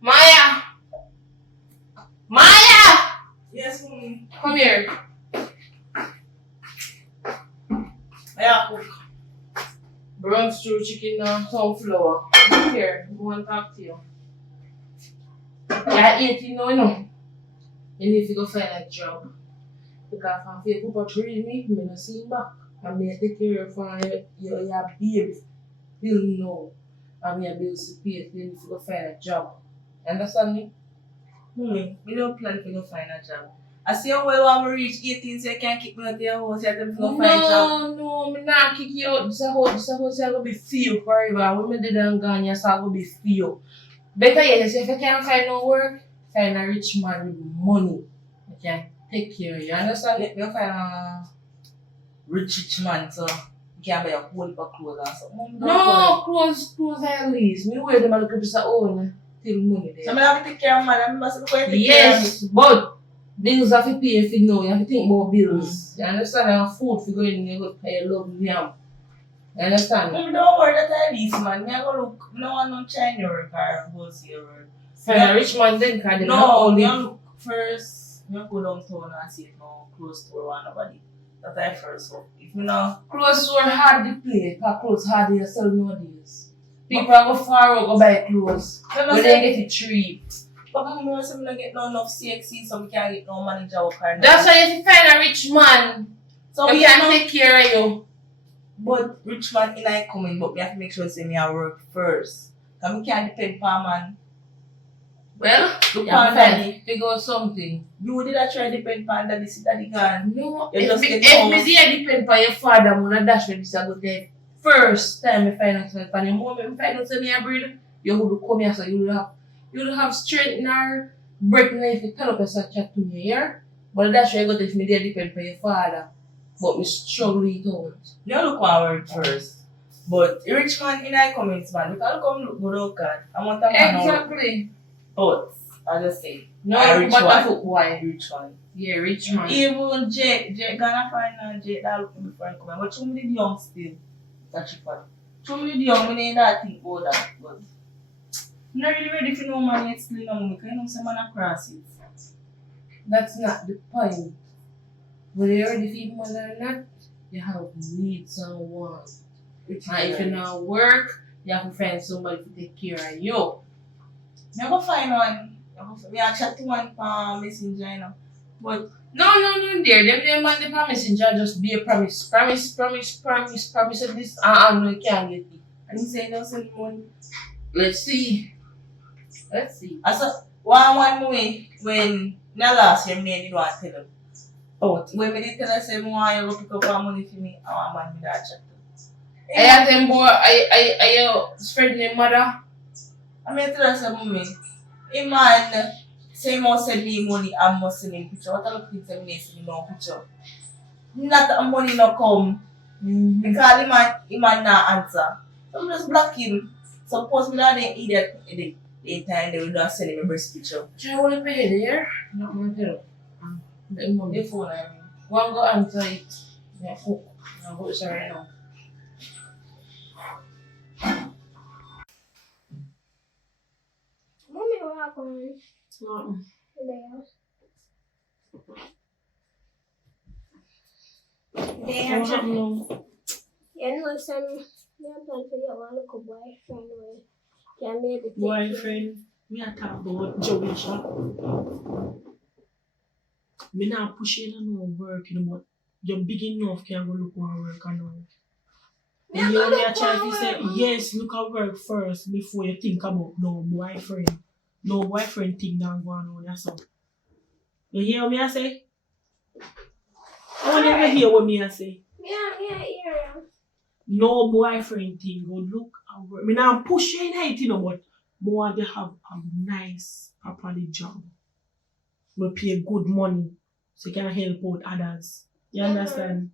Maya! Maya! Yes, mommy. Come here. Yeah, cook. Brown stew chicken and sunflower. Come here. I want to talk to you. You're 18 now, you know. You need to go find a job. Because if you put read me, I don't see him back. And I take care of your baby. Till now. And your bills to pay. You need to go find a job. Understand me? Mommy, we don't plan to go find a job. I see how well I'm reach 18 so you can't kick me out of your house. You have to go find a job. No, I'm not kick you out. This house is going to be feel forever. When I did and gone, it's going to be feel. Better yet, if you can't find no work, find a rich man with money. You can take care of you. Understand? You find a rich man so you can buy a whole heap of clothes or something. No, clothes at least. Me wear them and look at this own till money there. So I have to take care of man. I must go and take care of me. Yes, but bills have to pay if you know. You have to think about bills. You understand? And food if you go in, you go pay a love yam. You understand? Mommy, don't worry that I lease man. I go look. No one no China work or wholesale work. Find a rich man then, because they No, you look first. You go downtown and see if no clothes store or nobody. That's I first hope. If you know. Clothes store hard to play, because clothes hard to sell nowadays. People go far out go buy clothes, but they get it cheap. But I don't get no enough CXC so we can't get no manager work. That's why you find a rich man, so we can take care of you. But rich man in I coming, but we have to make sure say me I work first. Because we can't depend on man. Well, Look you have on to daddy. figure out something. You did I try to depend on daddy, sit daddy gone. No, You if just me get depend on your father, I'm gonna dash when this I go there. First time I find out from the moment I find out me a breed, you would come here so you will have strength in our break knife to tell up as a chat to me here. But that's why I got if me there depend on your father. But we struggle it out. You look what work first. But a rich man in I comments man, we can't come look good out God. I want a man Exactly. But I just say No, rich but one. a footboy. Rich one. Yeah, rich man. Even Jay gonna find a Jay that looking before I come. But too many young still. That's cheap one. Too many young we need that think about that. But I'm not really ready for no man yet still no money. Because you know some man across it. That's not the point. Whether you're ready for money or not, you have needs and wants. And if you not work, you have to find somebody to take care of you. You go find one. We are chat to one messenger, you know. But No, dear. Them man the messenger just be a promise. Promise of this and no you can't get it. and he say no send money. Let's see. Let's see. I saw one movie when na last year me did want to tell him. Oh, When me did tell her say me want you to pick up our money for me, I want man me that chat. I had them boy, I spreading their mother. I mean tell her say mommy, a man say he must send me money and must send him picture. What I look at him send him no picture. Not that money no come. Because he man not answer. So I just block him. Suppose me not the idiot the time they will not send him a breast picture. Do you want to pay there? Not my tell. The money. The phone I mean. One go answer it. Yeah, cook. I'll go sorry now. Mommy, what happened? Nothing. There. What happened now? You know, some plan for you want to go boyfriend with. Yeah, maybe take Boyfriend, me a talk about Jamaican. Me not pushing on no work, you know, but you're big enough can go look at work and all. Me And go you me a look try at to say, work. yes, look at work first before you think about no boyfriend. No boyfriend thing that going on, that's all. You hear what me I say? I want you to hear what me I say. Yeah. No boyfriend thing, go look at work. Me not pushing it, you know, but more want to have a nice, properly job. We pay good money so you can help out others. You understand?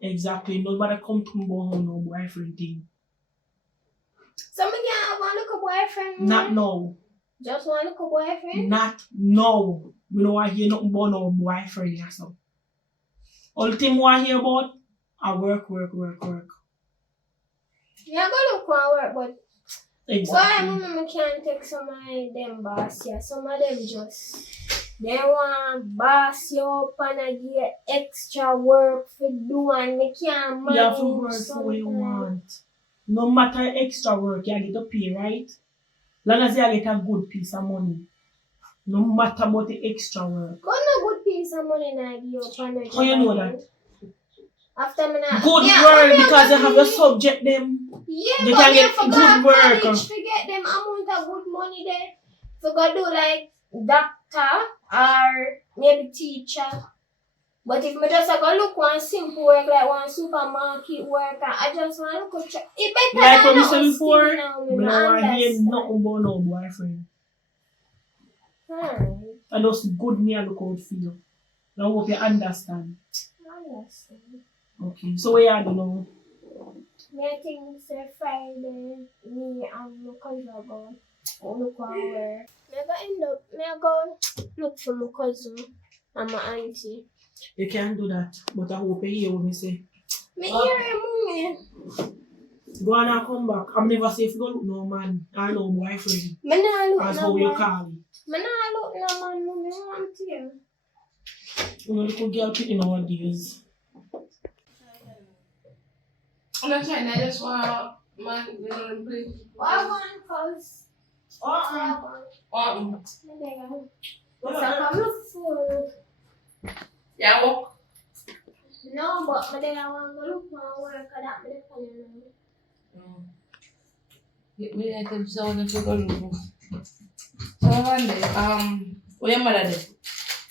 Exactly. Nobody come to me about no boyfriend thing. So me can't have one little boyfriend. Not now. Just one little boyfriend. Not now. Me don't want to hear nothing about no boyfriend or something. All the thing I hear about are work. Yeah, go look for work, but why Exactly. me can't take some of them boss here? Some of them just they want boss you up and give extra work for do and me can't manage. You have to work for what you want. No matter extra work, you get to pay, right? Long as you get a good piece of money. No matter about the extra work. Got no good piece of money now give up and I How you know that? After me not Good yeah, work only because you after have me- a subject them. Yeah, You but can you get forgot good work. college to get them amount of good money there. Forgot do like doctor or maybe teacher. But if me just go look one simple work like one supermarket worker, I just want to look check. It better Like than what we nothing said before, still now, me me no want to hear understand. nothing about no boyfriend. Alright, And just good me and look out for you. I hope you understand. I understand. Okay. So what you do now? I think say Friday, me and my cousin go look for work. Me go end up, me go look for my cousin and my auntie. You can do that. But I hope you hear what me say. Me hear him, mommy. Go on and come back. I'm never say if you go look no man or no boyfriend. Me nah look As no how you man. call it. Me nah look no man, mommy. I want you. You know, little girl picking nowadays. I'm not trying, I just want man, you know, to play. I want cause. I want. Me there. So come look for. Yeah, walk. No, but me there I want to look for work. Cause that me there for you now. Get me like them sound and go look. So one day, where your mother there?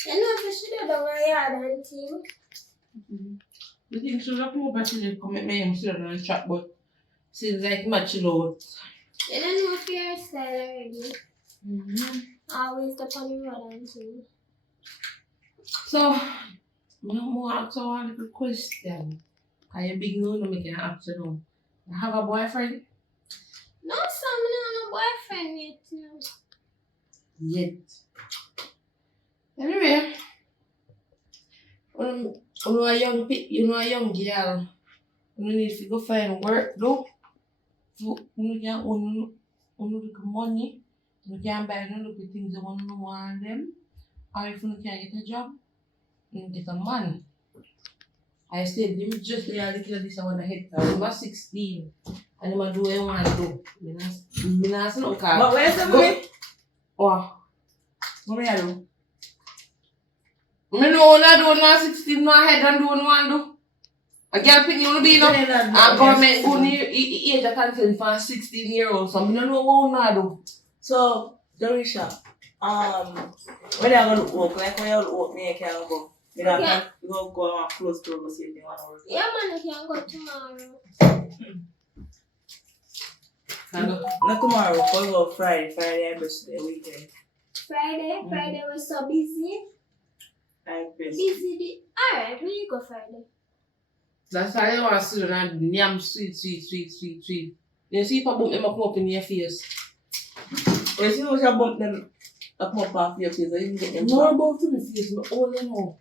You know if she do down my yard and thing. You think she look more better than come at me and sit on the trap, but seems like much low. You don't know if your style already. Mm-hmm. Always the funny road and thing. So, no more ask one little question. Are you big no make an afternoon? You have a boyfriend? No, son, me not no boyfriend yet. No. Yet. Anyway, you know a young girl. You need to go find work though. So you can own little money. You can buy no little things you want them. Or if you can get a job, you get a man. I said, you just lay a little this I want to hit. I'm about 16. And I'm do what I want to do. I'm not no car. But where's the money? Oh. What me I do? I know I do no 16 no head and do what I want to do. A girl pick me on the beat up. And government go near age of consent for 16-year-olds. So I don't know what I do. So Dorisha, when I go to work, like when you work, me I can go. Me that Yeah. go and close to go see if they want to work. Yeah, man, I can go tomorrow. Not tomorrow, we go Friday. Friday I best the weekend. Friday was so busy. I best. Busy. Alright, where you go Friday? That's why I want to sit down and yam sweet. You see people bump them up in your face. Well, see how you bump them up off your face, you can get them More back. about to the face, but all you know.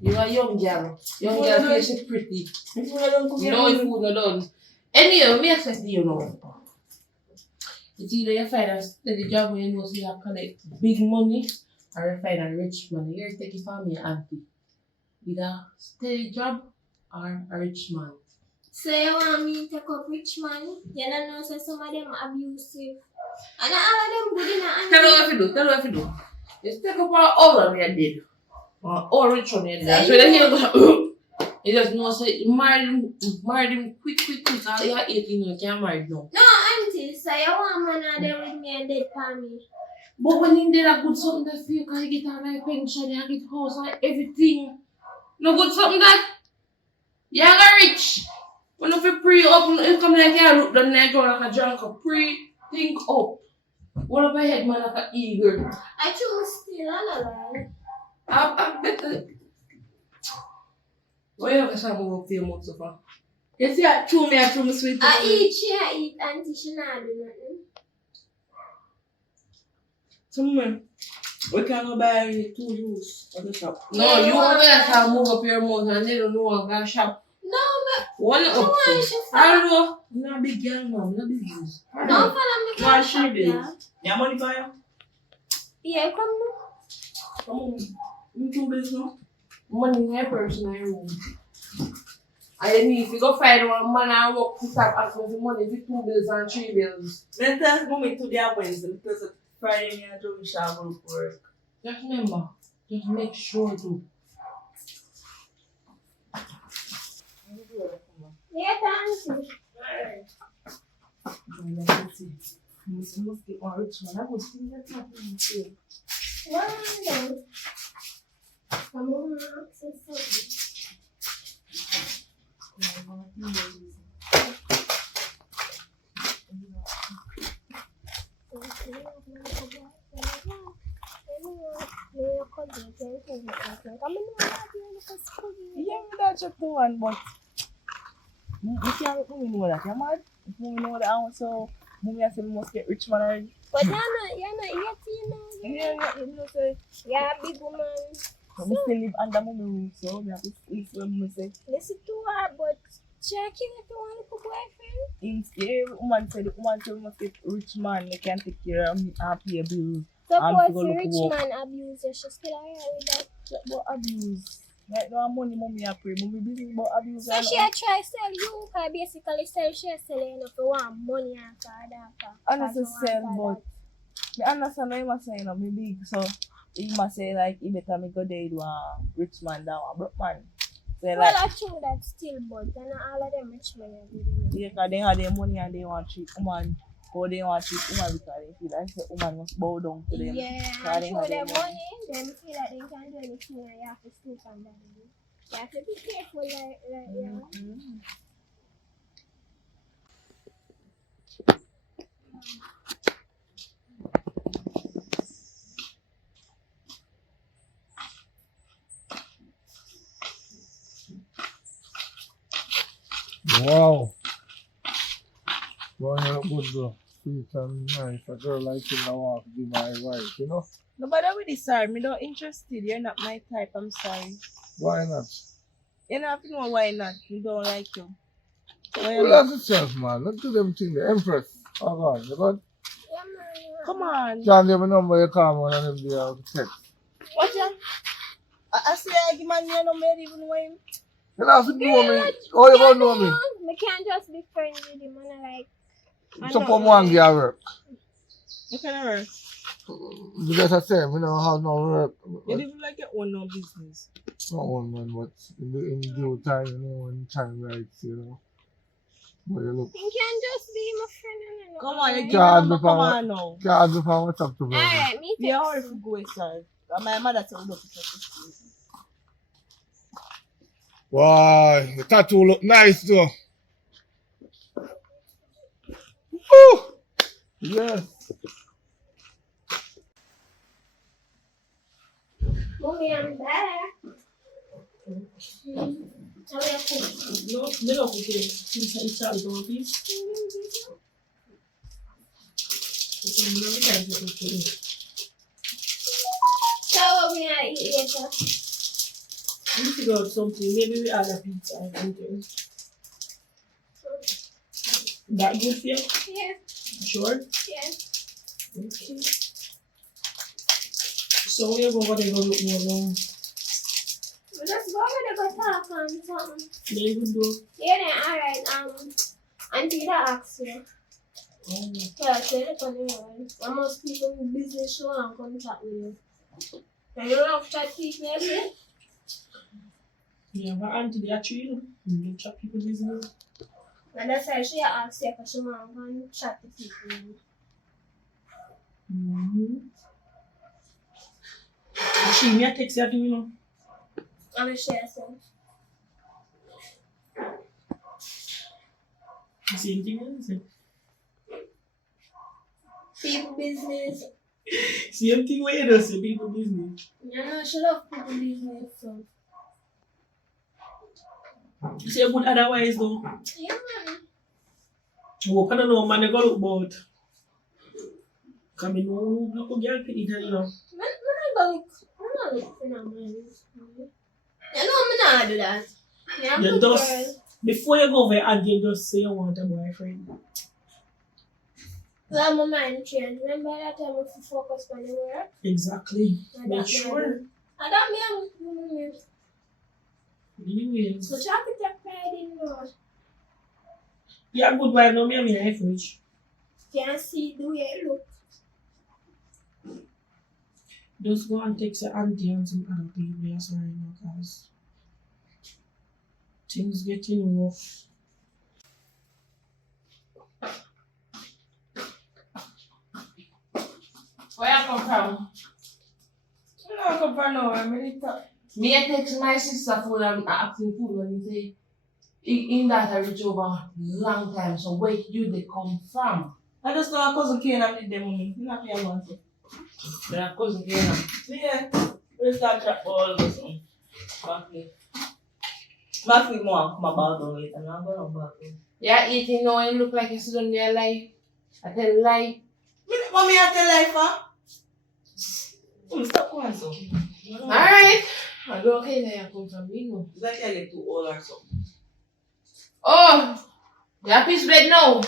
You are young girl. Young girl face is pretty. If you don't come You here, know if food not done. Anyway, me say to you know. It's either you find a steady job where you know so you have collect big money or you find a rich money. Here take it from me, auntie. Either steady job or a rich man. So you want me to take up rich man? You don't know so some of them abusive. And all of them good in a Tell me what you do. Just take up all of your dead. All rich on your dead. So then you go, you just know so you marry him quick. All you are 18 you can't marry now. No, auntie, so you want man out there with me and dead for me. But when you did a good something that for you, because you get a nice pension, you get house and everything. No good something that you are rich. When you pre up, you come like you look down like you're like a drunk, think up. What up ahead, man, like an eagle. I choose still, I lie. I better. Why you have to move up your mouth so far? you see, I chew me sweet. I eat, auntie, she not do nothing. Someone, we can go buy 2 juice at the shop. No, Yeah, you you over want there that? to move up your mouth and they don't know I'm gonna shop. No, One me, up. no one should I stop. don't know. I'm not big girl now, I'm not big news. Don't follow me You want to 3 shop, bills? yeah. You have money for you? Yeah, come now. Come on. You 2 bills now? Money in my purse in my room. I mean, if you go find one man and work to start asking for money for 2 bills and 3 bills. Let's tell mommy today or Wednesday because Friday me and Joey shall go to work. Just remember, just make sure to. Yeah, auntie. Must get one rich man. I would think that's happening too. Well, then. I'm on access something. Yeah, that's just the one, but you can't let me know that. You're mad? If you know that, also, mommy I said we must get rich man already. But you're not 18 now. Yeah, you know, say, You're a big woman. but we still live under mommy roof, so we have to listen to mommy say. Listen to her, but checking if you want a boyfriend. Yeah, woman said we must get rich man, they can take care of me and pay bills. Suppose to go the look rich work. man abuse you, she still alright with that. But abuse. Right now, money, mommy, I pray. Mommy busy about abuse. So she a try sell you, cause basically she selling enough for want money after that. I know to sell, but I understand what you must say, you know, me big. So, he must say, like, he better me go there to a rich man than a broke man. So, Well, like, I true that still, but then all of them rich men are good enough. yeah, because they have their money and they want to treat woman. Or they want to treat woman because they feel like the woman must bow down to them. Yeah, Cause and they show have them their money, them feel like they can do anything and you have to stoop on them. You have to be careful, yeah. Mhm. Wow. Boy, you look good, bro. Sweet and nice. A girl like you now want to be my wife, you know? No bother with this, sorry. Me not interested. You're not my type. I'm sorry. Why not? You don't have to know why not. We don't like you. Why Well, not? that's yourself, man. Look at them thing, the Empress. Oh, God. You got? Yeah, man. Come on. Can't give me number, you call me and them there to text. What ya? I say I give man your number even know him. You don't have to know me. Oh, you don't know me. We can't just be friends with him and like. I So don't come know. on, get work. What kind of work? Because I say, we don't have no work. You live like your own no business. Not one man, but in due time, you know, when time right, you know. But you look. You can just be my friend and I Come on, you give Charge me me number, come for on now. charge me for what's up to me. Alright, me Yeah, text hurry you. to go inside. My mother told me to take this. Wow, the tattoo look nice though. Woo! Yes. Mommy, I'm back. How are you? No, they don't okay. It's all the piece. It's a very nice little thing. So what we gonna eat later? We need to figure out something. Maybe we add a pizza or something. That good for you? Yeah, Sure? yeah. Okay. So we're going to go look more long. Let's go over there go talk on something. There you go. Yeah then alright, Auntie that asked you. Oh. Yeah, say it on the road. And most people in business show and come chat with you. And you don't have to chat people again? Yeah, but auntie, they are chill. You don't chat people business. And that's why she asked you because she want to go and chat to people. Mm-hmm. She may text you, you know. I'm going to share some. The same thing, isn't it? People business. Same thing where you don't say people business. You know, she love people business, so. You say good otherwise though. Yeah, man. Oh, I don't know, man, they go look about. Come in, no, look a girl pity that, you know. I'm not looking for no money. You know, I'm not do that. Yeah, I'm You good just, girl. before you go over and you just say you want a boyfriend. So my mind changed. Remember that time I focus on the work? Exactly. And Make that sure. And that me, Anyways. so try to take pride in that. Yeah, good wife, no me and me fridge. Can't see the way it look. Just go and text your auntie and some other people there, sorry, now, because things getting rough. Where you come from? You know, come from nowhere, I mean, Me I text my sister phone and asking food when he say in that I reach over long time. So where you they come from? I just know a cousin came and did them money. You know, I want it. They're cousin Kena. Yeah, we start chat all of us. Mafi more come about on it, and I'm going to back in. Yeah, eating now and look like you sit on their life. I tell lie. Mommy, I tell life, huh? Stop going so. Alright. I go okay there you come from me no. Is that I get too old or something? Oh, you piece bed now.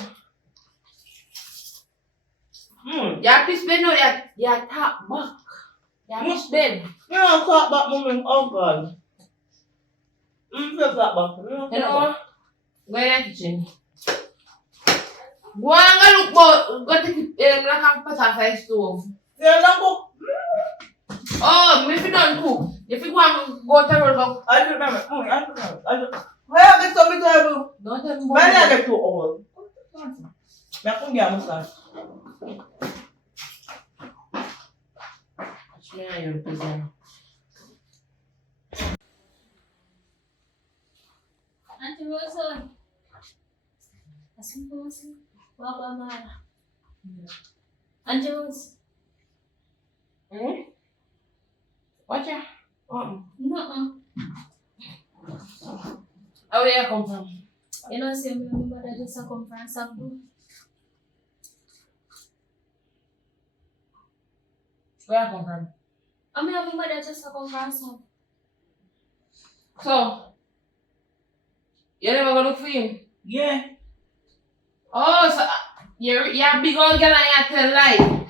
You piece bed now, you tap back. You piece bed. You don't talk about mommy, oh God. Feel that back. You know what? Go in the kitchen. Go and go take like a pot off the stove. Yeah, don't go. Oh, if you don't cook, if you go and go to the road, I don't remember. Mommy, I don't remember. Where I get something terrible? don't tell me When I about it. get too old. I can't get much. Watch me and your pizza. Auntie Rosa. Asin po si Baba Mara. Auntie Rosa. Watch ya. No. How do you come from? You know, say my mother just come from Sabdo. Where you come from? I mean, my mother just come from Sabdo. So, you never go look for him? Yeah. Oh, so you're big old girl and you tell lie.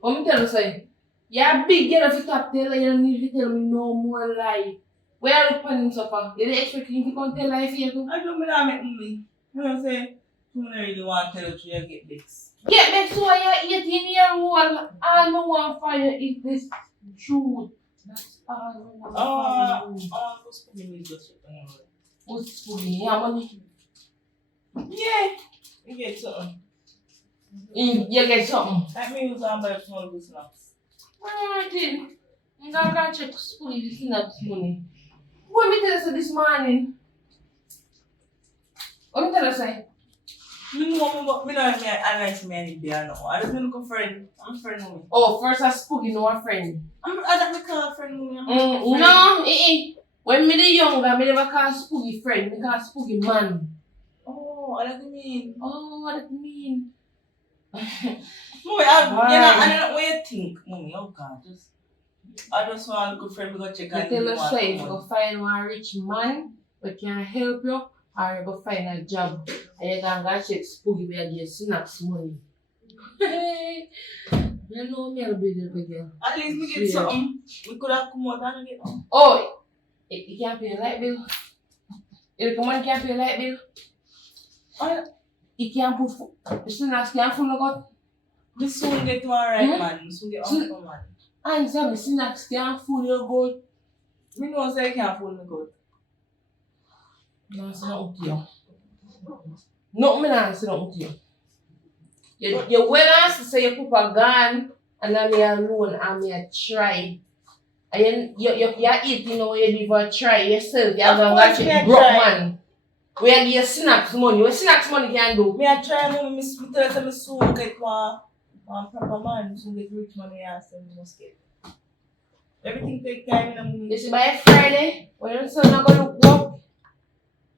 What me tell you say? You're big girl if you stop telling you don't need to tell me no more lie. Where you look for him so far? You expect him to come tell lie for you too? I don't mean I make me. You know what I'm saying? You don't really want to tell you to get this. Get back to you're 18-year-old. All no one for you is this truth. That's all no one for you. Who's putting me just Who's putting you money? Yeah. You get something. You get something. Like me use and buy small good snacks. Alright then. I'm gonna check school if you see this money. What me tell you this morning? What me tell you say? Me know me analyze me any day no. I just look a friend. I'm a friend with me. Oh, first I spoke, you know a friend. I don't make a friend with me. No, when me the younger, me never call Spooky friend, me call Spooky man. Oh, I don't mean. Oh, what does it mean? Mommy, I don't know what you think, mommy. Oh God, I just want a good friend to go check You on tell you. us say, you go find one rich man that can help you, or you go find a job, and you can go check Spooky where you snacks money. You know me, I'll be there again. At least we get something. We could have come out and get some. Oh, you can't pay a light bill. You come on, can't pay a light bill. You can't put snacks, can't full of God. We soon get to alright, man. We soon get on man. And some snacks can't full your gold. Me know say you can't fool me good. No, it's not okay. No, me not say not okay. You well asked to say you put a gun and I'm here alone and me a try. And you eat, you know, you never try yourself. You're going to get broke man. We are give you snacks money. What snacks money can do? Me a try me tell you me soon get one proper man. Soon get rich money and say me must get. Everything take time in the money. You see by Friday, when your son not gonna look work,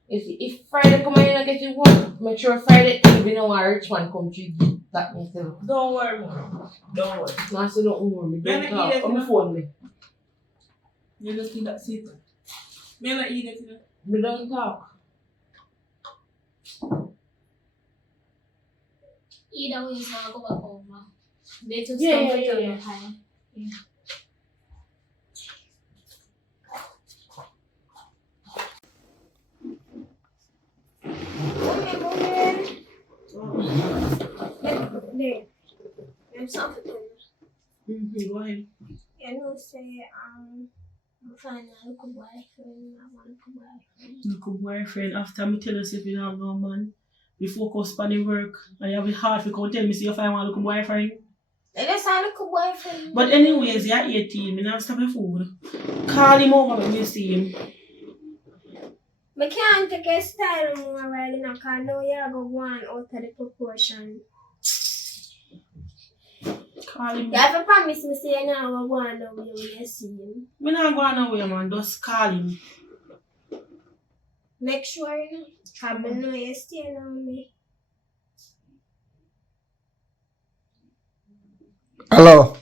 if Friday come and you not get you work, make sure Friday evening you want a rich man come to you. That means don't worry, man. Don't worry. No, I say don't worry. Don't talk. Come phone me. You just think that's it. Me not eat it, you know. Me don't talk. Either way, it's gonna go back over. They just Yeah. high. Yeah. There. There's something. Go ahead. You know, say, I'm finding a little boyfriend. I want a little boyfriend. Look a boyfriend after me tell us if you don't have no man. We focus on the work and you have it hard to come tell me see if I want a little boyfriend. I just want a little boyfriend. But anyways, you're 18, me not stop your food. Call him over when you see him. I can't take a style more right now because I know you're going to go on out of the proportion. Call him. You have to promise me say you're not going to go on the way when you see him. Me not going nowhere, man. Just call him. Make sure you know. Because I know you're staying on me. Hello.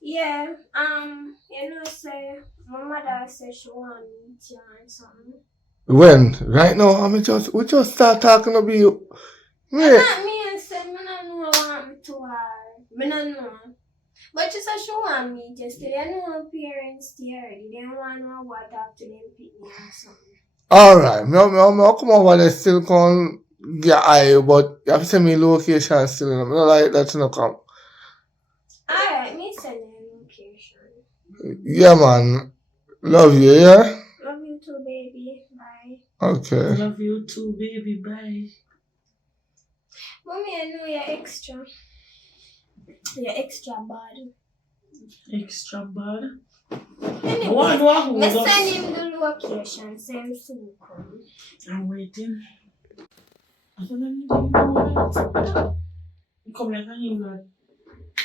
Yeah, you know, say, my mother said she want to meet you and something. When? Right now, we just start talking about you. Yeah. Not me and said, I don't know I want me to her. I don't know. But she said she want me just I know her parents there already. They don't want to know what talk to them people or something. Alright, me come over there still come get eye, but you have to send me location still. I don't like that to not come. Alright, me send you location. Yeah, man. Love you, yeah? Love you too, baby. Bye. Okay. Love you too, baby. Bye. Mommy, I know you're extra. You're extra bad. Extra bad. Anyway, me send him the location. Send soon come. I'm waiting. I don't know. Come like him, lad.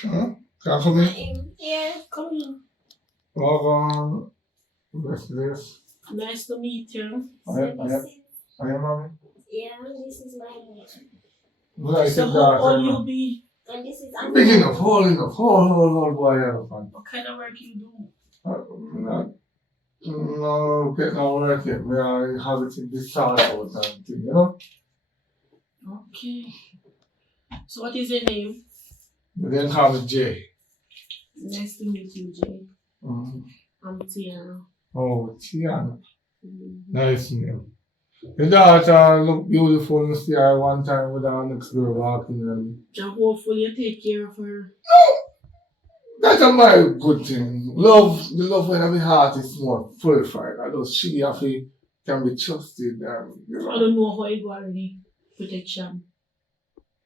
Huh? Can I come in? Yeah. Come in. Welcome. This. Nice to meet you. I am mommy. Yeah, this is my mom. Like So how old you be? And this is Big enough, hold, boy, I have fun. What kind of work you do? No, get no work yet. We are having this start out and thing, you know? Okay. So what is your name? But then call me Jay. Nice to meet you, Jay. Mm-hmm. I'm Tiana. Oh, Tiana. Nice name. Your daughter look beautiful and see her one time with our next girl walking and And hopefully you take care of her. that's a very good thing. The love when my heart is more purified. I just she have to can be trusted. I don't know how you go already. Protection.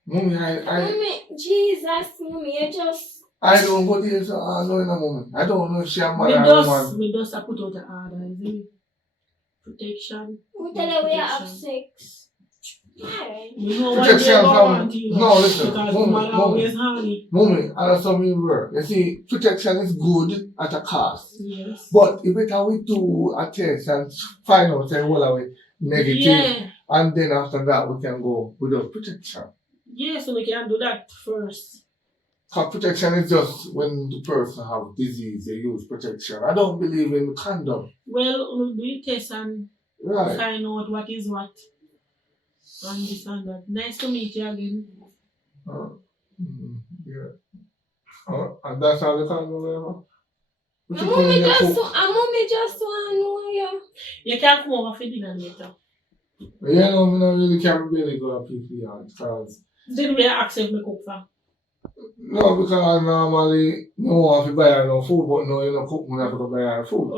Mommy, I Mommy, Jesus, mommy, you just. don't go there, so I know in a moment. I don't know if she a man We or a just woman. put out the order, isn't it? Protection. We tell her we have sex. Alright. We know what Protection they from want, you know, no, listen, because mommy, man always honey. Mommy, and that's how we work. You see, protection is good at a cost. Yes. But if it how we do a test and find out say well we negative, Yeah. and then after that we can go without protection. Yeah, so we can do that first. Because protection is just when the person have disease, they use protection. I don't believe in condom. Well, we'll do the test and Right. find out what is what. And this and that. Nice to meet you again. Yeah. And that's how the condom ever. Mommy just want to know you. You can come over for dinner later. Yeah, no, I don't really can't really go to people because Then we ask if we cook for. no, because normally no want to buy no food, but no, you know, cook me have to buy her food.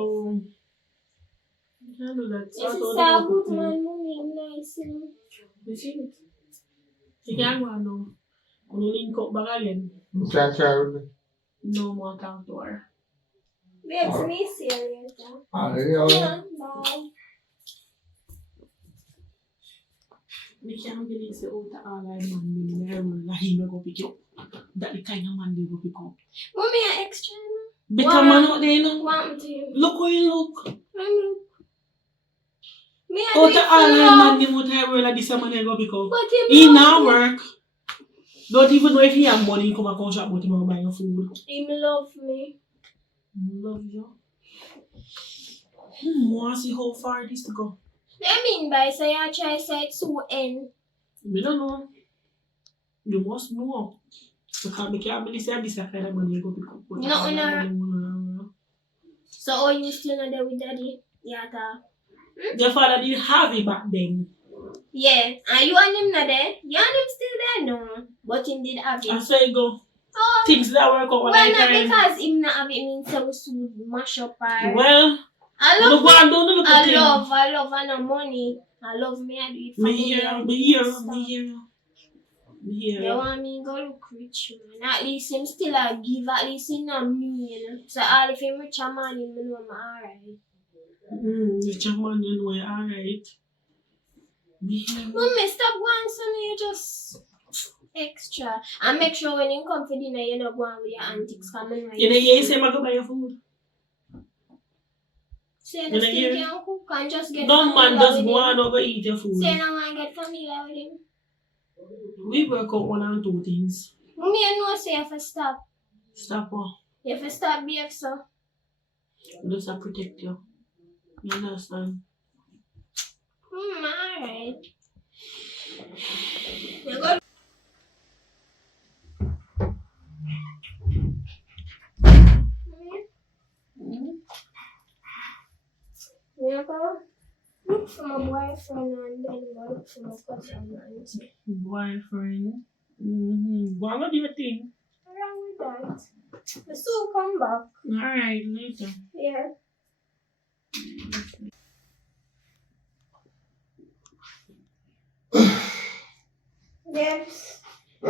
You can do that. This is a good man, mommy, nice. You see it? You can go and now. When you link up back again, You can't carry me. no more talk to her. Babes, me serious. Yeah. Bye. We can't believe say out of all our man that he may go pick you up. That the kind of man they go pick up. Mommy, you're extra. Better man out there, you know. Want to him. Look how you look. Look. Me Out and of all our man they out of world like this man they go pick up. But him He love now me. work. Don't even know if he have money, he come and shop but he will buy your food. Him love me. Love you. Want to see how far this to go. I mean by say I try say it to end. We don't know. You must know. Because we can't believe say this kind of money you go pick up. No. So all you still not there with daddy? Yeah, Your father didn't have it back then. yeah. And you and him not there? You and him still there? No. But him did have it. That's where you go. Oh. Things that work out when Well, I not time. because him not have it means so we should mash up our... Well, I you love go and do the little I thing. love and no money. I love me, I do it for Me here. You want me go look rich, man. At least him still a give, at least he not mean. So all if him rich a man, him know I'm alright. Rich man, you know, alright. Me here. Mommy, stop going so you just extra. And make sure when you come for dinner, you're not going with your antics coming right. You know, you say I go buy your food. Say you still can cook and just get No man familiar just with go him. and over eat your food. Say you want to get familiar with him. We work out one and two things. Mommy, I know say you have to stop. Stop on. You have to stop being so. Just to protect you. You understand? Alright. You go. You go look for my boyfriend and then go look for my cousin and auntie. Boyfriend. Go and do your thing. What's wrong with that? The soul come back. Alright, later. Yeah. Yes. It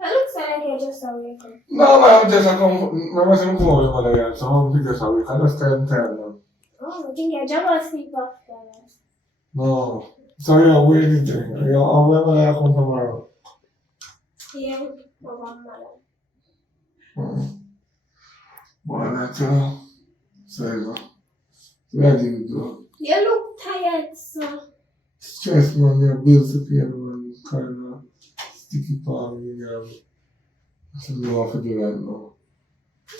looks like you're just awake. No, man, I'm just a come. I wasn't going with mother yet, so I'm just awake. I just spend time now. Oh, I think you're just sleep after. No. So you're waiting to. Where will I come tomorrow? Yeah, my grandmother. Well, that's so you go. Where do you go? You look tired, so. Stress, man, your bills to pay, man. Kind of sticky palm, you know. So you want to do that now.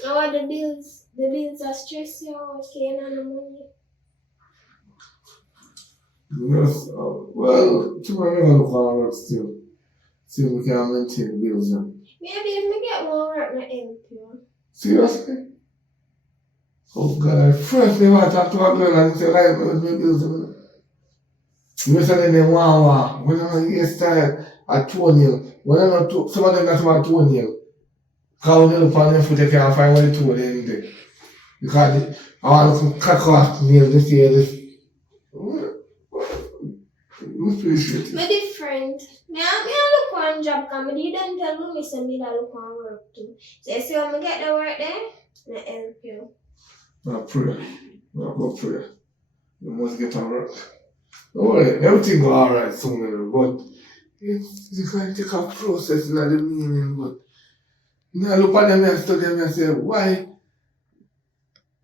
Oh, the bills are stressing you out, you and the money. Yes, well, tomorrow I'm going to look for work still. See if we can maintain bills now. Maybe if I get more work, I help you. Seriously? Oh God, first they want to talk to a girl and say, right, with me bills. You say they want, when I'm hairstyle, a toenail. When I'm not, some of them not my toenail. Because when they look on their foot, they can't find what the toe they need. Because I want to crack off nail this year. Appreciate it. Me different. Me look one job because me didn't tell me say me that look one work too. So you see when me get the work there, me help you. I pray. I go pray. You must get to work. Don't worry, everything go alright soon, but it's going to take a process in the meaning. But now look at them and study them and say, why?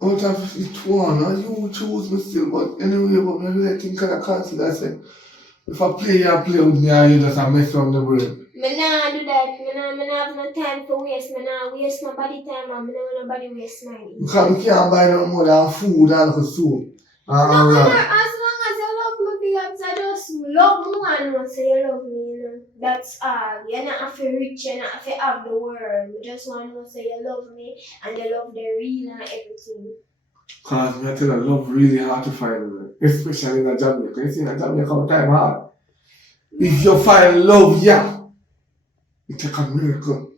Out of each one, you choose me still, but anyway, but maybe I think I consider say, if I play, you play with me, and you just mess around the brain. Me nah do that. Me nah have no time for waste. Me nah waste nobody time and me nah want nobody waste mine. Because we can't buy no more than food and soup. No, as long as you love me, babes, I just love me and know say you love me, you know. That's all. You're not have to rich, you're not have to have the world. You just want to know say you love me and you love the real and everything. Because I tell you, love really hard to find, especially in Jamaica. You see, in Jamaica, all time hard. If you find love, yeah, it take a miracle.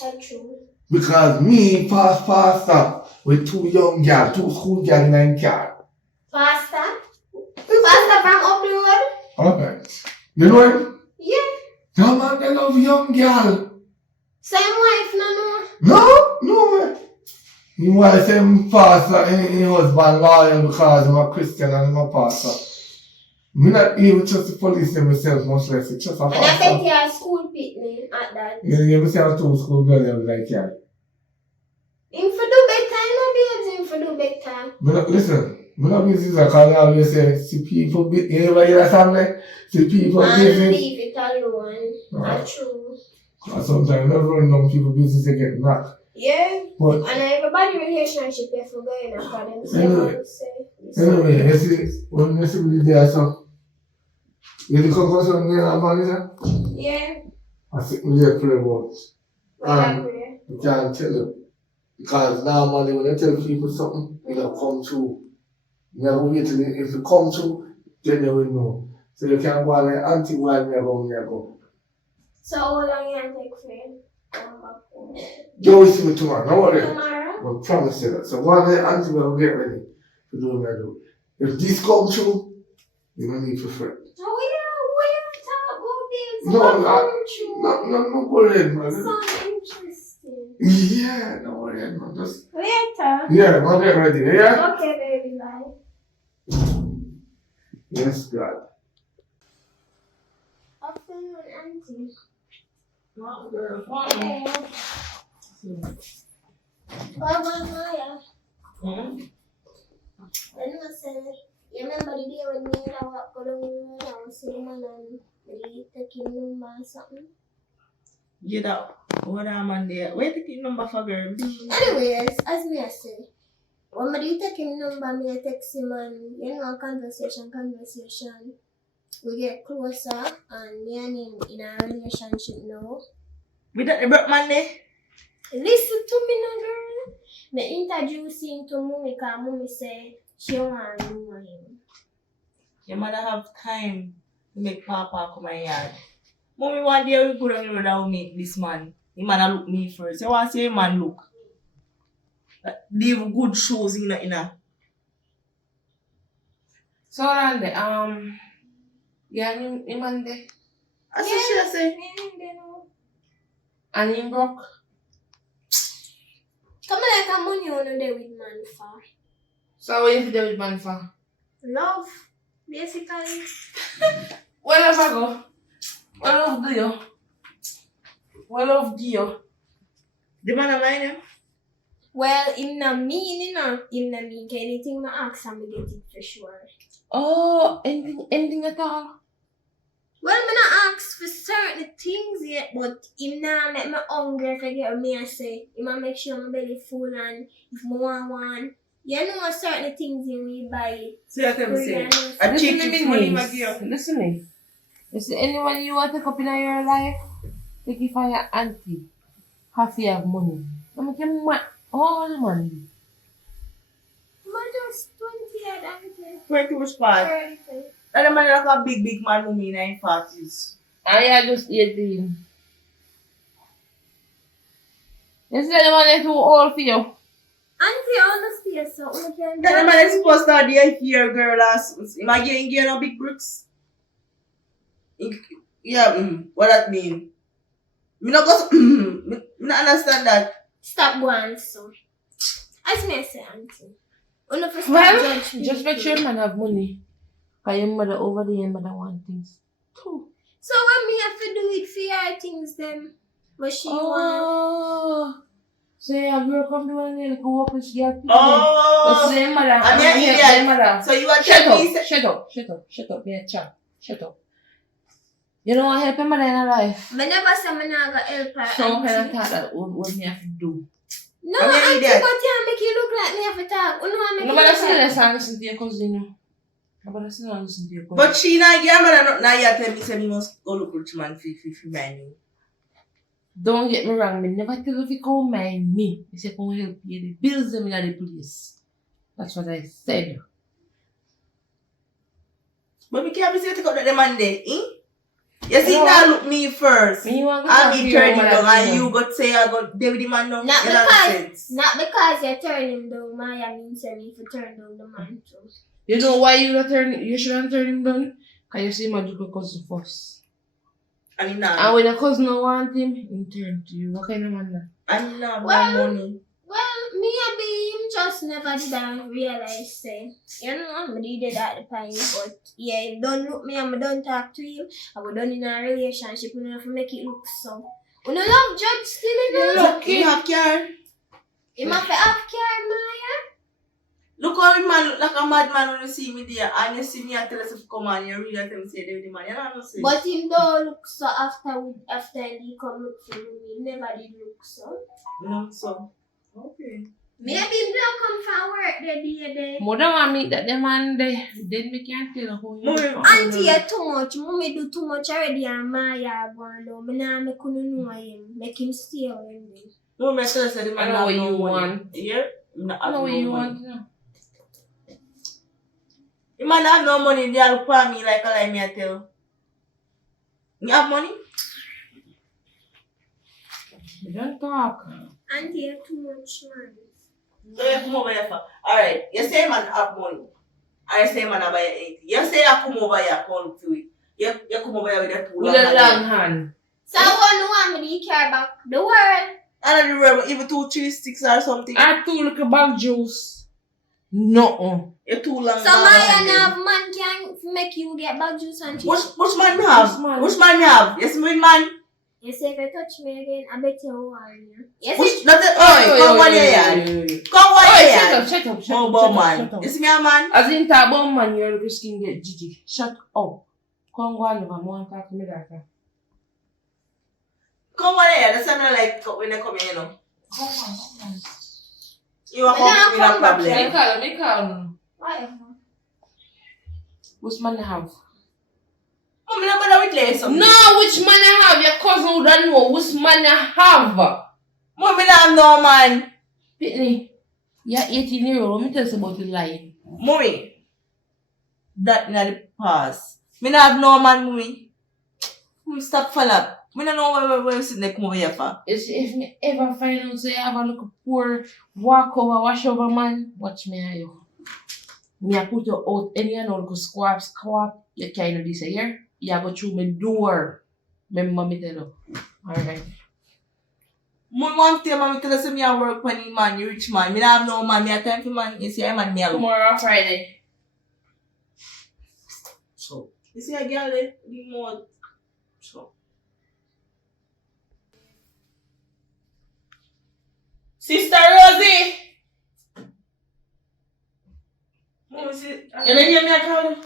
That's true. Because me pass faster with two young girls, two school girls in a car. Pasta? Pasta from up the road? Alright. You know him? Yeah. No man, they love young girl. Same wife, no. No way. He was same pastor and his husband loyal because I'm a Christian and I'm a pastor. Me not even trust the police myself, much less trust a And I pastor. bet you are school picnic at that. You ever see how two school girls them like yeah. Him for do better, you know, babes, him for do better. Listen, me not busy because I always say, see people, you ever hear that song like? See people And busy. leave it alone. That's true. And sometimes I run down people business they get knocked. Yeah. But And everybody relationship you for going after them. So Anyway. I would say. anyway, you see, when you see me there, so you look up something there about it, Yeah. I think we there play about. Well, pray. You can't tell them. Because normally when you tell people something, you know, come true. You never wait till if you come true, then they will know. So you can't go on like auntie while me go. So how long you take for him? Come back home. You will see me tomorrow, don't worry. Tomorrow? I promise you that. So one day auntie will get ready to do what I do. If this come true, you don't need to fret. So we are talk about this. No worry, man. So interesting. Yeah, no worry, man. Just Later. yeah, we'll get ready, yeah? Okay, baby, bye. Yes, God. Afternoon, auntie. What girl? Hey. Maya. I know I said, you remember the day when me and I walked down the road, I was sitting man and we taking number or something? Get out. What am I there? Where take your number for girl? Anyways, as me I say, when I take him number, me I text him and you know conversation, we get closer and me and him in a relationship now. With the broke man there? Listen to me now, girl. Me introduce him to mommy because mommy say she want to know him. Your mother have time to make Papa come in yard. Mommy one day we go down the road and we meet this man. The man look me first. You want to see a man look? Leave good shows in a. So around there, yeah, him and there. That's what she say. And him broke. Come like a money on the day with man for. So what you do with man for? Love, basically. Where love I go? Where love do you? Where love do you? The man online him? Well, him not mean, anything I ask him, I get it for sure. Oh, anything at all? Well, I'm not ask for certain things yet, but him not make me hungry if I get me I say. Him a make sure my belly full and if I want one. You know certain things when you buy it. So you can say. I Listen check to me, it money niece. my girl. Listen me. You see anyone you want to take up in your life, take it for your auntie. Have you have money. I'm making all money. I'm just 20 at auntie. 20 was fine. 30. And the man like a big man with me in 40s. I am just 18. You see the man is too old for you. Auntie, I understand so we can Then the man is supposed to have the here, girl, last. Am I getting no big bricks? Yeah, what that mean? Me not go, me not understand that. Stop going so. As me say, auntie. Una for stop Well, judge me. just make sure man have money. Cause your mother over there, your mother want things too. So what me have to do it for your things then? What she want? Oh, so your girl come to one and go up and she get people. Oh, But say mother, I'm your here, idiot. say mother. So you are Shut telling me, up, shut up, shut up, shut up, me a chat. Shut up. You know what help your mother in her life? Me never say me not gonna help her. So kind of auntie. thought that what me have to do. No, I'm your auntie, idiot. but you make you look like me have to talk. You know I make Nobody you say talk. this and listen to your cousin. You know. Nobody say and listen to your cousin. but she not your mother not now yet tell me say me must go look rich man for mind you. Don't get me wrong, me never tell you if you come mind me. I say come help you the bills them in the place. That's what I said. But me can't be say take out that man there, eh? You see, No. now look me first. Me you want to I talk be to your turning mother down and too. you go say I go David the man down. Not You know because- sense. Not because you turn him down, Maya means that me for turn down the man too. You know why you shouldn't turn him down? Cause you see my duke cousin first. And he And not. when your cousin don't want him, he turn to you. What kind of man that? And he not Well, no money. Well, me and be him just never did I realize say, you know, me did that at the time, but yeah, him don't look me and me don't talk to him, and we done in a relationship, we don't have to make it look so. We don't love judge still, you know? Look, You have care. Him have to have care, Maya. Look how the man look like a mad man when you see me there and you see me and tell us to come on, you really tell me say David the man. You know what I'm saying? But him don't look so after he come look for me, he never did look so. No, so. Okay. Maybe him don't come from work the day. Mother want me that the man there. Then me can't tell who you Mother- are. Auntie, you too much. Mommy do too much already and Maya going down. Me nah make you know him. Make him stay around me. No, me tell us that the man I know have what no you money. want. Yeah? No, I know what you want now. The man have no money, they look for me like a lie me I tell. You have money? You don't talk. Auntie, you too much, man. So you come over here for. Alright, you say man have money. I say man have buy anything. You say you come over here come to it. You come over here with a pool. With a long hand. So I want me to care about the world. And the rubber, even 2 3 sticks or something. I too look about juice. No. You're too long. So Maya now man can make you get bad juice and cheese. Which man me have? Which man? Which man me have? Yes, me man. You say if you touch me again, I bet you warn you. Yes, Which that's it. Oi, come on here. Come on here. Shut up. Oh, boy, man. You see me, a man? As in talk about man, you're risking get Gigi. Shut up. Come go on over. More talk to me that. Come on here. That's something like when they come in, you know. Come on. You are But coming now with a come back problem. Make call. whatever. Which man have? Mom, you not gonna replace something. No, which man I have? Your cousin would not know which man I have. Mom, you not have no man. Pitney, you're 18-year-old. Let me tell you about the lie. Mommy, that not the past. Me not have no man, mommy. Mommy, stop follow. Me not know where you sitting there come over here for. If me ever find out say I have a little poor walk over, wash over man, watch me and you. Me I put you out any and all squab, you kind of this here. You go through my door. Remember me tell you. Alright. Mom, one day, mommy tell us me I work for any man, you rich man. Me not have no man. Me have time for man. You see, I man me alone. Tomorrow Friday. So, you see a girl there, the more. So. Sister Rosie! Mom, see. You don't hear me I call you?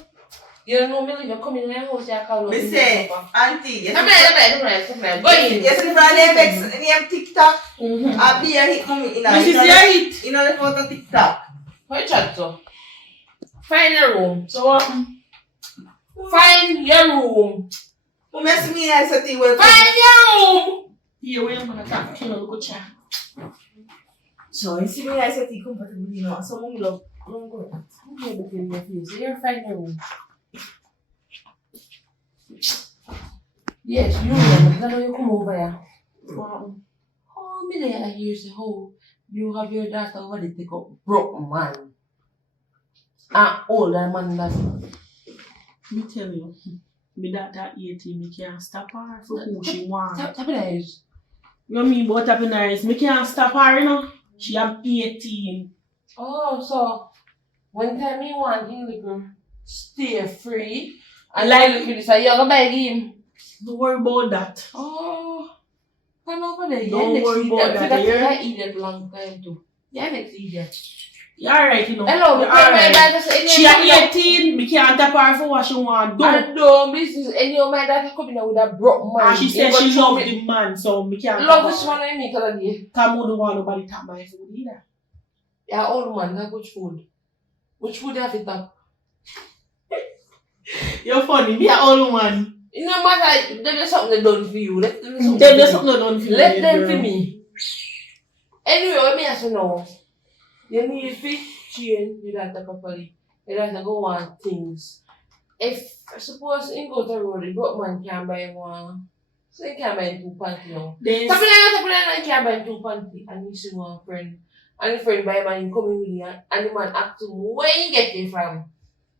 You don't know me leave you come in my house I call you. Me say, auntie, you Come see. here. Go in. You see, from name TikTok, Mm-hmm. I be a hit mommy in a. This is your hit. You know the photo TikTok. What you chat to? Find a room. So what? Find your room. Mom, you see me and say, well, Find your room. Here we are gonna talk to you. Go chat. so you see me and say, comfortable, you know. So mom love. Don't go. Come here, look in your face. So you're find your room. Yes, you remember. That's why you come over here. Oh, me there. I hear say, oh, You have your daughter over there take up broke man. And older man that. Me tell you, me daughter 18, me can't stop her for who she want. Tap it eyes. You mean about tapping her eyes? Me can't stop her, you know. She am 18. Oh, so one time you want him to stay free. And Like- like you say, you're gonna buy him. Don't worry about that. Oh, come over there. Don't worry about that, I yeah? eat that long time too. Yeah, next idiot. You alright, you know. Hello, You the time my alright. daughter say, She at 18, me can't tap her for what she want. I know, business. Any of my daughter coming out with a broke man. And she said she love the man, so me can't Love tap this her. one I make other day. Come on, don't want nobody tap my food either. Yeah, old man, that good food. Which food you have to tap? You're funny, me an old man. It no matter, there's something they done for you. Let them do something Them for there's you. something done for you. Let them girl. for me. Anyway, what me ask you now? You need to change your data properly. You have to go on things. If suppose you go to the road, the broke man can buy one. So you can buy 2 panty now. There's Something like can buy 2 panty and you see one friend. And the friend buy man coming with you and the man ask him where you get it from.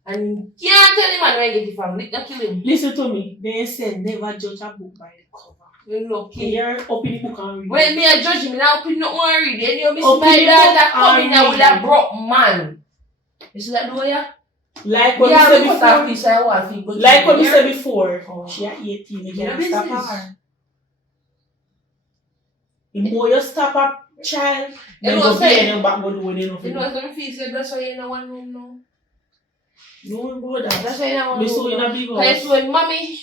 And you can't tell the man where you get it from. Let them kill him. listen to me. They said never judge a book by the cover. You're lucky. You're open the book and read. When me a judge me now open no one read. And you miss Open my the daughter book coming and out with a read. broke man. You see that door yeah? Like what Yeah, we we said put that before. piece I want to go to Like what we here. said before. Oh. She at 18, you Your can't stop business. her. The more you stop a child, You then know go what I'm saying? behind your back go do what they know for You know you. what's gonna feel? So that's why you're in one room now. No, go that. That's why you're in one Me room. so in a big Because house. when mommy,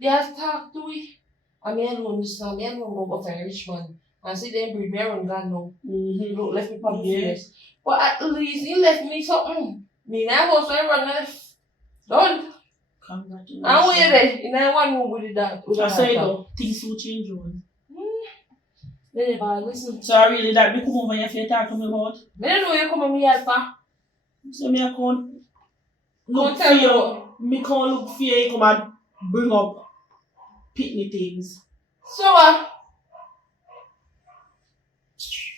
they have to talk to me. And me alone this time, me alone go for a rich man. And see them breed me around God now. You don't left me from Yeah. face. But at least he left me something. Me now go so I run left. Done. Congratulations. And where there? In that one room with the dad. With the I say daughter. though, things will change on. They never listen. So I really that me come over here for you talk to me about. Me don't know you come on me help her. So me I can't Come look for tell you. Me can't look for you come and bring up picnic things. So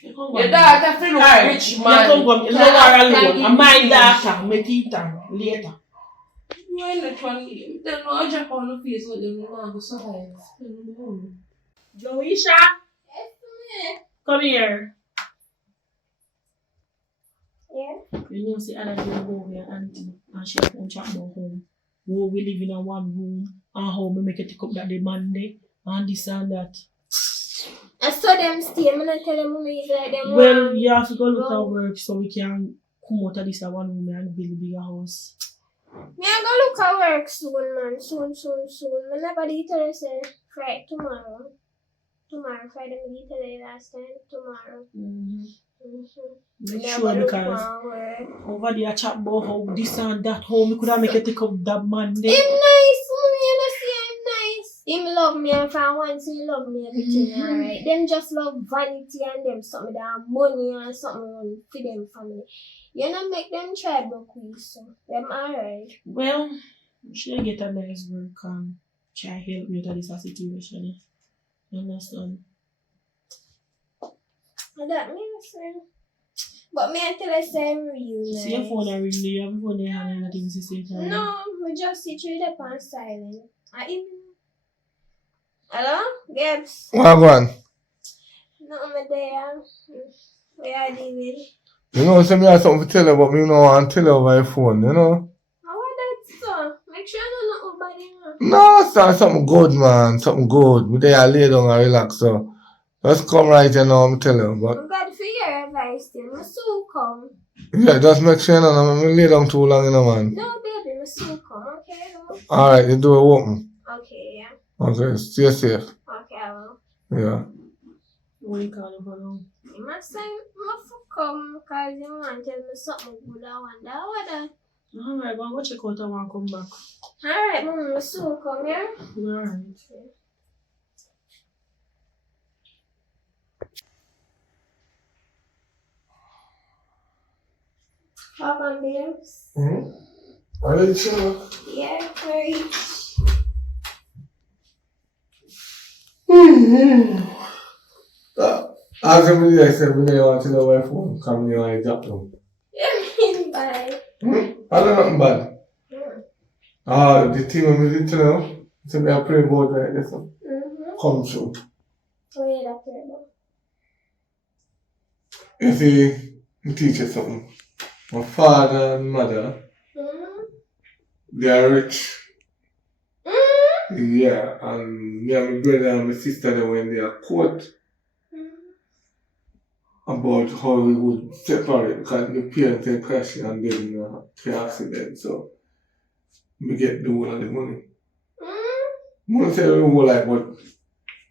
You come your go. daughter feel Alright, rich you man. come go. You Can know I- her can alone. give And my me daughter, me teeth her later. You ain't not one. They don't know how Jack on the face what they don't know how to survive. Joisha, come here. Yeah. You know, see, Anna will go here and she have to chat about home. We live in a one room and how we make it take up that the Monday and this and that. I saw them stay. I'm not tell them mommy like them. Well, you have to go look Well- at work so we can come out of this one room and build a bigger house. Me I go look at work soon, man. Soon. Me never did tell you say Friday tomorrow. Tomorrow, Friday me did tell you last time. Tomorrow. Make Me sure never look because at work. over there chat about how this and that, how we could have make it take up that Monday. Him nice, mommy. You know see him nice. Him love me and for once he love me everything alright. Them just love vanity and them something that money and something for them family. You know make them try broke with so them alright. Well, she get a nice work and try help me out of this situation. Yeah. You understand? And that means but me I tell you say I'm real nice. See your phone and ring me, you have your phone in your hand and everything at the same time. No, we just sit through the on silent. I even hello? Gibbs? What go on? No, I'm there. Where are you with? You know, say me have something to tell you, but me no want to tell you over your phone, you know? How are that so? Make sure I know nobody know. No, sir, something good, man. Something good. Me there lay down and relax, so. Just come right here now, I'm tell you. But, I'm glad for your advice, still. I soon come. yeah, just make sure you know, me lay down too long, you know, man. No, baby, I soon come, okay? No? Alright, the door open. Okay, yeah. Okay, stay safe. Okay, I will. Yeah. What you call it for now? You must say, must come, because you want to tell me something good. I wonder what that. Alright, go check out and want come back. Alright, Mom, I soon come, yeah? Alright. How come, babes? Are you sure? Yeah, very. As a video, I said, we want to know where phone come here and drop them. Bye. I don't know, bad. The team of music, you know, so we are pretty bored right there, so come through. Oh, yeah, that's terrible. You see, we teach you something. My father and mother, they are rich. Yeah, and me and my brother and my sister, they went there court about how we would separate because the parents had crashed and then in a car accident, so we get the whole of the money. Money say we whole like what,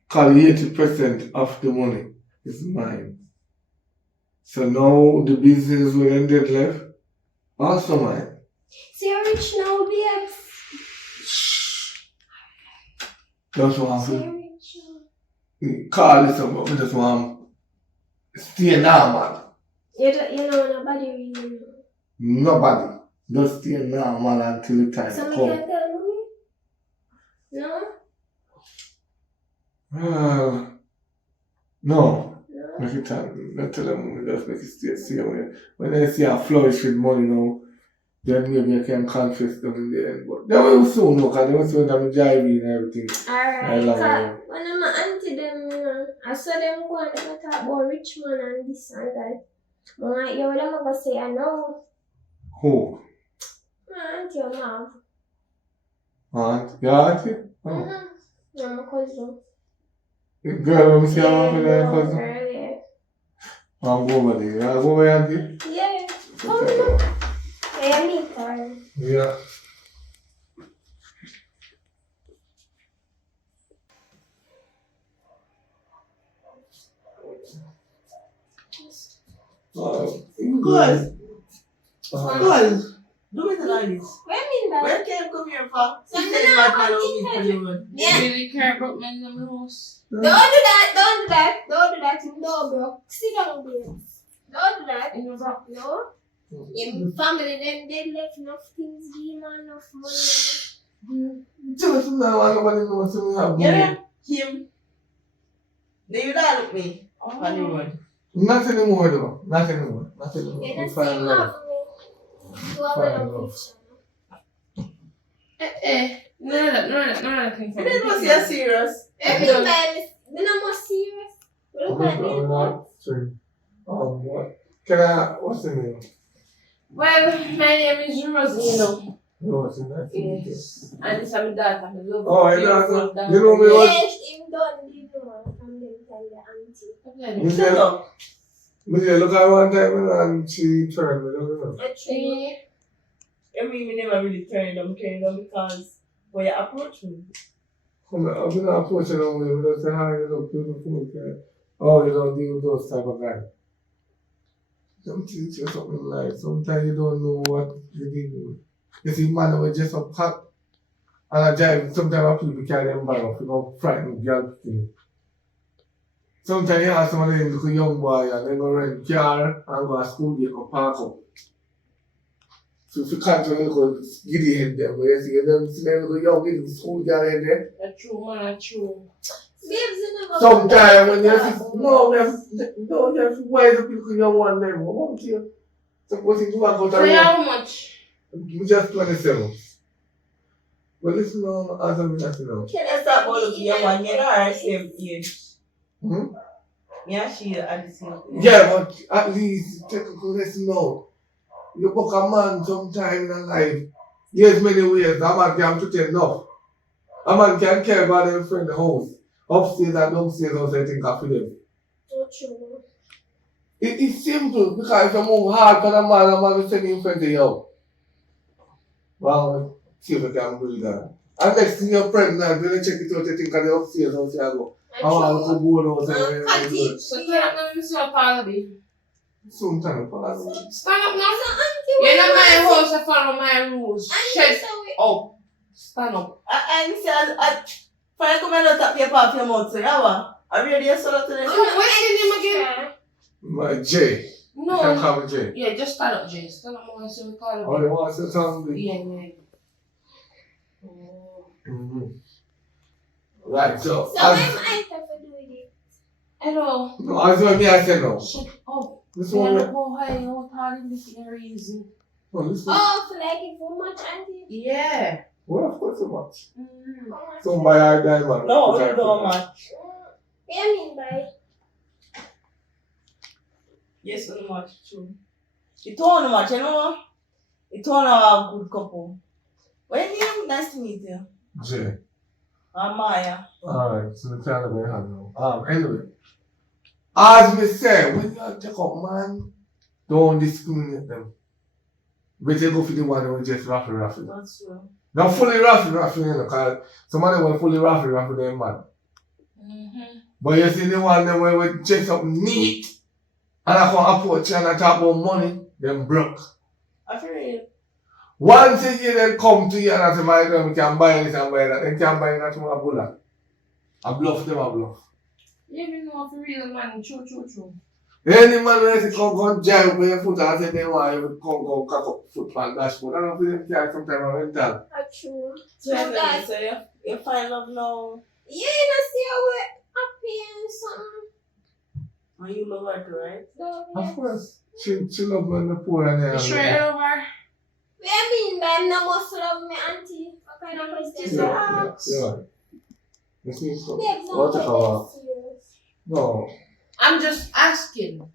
call 80% of the money is mine. So now the business will end it left, also mine. So you're rich now, babes. Just want So you're to rich now. call this up, but we just want to stay normal. You know, nobody really know. Nobody. Just stay normal until the time So me comes. can't tell me? No? No. No? Make it time. Not tell them, just make it stay away. When they see a flourish with money now, then maybe I can confess them in the end. But they will soon know, because they will soon have me driving and everything. Alright, like because when I'm auntie them, you know, I saw them go and they talk about rich man and this and that. But like, yo, them go say, I know. Who? My auntie or mom. Aunt? Your auntie? Oh. No, my cousin. The girl, let me see how Yeah, I'm going no, cousin. girl, yeah. I'll go over there. I'll go over auntie. Yeah. Come on. Yeah, me her. Yeah. Good. Uh, Good. Do it like this. What do you mean by Where can you come here for? So You then said I'm bad man on on me for internet. you. Yeah. You really care about men in the house. Don't do that, don't do that, don't do that, no, bro. Sit down, babes. Don't do that. No. Your family, then they left enough things, give man enough money. Just now, nobody knows we have money. Yeah, him. Do you not look me on the road? Not anymore though. Not anymore. Not anymore. Yeah, We that's find same love. for me. To have Fine, a love. love. None of that thing You didn't know you're serious. Every time, we're not more serious. We look like me, What? Sorry. What? Can I, what's the name? Well, my name is Rosino. No, it's in that. Yes. And it's my daughter. I love Oh, your beautiful daughter. You know me, what? Yes, him don't leave the one from them tell the auntie. Me Shut say, up. me say, look at one time and she turned me, don't you know? Actually, I mean, we never really turned them because when you approach me. I'm not approaching them with you, just say, hi, you look beautiful. Okay. Oh, you don't deal with those type of guys. Some teach you something like, sometimes you don't know what you're dealing with. You see, man, we just up hot. And I drive, sometimes people carry them back off, you know, frightened girl thing. Sometimes you have some of them little young boy and they go rent car and go to school, they go park up. So if you can't do it, go giddy head them, where you see them, see them little young giddy school girl head there. That's true, man, that's true. babes, you never Sometimes when you see, no, you have to wise up little young one there, what won't you? Suppose you go and go to So the how much? we just 27. Well, listen now, as I'm listening now. Let's talk about looking young one. You know our same age. Hmm? Yeah, she at the same age. Yeah, but at least take a listen now. You book a man sometime in a life. There's many ways. A man can pretend enough. A man can care about them friend the house. Upstairs and downstairs house, I think I feel them. Not true. It's simple because if you move hard for a man will send him friend to you. Well, see if I can build that. And next thing you're pregnant, when you check it out, you think of the upstairs house you go. I want to go board house and everything. So stand up now, Mr. Apology. Sometimes, Father. Stand up now. So, auntie, You're not my what house, I follow my rules. Auntie, Shut so we- up. Stand up. And say, if I come and tap your pop your mouth, so yeah, what? Are you ready to solo today? What's your name again? My J. You can No. call me J. Yeah, just stand up, Jay. Stand up more so we call Oh, it. you want to say something? Yeah. Mm-hmm. Right, so, So, what am I have to do with it? Hello. No, as well, me I say no. Shut up. Listen, Yeah, me. look how high you are in this reason. No, listen. Oh, so like it's too much, auntie? Yeah. Well, of course, so much. Mm. How much? So buy our diamond. No, Put you our don't finger. much. What do you mean by? Yes, so much true. It don't much, you know. It don't a good couple. When you nice to meet you. Jay. Maya. Alright, so the kind of way I know. Anyway. As me say, when you take up man, don't discriminate them. But you go for the one who just raffle. That's true. Not fully raffle, you know, because somebody will fully raffle them man. Mm-hmm. But you see the one that will dress up neat and I come approach you and I talk about money, them broke. I feel it. Once a year they come to you and I say, my girl, we can buy this and buy that. They can buy that from a bullet. I bluff them, I bluff. You even know if real man, true. Any man when they come go jive with your foot and say they want you to come go cock up foot on dashboard. I don't feel them care sometimes I went down. That's true. So you find love now. You ain't see how we're happy and something. And you love her too, right? No, Of course. She love me in the pool and You sure it over? What do you mean by no must love me, auntie? What kind of question is that? Yeah. This means so. Babe, no, What take about? it serious. No. I'm just asking.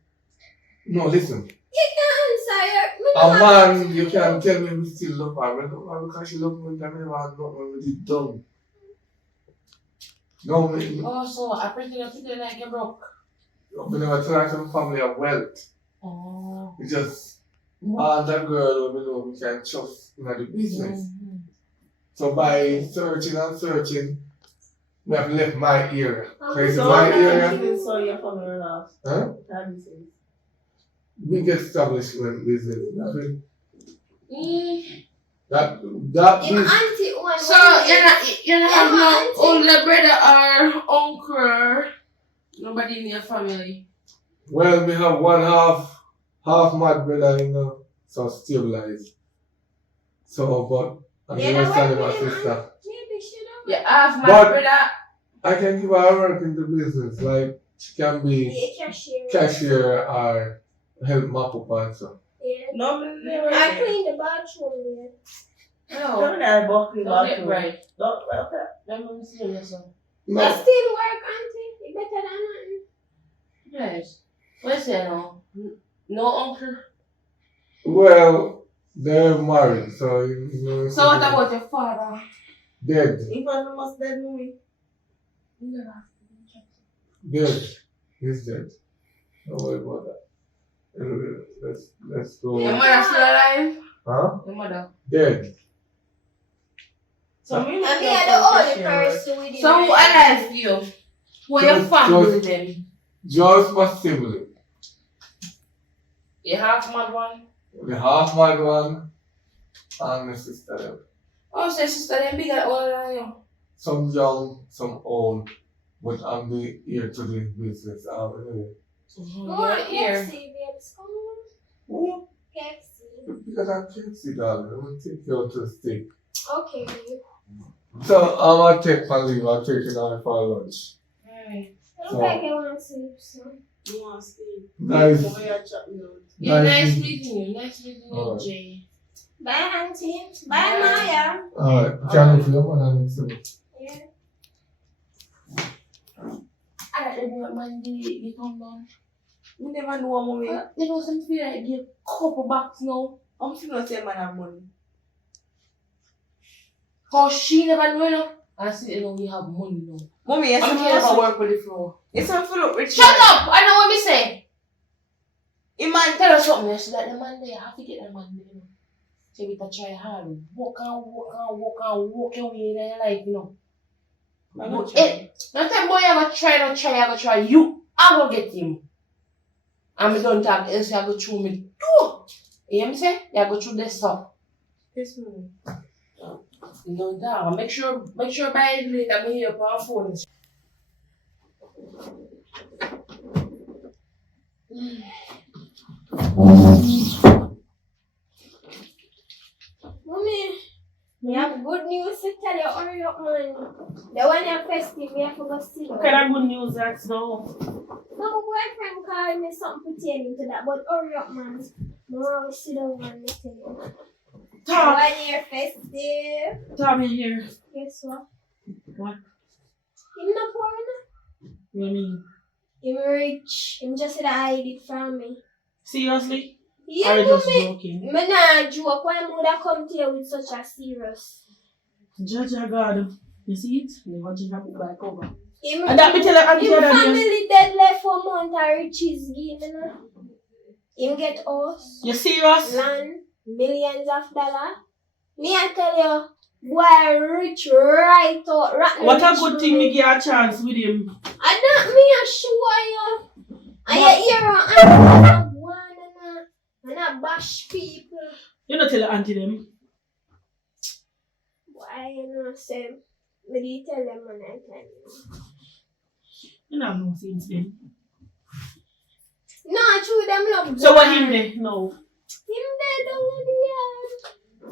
No, listen. You can answer your... A man, you can tell me we still love her. But because she love me, I mean, I don't know what it done. No, me. Oh, so I pretend like you're broke. We never tell her some family of wealth. Oh. We just want that girl we know we can trust in the business. Mm-hmm. So by searching, we have left my area. So it's So my how area. do you saw your family last? Huh? How do you say? Big establishment business. Nothing. Mm. That Your business. auntie one. So you don't have no older brother or uncle, nobody in your family. Well, we have one half mad brother, you know, so stabilized. So, but I Yeah, understand what my do you sister. Maybe she don't. You have my But- brother. I can give her work in the business, like she can be Yeah, cashier. cashier or help mop up and so. Yeah. No, me never. I clean the bathroom, yeah. No. Don't have buckley Don't get back. right. Don't, okay. Let me see your son. You No, still work, auntie? You better than nothing. Yes. What's that no? No uncle. well, they're married, so you know. So what about your father? Dead. If I must dead movie. You never have Dead. He's dead. Don't worry about that. Anyway, let's go. Your mother still alive? Huh? Your mother. Dead. So me And not me know are the only cashier work. person with So who alive you? Who are your Just- family then? Just my sibling. You have mad one? The half mad one and my sister them. Oh, so your sister them bigger and older than you? Some young, some old, but I'm the ear to the business. Anyway. More Your ear. KFC, babes. Come on. Who? KFC. Because I can't see darling. I'm gonna take you out to the steak. Okay, babe. So I'm gonna take my leave. I'm taking out for lunch. Alright. Look like I want to sleep, so. You want to stay? Nice. So we are chatting out. Yeah, nice Nice. meeting you. Nice meeting you, Alright. Jay. Bye, auntie. Bye, Maya. Alright, can you feel my next one? Yeah. I don't know what man they come down. Me never know mommy. You know, some feel like give couple bucks now. I'm still not saying man have money. Cause she never know, you know. And I see, you know, we have money now. Mommy, yes, I'm here to work with the floor. It's not full of rich. Shut up! I know what me say. Imagine. Tell us something. She like the man there. I have to get the man there, you know. So we have to try hard. Walk your way in your life, you know. I'm not But, trying. now tell boy, I go try. You, I go get him. And me don't talk else, you go through me. Do. You hear me say? You go through this stuff. Yes, mommy. You don't talk. Make sure by it later, me here upon phone. Mommy, we have good news to tell you. Hurry up, man. The one you're festive, we have to go see. What kind of good news that's now? call me something pertaining to that, but hurry up, man. I want to sit down and tell you. Talk. 1 year festive. Tell me here. Guess what? What? Him not poor enough. What you mean? Him rich. Him just said I hide it from me. Seriously? Yeah, Or you just me. joking? Me nah joke. Why would I come to you with such a serious? Judge your God. You see it? Never judge a book by cover. Him, And that me tell her auntie him other day. family dead left for month of riches give me now. Him get house, You serious? land, millions of dollars. Me I tell you, boy rich right out. Rotten What a rich good man. thing me get a chance with him. And that me assure you. And you hear a one and a bash people. You not tell her auntie them. Why you know say? Me did tell them when I tell you. You know no sense then. No, true them love. So what him there? No. Him dead already.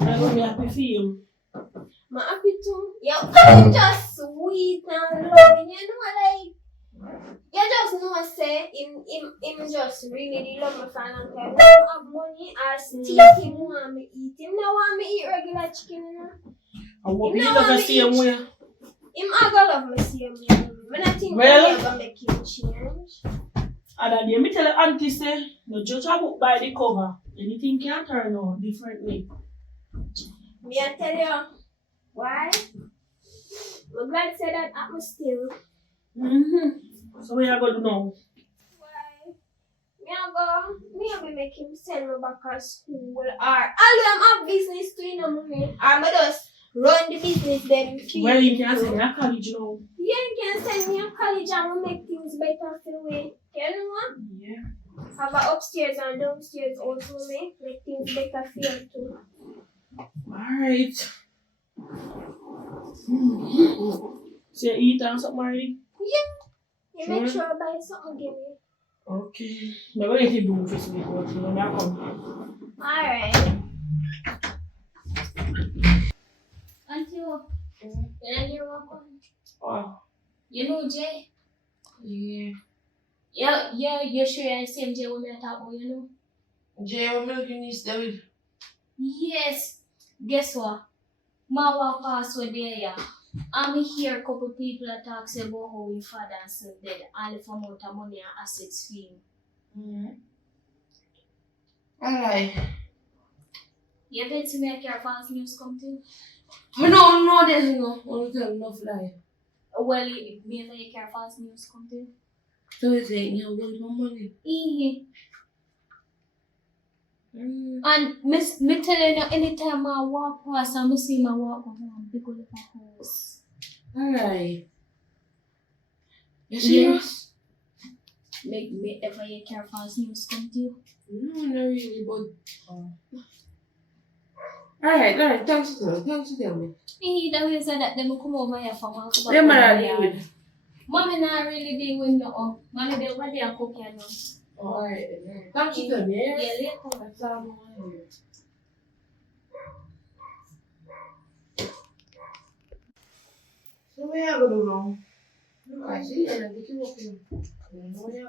I'm gonna be happy for him. I'm happy too. Him just sweet and loving. You know, like you just know say him just really love me for a long time. He don't have money or steak him want me eat. Him not want me eat regular chicken, you know. I hope Him you not love the want me same eat. way. Him a go love me same way. When I think Well- I'm gonna make him change. Other day, me tell her auntie say, no judge a book by the cover. Anything can turn out differently. Me I tell you why. I'm glad say that at me still. So what you gonna do now? Why? Me I be make him send me back to school or I'm have business to you know money. I'm just run the business then feed Well, you can people. say you're college now. Yeah, you can send me to college and will make things better for me. You know what? Yeah. Have a upstairs and downstairs also make things better for you too. Alright. So you eat and something already? You make sure I buy something give me. Okay. I'm going to do this week, but when I come. Alright. Auntie, can I hear one one? Oh. You know Jay? Yeah. Yeah, you sure I same Jay when I talk about, you know? Jay, what milk you need to with? Yes. Guess what? My walk past with there, yeah. I'm hear a couple people that talk about how your father and son dead, all for amount of money and assets for him. Alright. You bet to make your false news come to you? No, there's no. Only tell enough lie. Well, it may make your false news come to you. So you think you want more money? And me telling you, anytime I walk past and I see my walk home, people look at house. Alright. You serious? Make me ever hear your false news come to you? No, not really, but. Alright, thanks to tell me. The way said that they will come over here for walk. Them man are deal with. Mommy not really deal with no. Mommy they what they are cooking now. Alright, thanks to tell me. Yeah, Yeah, later. that's all I want to hear. So what you gonna do now? I see, and I get you walking.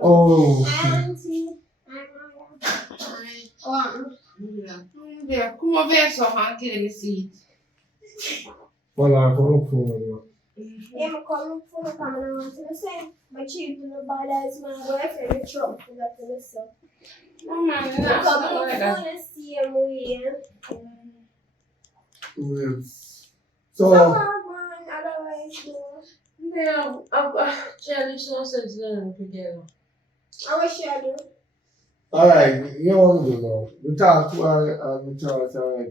Oh, Auntie. Yeah, come over here, so I can see it. voilà, como fundo. Yeah, I'm calling for the camera. I want to say, my children are bad as my boyfriend. The truck for that to listen. No, man, I'm that's not coming like that. to see him here. Yes. So, So, man, otherwise, no. Yeah, childish nonsense learning together. I wish I do. alright, you want to do now. We talk to her and we talk to her.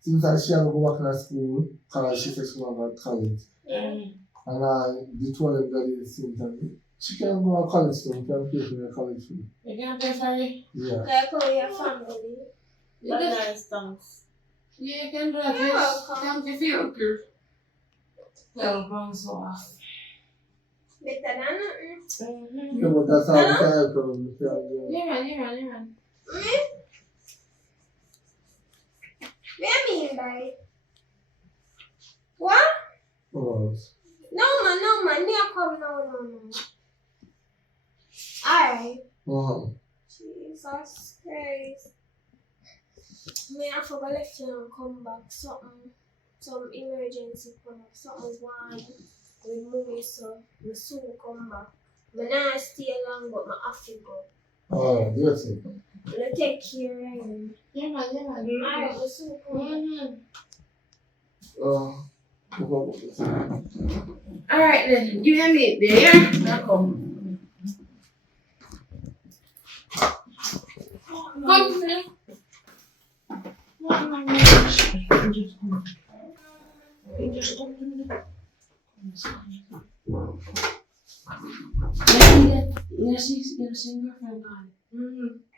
Since I she have to go back to school, because she said she want to college. And the two of them got it at the same time. She can go to college too, we can pay for your college fee. You can't pay for it? Yeah. Like how your family. You can, Nice, thanks. yeah, you can do that. You're You welcome. can't feel good. Well, bounce off. Better than nothing. Yeah, but that's how we can help her. We can do it. Yeah, man. What do you mean by it? What? Oh, No man, you come no. Alright. Jesus Christ. Me I forgot left you and come back. Some emergency come up. Something one with movie so me soon come back. Me not stay long but me have to go. Oh, yes. Me take care of him. Yeah, man. Alright, me soon come back. Alright then, give me a minute there, yeah? I'll come. Come, Phil. You see girlfriend gone.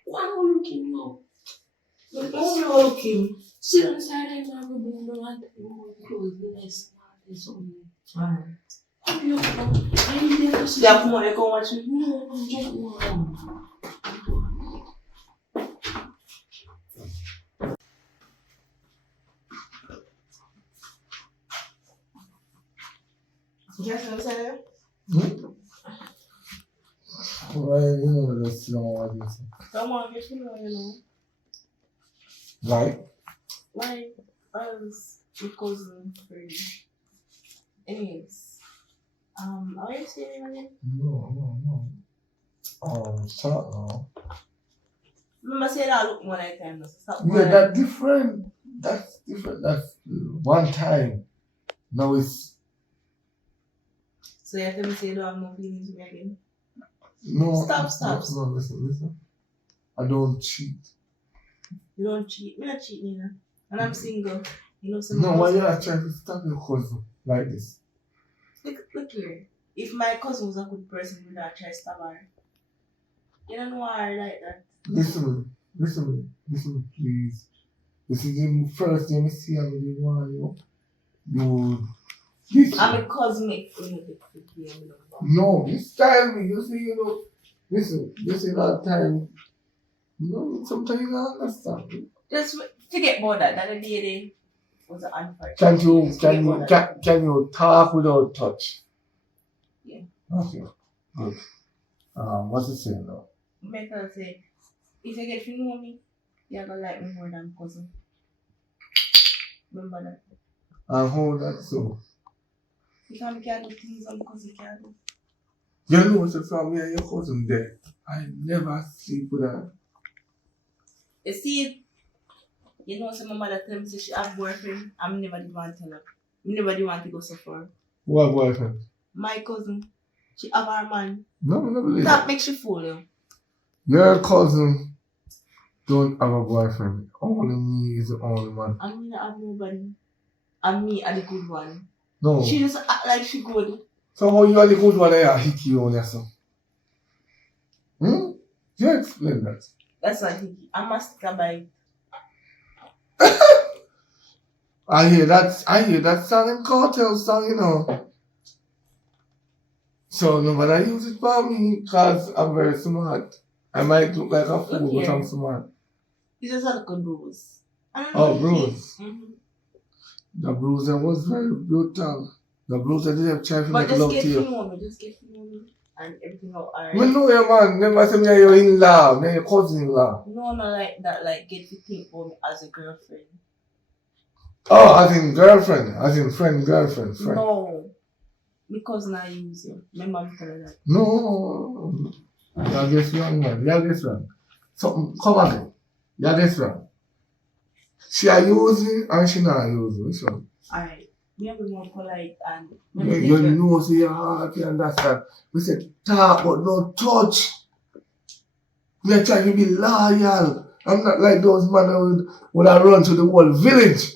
Why don't look him now? Oh, look him. Sit on the side and I will bring no one clothes nice and something. You I never see Yeah, come on, you go watch it. no, I'm just one. Yes, I'm saying. Why you know this long like this? Come on, get you know. Like? Like, us, because friend. Anyways, are you saying again? No. Start now. Remember saying that look more like time. Stop. Yeah, that's different. That's different. That's one time. Now it's So you have to say you don't have no feelings with me again. no. Stop. No, listen. I don't cheat. You don't cheat. Me not cheat neither. And I'm single. You know, No, why you are trying to stop your cousin like this? Look here. If my cousin was a good person, would I try to stop her? You don't know why I like that. Listen, please. This is the first time I see how you want you. Listen. I'm a cosmic. No, you style me. You see, listen, you see that time. Sometimes you don't understand. Just forget about that. That day was an unfortunate. Can you talk without touch? Yeah. Okay, good. What's it saying now? Make her say, if you get to know me, you're gonna like me more than cousin. Remember that. And how that so? You can't do things on cousin can't do. You know what's from me and your cousin there. I never sleep with her. You see, you know, some mother tell me say she have boyfriend. I'm never the one to tell her. I never the one to go so far. What boyfriend? My cousin, she have her man. No, never believe That that. makes you fool you. Your cousin don't have a boyfriend. Only me is the only one. I mean, I have nobody. And me are the good one. No. She just act like she good. So how you are the good one there? Hickey on yourself. You explain that. That's not hickey. I must come by. I hear that song in Cartel song, So nobody use it for me because I'm very smart. I might look like a fool, but I'm smart. You just had a good bruise. Oh, bruise. Mm-hmm. The bruiser was very brutal. The bruiser didn't try to But make love to just you. get to know me. And everything will alright. I know your man. Never say me are your in-law. Me are your cousin-in-law. No, not like that. Like, get to think about me as a girlfriend. Oh, as in girlfriend. As in girlfriend. No. Because now I use you. Remember I'm telling that. No. You guess wrong, man. You guess wrong. Something, come on. You guess wrong. She are using and she not using. Which one? Alright. We have to be more polite and... You know, so you have to understand. We said talk but no touch. We are trying to be loyal. I'm not like those men who would have run to the whole village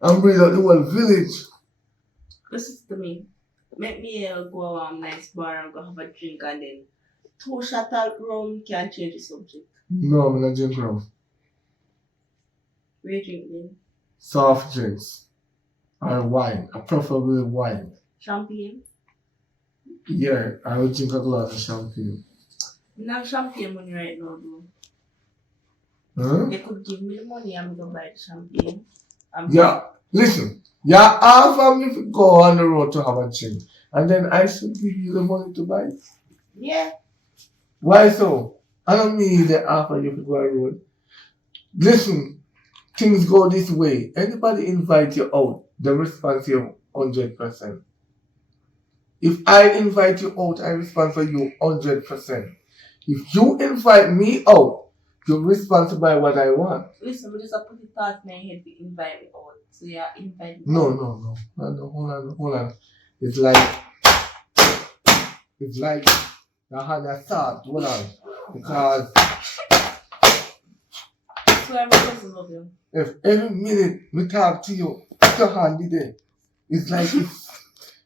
and breed out the whole village. Listen to me. Make me go a nice bar and go have a drink and then 2 shots of rum can change the subject. No, I'm not drinking rum. What you drink then? Soft drinks. Or wine. Preferably wine. Champagne? Yeah, I would drink a glass of champagne. You have champagne money right now though. Huh? They could give me the money and I'm going to buy the champagne. Yeah, listen. Yeah, half of me to go on the road to have a drink. And then I should give you the money to buy it. Yeah. Why so? I don't mean the offer you to go on road. Listen, things go this way. Anybody invite you out, the response you 100%. If I invite you out, I respond for you 100%. If you invite me out, you respond by what I want. Listen, we just put the thought in my head to invite me out. So you invite me No, out. no. Hold on. It's like the hand I start. Hold on. Because So I'm supposed to love you. if every minute we talk to you, put your hand in there. It's like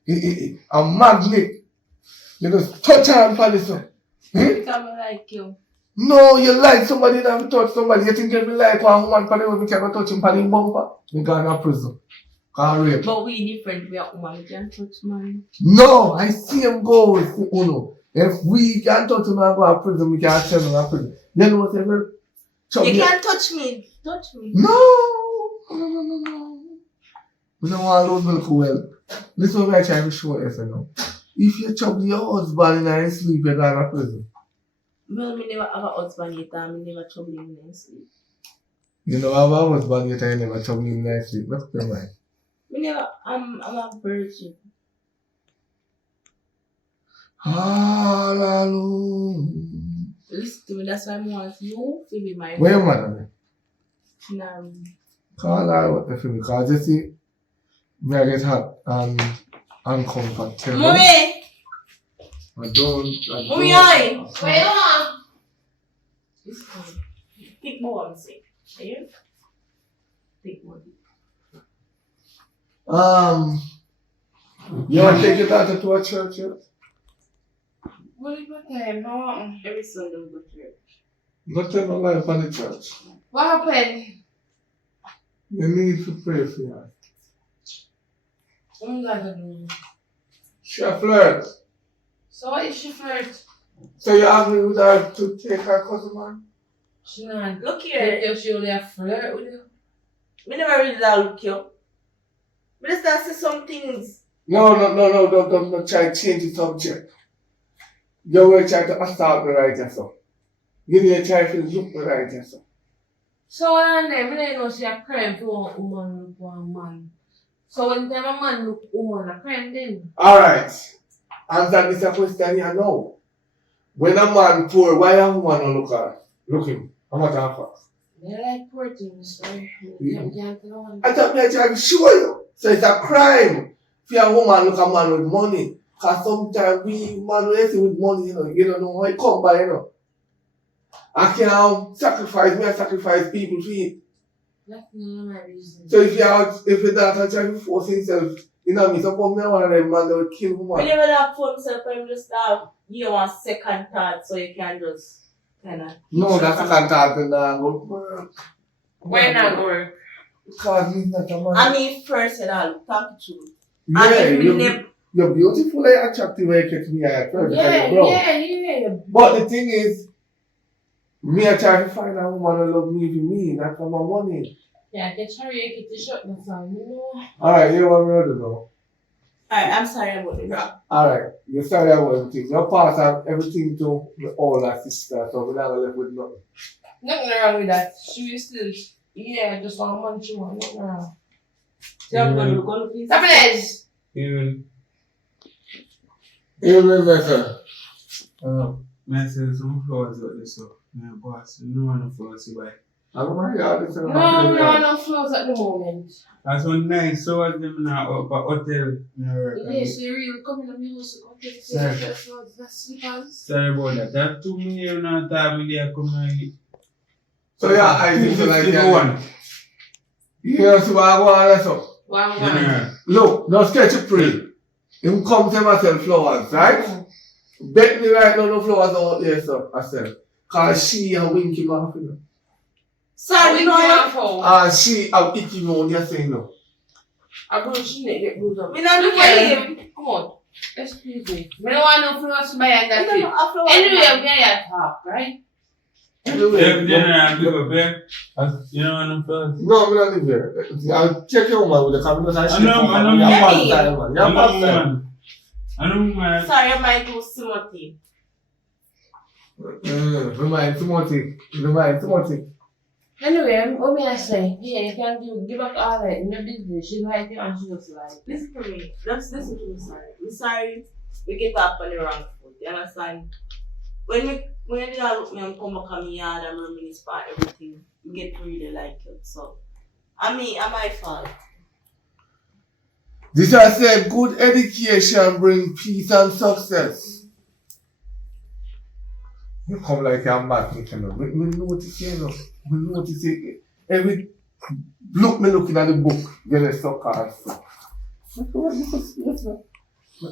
it's a magnet. You just touch hand for this one. Because I like you. No, you like somebody that have touch somebody. You think you be like one woman for the way we can touch him for the bumper. We gone to prison. Can't rape. But we different. We are woman. We can touch man. No, I see him go with Uno. If we can touch him and go to prison, we can send him to prison. You know what I mean? You can't touch me. Touch me. No. We don't want to lose milk well. This is what I try to show you now. If you chop your husband in his sleep, you're going to prison. Well, me never have a husband yet, and me never trouble him in his sleep. You know, have a husband yet, I never chop him in his sleep. Look at my. Me never, I'm a virgin. Hallelujah. Listen to me, that's why I want you to be my Where am I then? No. Call her what the film, because you see, me I get hot and uncomfortable. Mommy! I don't. Mommy, I! Where you want? Listen, take more on say. Are you? Take more. You want to take your daughter to a church yet? What is my time? No. Every Sunday we go to church. Not tell no lie for the church. What happened? You need to pray for her. What am I gonna do? She a flirt. So what if she flirt? So you agree with her to take her cousin man? She not. Look here. If she only a flirt with you. Me never really that look you. But let's start say some things. No, don't try to change the subject. You will try to assault me right here, so. You need to try to look me right here, so. So one day, I know she a crime for a woman look for a man. So when time a man look woman, a crime then. Alright. Answer this question you know. When a man poor, why a woman don't look at her? Look him. I'm not talking. They like poor things, right? Yeah. You can't tell one. I thought I try to show you. So it's a crime for a woman look at a man with money. Because sometimes we man with money, you don't know how it come by, I can sacrifice me, I sacrifice people for it. That's none of my reason. So if your daughter try to force himself, me, suppose me one of them man that will kill We woman. never have fun self and just have you want second thought so you can just kinda No, that's a contact and go. Why not work? Because he's not a man. I mean first and all, talk to you. Yeah, you're beautiful and attractive when you catch me at first. Yeah. But the thing is, me I try to find a woman who love me for me, not for my money. Yeah, get her, you get the shot, that's all, you know. Alright, you want me to know? Alright, I'm sorry about it. Alright, you're sorry about everything. Your pass have everything to the older sister, so we're not gonna live with nothing. Nothing wrong with that. She will still, just want money, she want nothing wrong. So I'm gonna look on the Stop it! Even better. I say some flowers out there, so my boss, no one flowers to buy. I'm my yard, it's No flows at the moment. That's one nice, so what them now up at hotel. Yeah, so you really come in the music, okay, Sorry. that's slippers. Sorry about that. That 2 million now time me there come and So yeah, I think so like that. one. Yeah, so I go on so. One. General. Look, no sketch it pretty. Him come to myself flowers, right? Bet me right now no flowers out there, so I said. Cause she a winky mouth, you know. Sorry, we no, know. She a icky mouth, you say no. I go she need get good up. We not look Look at at him. Come on. Excuse me. We don't want no flowers to buy and We that's don't it. have flowers. Anyway, we are talk, right? General, big up there. You know what I'm saying? No, we don't live there. I'll check your woman with the camera. I know, You're Hey. past time, man. You're past time. I know, man. Sorry, I might do Timothy. Remind Timothy. Anyway, what may I say? Yeah, you can give up all that in your business. She like it and she just like it. Listen to me. Just listen to me, sorry. We're sorry we get off on the wrong foot. You understand? When you look me and come back on my yard and reminisce about everything, we get to really like it. So, am my fault? This I said, good education bring peace and success. You come like a mad, you know. We notice it, you know. We notice it. Every look me looking at the book, then I suck cards.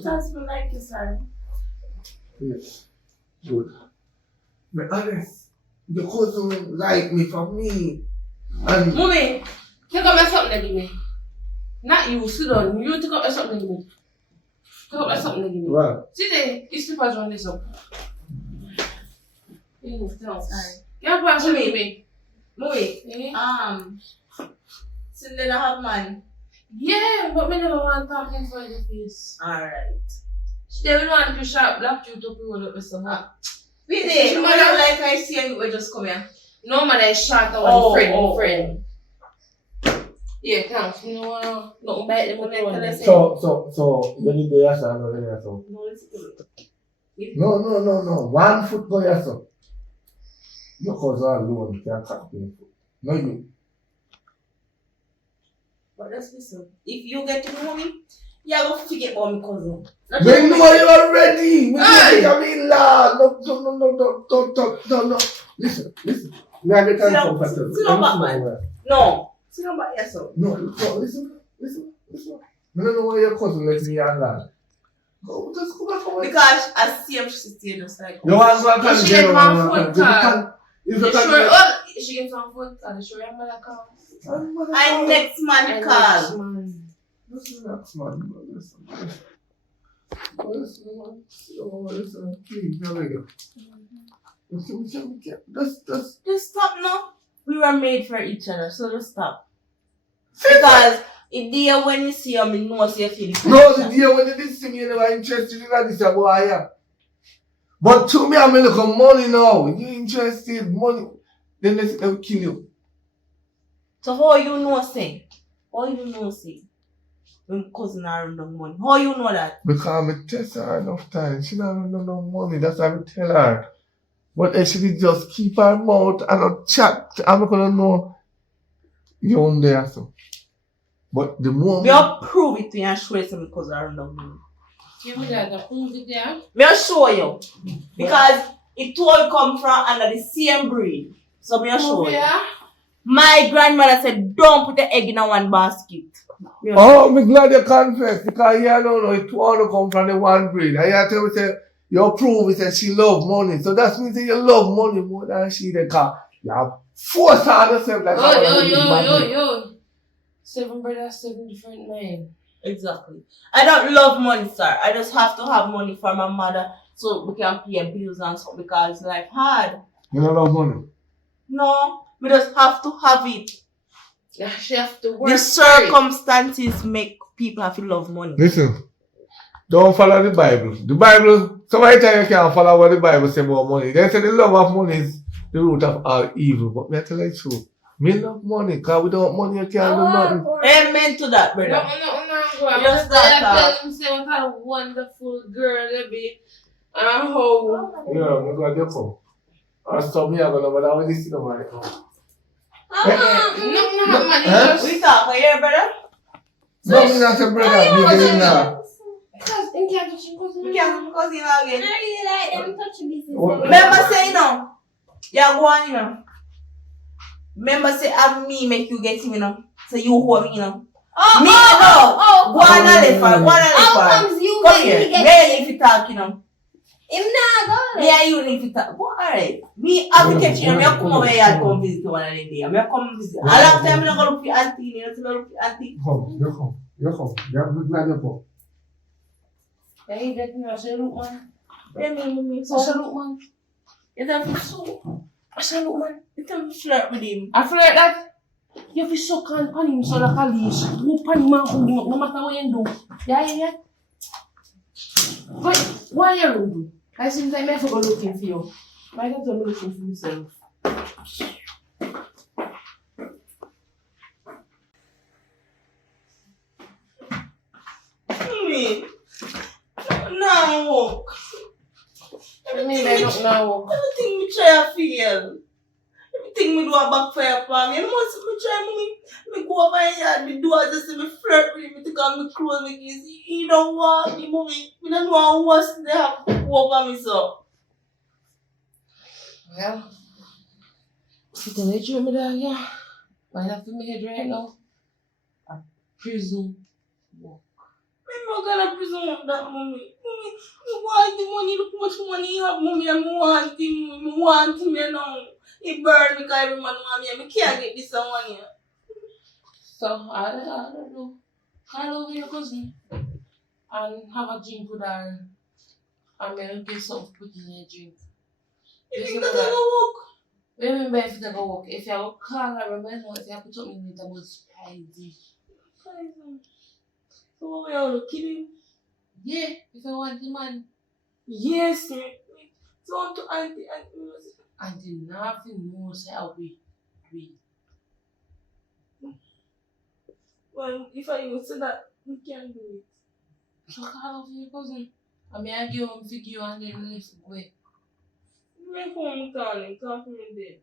That's me like you, sorry. Yes, good. But honest, the cousin like me for me. And Mommy, take up that something and give me. Not you, sit down. You take up that something and give me. Take up that something and give me. well, See there, your slippers on this up. Sorry. Yeah, but I'm give me. Movie. Since then I have money. Yeah, but me never want to talk in front of your face. Alright. They will want to sharp black you to roll up with some more. We did. But like I see you, we just come here. No man, I shot our friend. Yeah, thanks. You know what? Nothing bad them on that. so you need the yes or no, yes or No, listen to me. no. 1 foot go yes or. Your cousin alone can't catch me. No you. But just listen. If you get to know me, you have to forget about my cousin. We know you already. We know you lad. No. Listen. We are getting comfortable. Sit down back, man. No. Sit down by yourself. No, listen. I don't know why your cousin lets me and lad. Go, just go back away. Because I see him, she stay just like. You want to go She get one foot card. If She you sure, can. oh, she gets one foot card. Sure, I'm gonna call. I next man call. Listen, please, no bigger. Just stop now. We were made for each other, so just stop. Because the day when you see him, you know you feel it. No, the day when you did see me, you never interested in this boy I am. But to me, I'm looking for money now. You interested, money, then they will kill you. So how you know say? When cousin are around the money. How you know that? Because I test her enough time. She don't have no money. That's why I tell her. But if she just keep her mouth and not chat, I'm not gonna know you're on there. So. But the moment You prove it to you and show it to me because I don't know. Give me that. Prove it there. I'll show you. Because it all come from under the same breed. So I'll show you. Yeah. My grandmother said, don't put the egg in one basket. oh, I'm glad you confess because you don't know it all come from the one breed. And you tell me say you prove it that she love money. So that means that you love money more than she the car. You have force her yourself like Yo. 7 brothers, 7 different men. Exactly. I don't love money, sir. I just have to have money for my mother so we can pay bills and stuff because life hard. You don't love money. No, we just have to have it. Yeah, she have to work. The circumstances make people have to love money. Listen, don't follow the Bible. The Bible, somebody tell you can't follow what the Bible says about money. They say the love of money is the root of all evil. But me tell you the truth. Me love money because without money you can't do nothing. Amen to that, brother. No. Just tell him say what a wonderful girl they be. And how. Yeah, I'm glad you come. Or stop me, I'm going to already see them right now. No, man. We talk here, brother. No, me not a brother, me getting now. Because in Catholic, We can't because you know I again. really like them touch business. Remember say you know. Yeah, go on, you know. Remember say have me make you get him, you know. So you hold me, you know. Me, no. Go on and left her. Go on and How left her. comes you Come make here. me get Me if you talk, you know. him now go? Me and you need to talk. Go alright. Me have to catch you. Me come over here and come visit one of them day. Me come visit. A long time me not go look for your auntie. You know, to look for your auntie. Come. I'm glad you come. Hey, that you say look man. Me. So say look man. You don't feel so. I say look man. You don't flirt with him. I feel like that. You feel so calm pan him so like a leash. Who pan him out no matter what you do. Yeah. Wait, why you do? I seem like me for go looking for you. Might have to listen for myself. Me. No. I mean, I don't know. Everything me try to feel. Everything me do a backfire for me. You must me try me go over here, me do just me flirt with him, me take off my clothes, me kiss. He don't want me, mommy. Me don't know what's they have to go over me so. Well, you can let you me down, yeah. Might have to make it right now. A prison walk. I'm not gonna prison with that, mommy. Mommy, me want the money. Look how much money you have, mommy. I want him. Me want him, you know. He burn me because every man want me. I can't get this one here. So, I don't know. Call over your cousin and have a drink with her. And then get something to put in your drink. You think that's gonna work? Remember if it's gonna work. If you call her, remember if you put something in it, that was spicy. So what we all kill him? Yeah, if you want the man. Yes, sir. So on to auntie. Auntie nothing more say I'll be. Well, if I even say that, we can't do it. So call over your cousin. I mean, I give him figure and then let's go. My phone calling, talk to me there.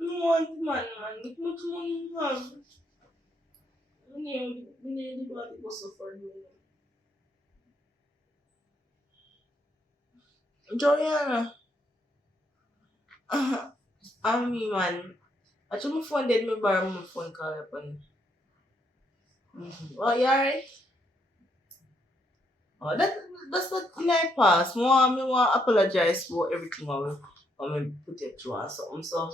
I want the man. Look how much money you have. We need the body to suffer you. Joanna. I mean, man. I took my phone dead, me borrow my phone call upon. Oh, you alright? Oh, that's not night pass. Me want apologize for everything when me put it through and something. So,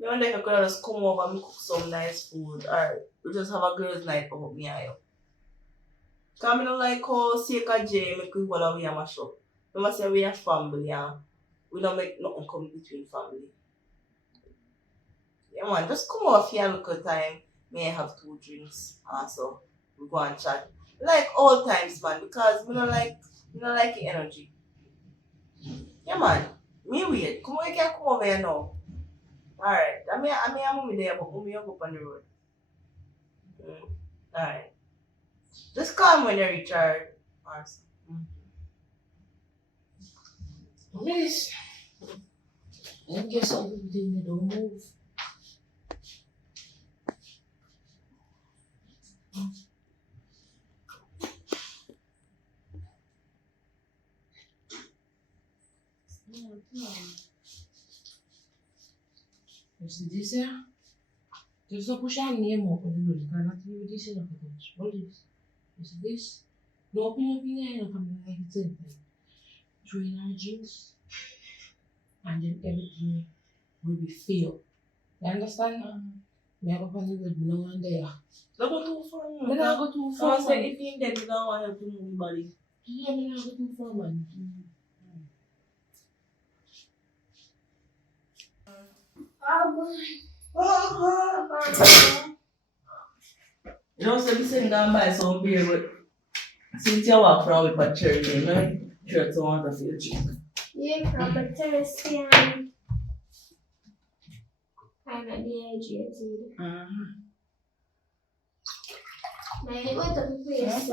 me wonder if I could just come over and cook some nice food. Or we just have a girls' night out me and you. Because I don't like how Seika J make people all we mash up. We must say we are family and we don't make nothing come between family. Yeah man, just come over for a little time. May I have 2 drinks also. We go and chat. Like old times man, because we don't like the energy. Yeah man, me weird. Come on, you can come over here now. Alright. I mean I'm mommy there, but mommy you go up on the road. Alright. Just call me when you reach her. Miss, let me get something to do that don't move. You see this here? Just don't push your name up on the road. You cannot do this in a package. What is this? You see this? No opinion, no coming like it's in. Drain our drinks. And then everything will be filled. You understand? Me I go on the road, no one there. Don't go too far. Me not go too far. I say if you dead, you don't want to help to move your body. Yeah, me not go too far, man. You know, so we say go buy some beer, but since you walk around with a cherry, you know, sure to want to feel drink. Yeah, from the thirsty and kind of dehydrated. Man, what a place.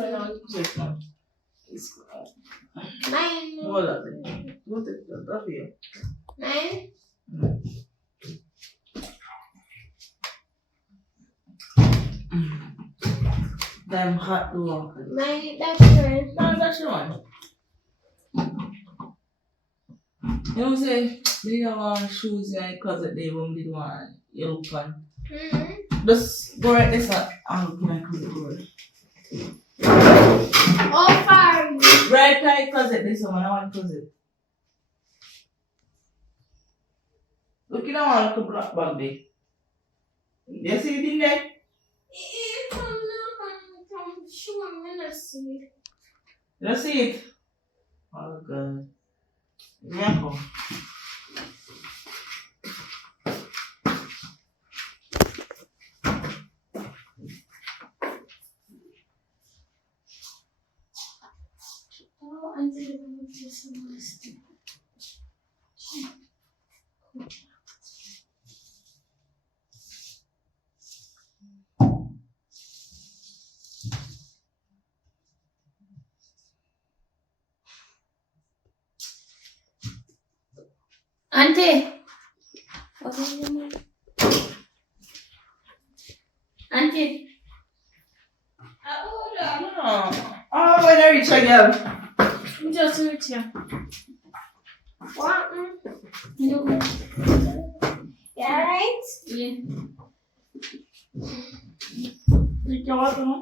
Man. Hold on. What is that here? Man. Damn hot though. Man, that's right. No, that's the one. You know what I'm saying? We have our shoes in the closet there when we did one yellow pan. Just go right this and look in my closet door. Oh, far. Right by closet this one, I want closet. Look in that one little black bag there. You see it in there? You see it? Oh god. Yeah, come. Oh, I'm going to do some more stuff. Auntie. Okay, mama. Auntie. Oh, when I reach again. Just reach here. What? No. You alright? Yeah. Drink your water, man.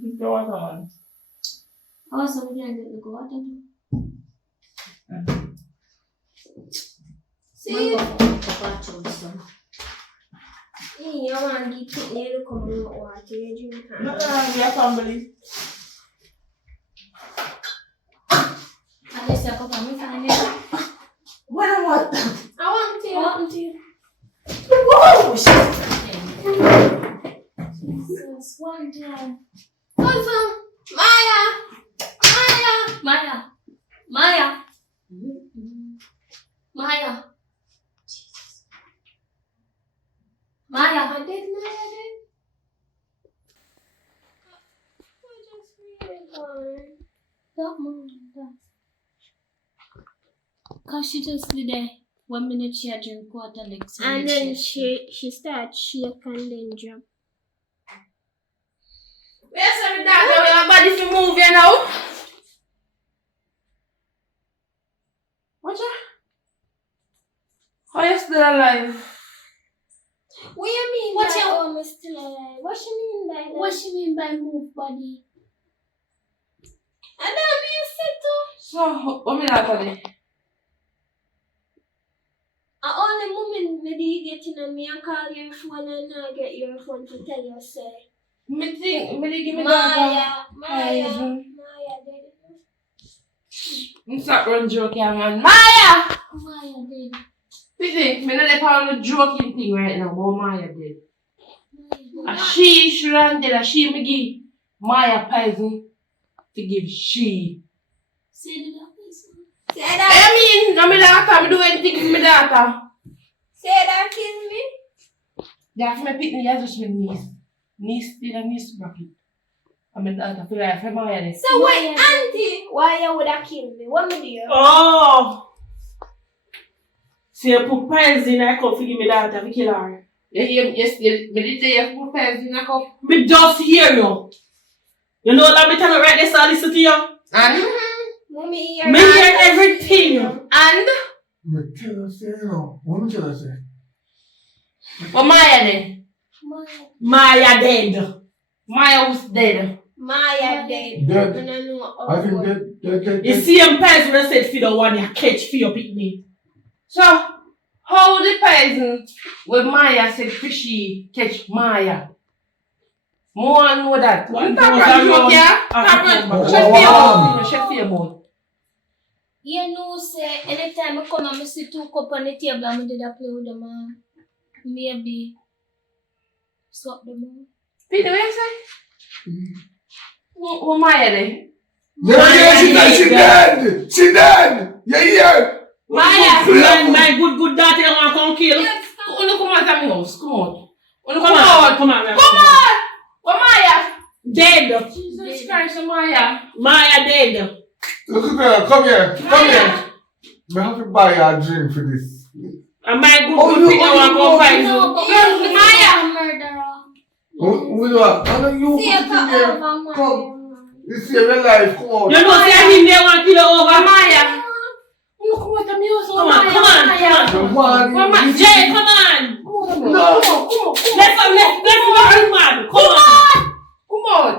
Drink your water, man. Oh, so we didn't get the water. See? You want to get me to come out water, you drink. No, your family. At least I come from find it. What I want? I want to. Whoa! Jesus, one time. Awesome. Maya. I did Maya did. I just really gone. Don't move. Cause she just did that. 1 minute she had drink water next minute. And then she started shake and then jump. Where's every that way your body fi move you now? What's that? How you still alive? What you mean What's by your- I'm still alive? What you mean by that? What you mean by move body? And then me sit too. So, what me like today? A only moment me dey get in and me and call your phone and I get your phone to tell you say Me think, me dey give me Maya, Poison. dead. I'm start run joking, man. Maya! Maya dead. Me think, me not on the joking thing right now, but Maya dead. Maya And she shouldn't dead, and she me give Maya poison to give she. Say that please. Say I that. mean, no me daughter, me do anything for my daughter. Say that kill me. That's my pick me, just my niece. Niece still a niece bracket. And my daughter feel like for Maya dead. So wait, auntie, why you woulda kill me? What me do you? Oh! So you put poison in a cup to give me that to kill her. You hear me? Yes, me did say you put poison in a cup. Me just hear you. You know that me tell me right there, so I listen to you. And? Mommy, you're Me hear everything. And? Me tell her say, you know. What me tell her say? What Maya dead? Maya dead. Maya was dead. Maya dead. Dead. And I know I think that. You see him poison when I said for the one you catch for your picnic. So, how the poison when Maya said fishy catch Maya? More know that. What You goes talk about around joke, yeah? Africa. Talk about chef your mouth. you know, say, anytime I come and I see 2 cups on the table and I did a play with them, maybe swap them out. Peter, what you say? What Maya dead? She dead! She dead! Yeah, yeah! Maya! My good daughter you want to come kill. Uno come out of my house. Come on. Uno Come on. Come on. Come on! What Maya? Dead. Jesus Christ, Maya. Maya dead. Look girl, come here. Come here. We have to buy her a drink for this. And my good people want to come find you. No, but Yes, you're Maya. a murderer. We do it. I know you put See, it in there. over Come. You save your life. Come on. You know, say him there want to kill you over. Maya. Uno come out of my house. Come on, come on, come on. Come on. Jay, come on. No. Let's go, man. Come on. Come on. Come on.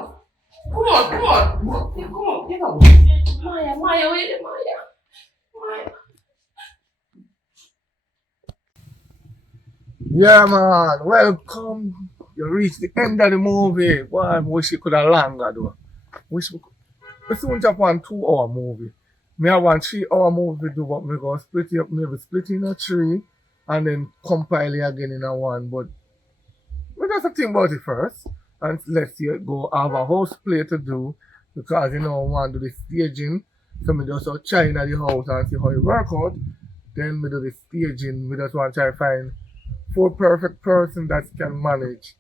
Come on. Come on. Get out. Maya, wait a Maya. Yeah, man. Welcome. You reached the end of the movie. Boy, I wish it could have longer, though. We soon jump on 2-hour movie. Me have one 3-hour movie to do, but me go split it up, maybe split in a 3 and then compile it again in a 1. But we just have to think about it first. And let's see it go. I have a house play to do because, you know, I want to do the staging. So me just try in the house and see how it work out. Then we do the staging. We just want to try to find 4 perfect person that can manage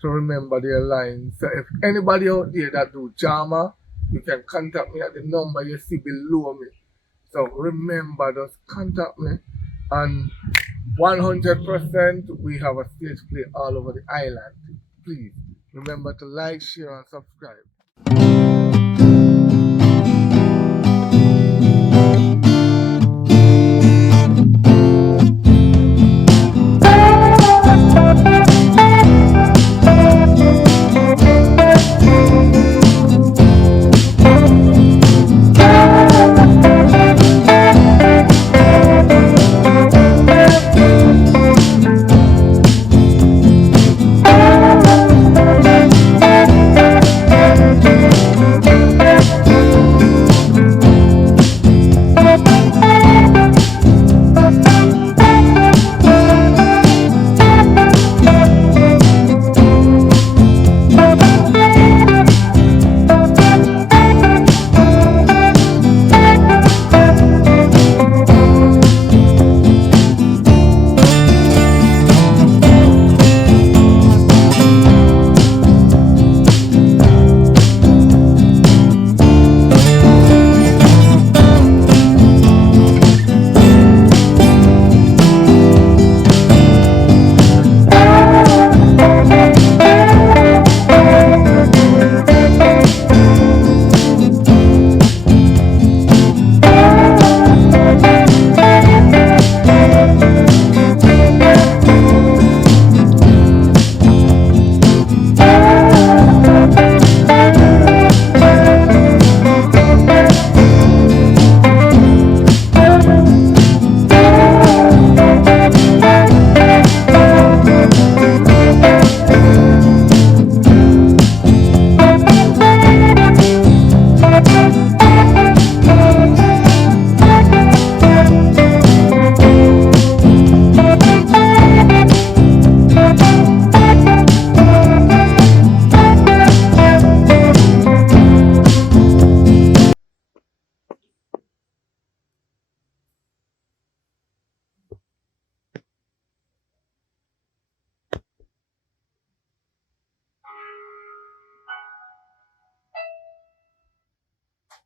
to remember their lines. So if anybody out there that do drama, you can contact me at the number you see below me. So remember, just contact me. And 100% we have a stage play all over the island. Please remember to like, share, and subscribe.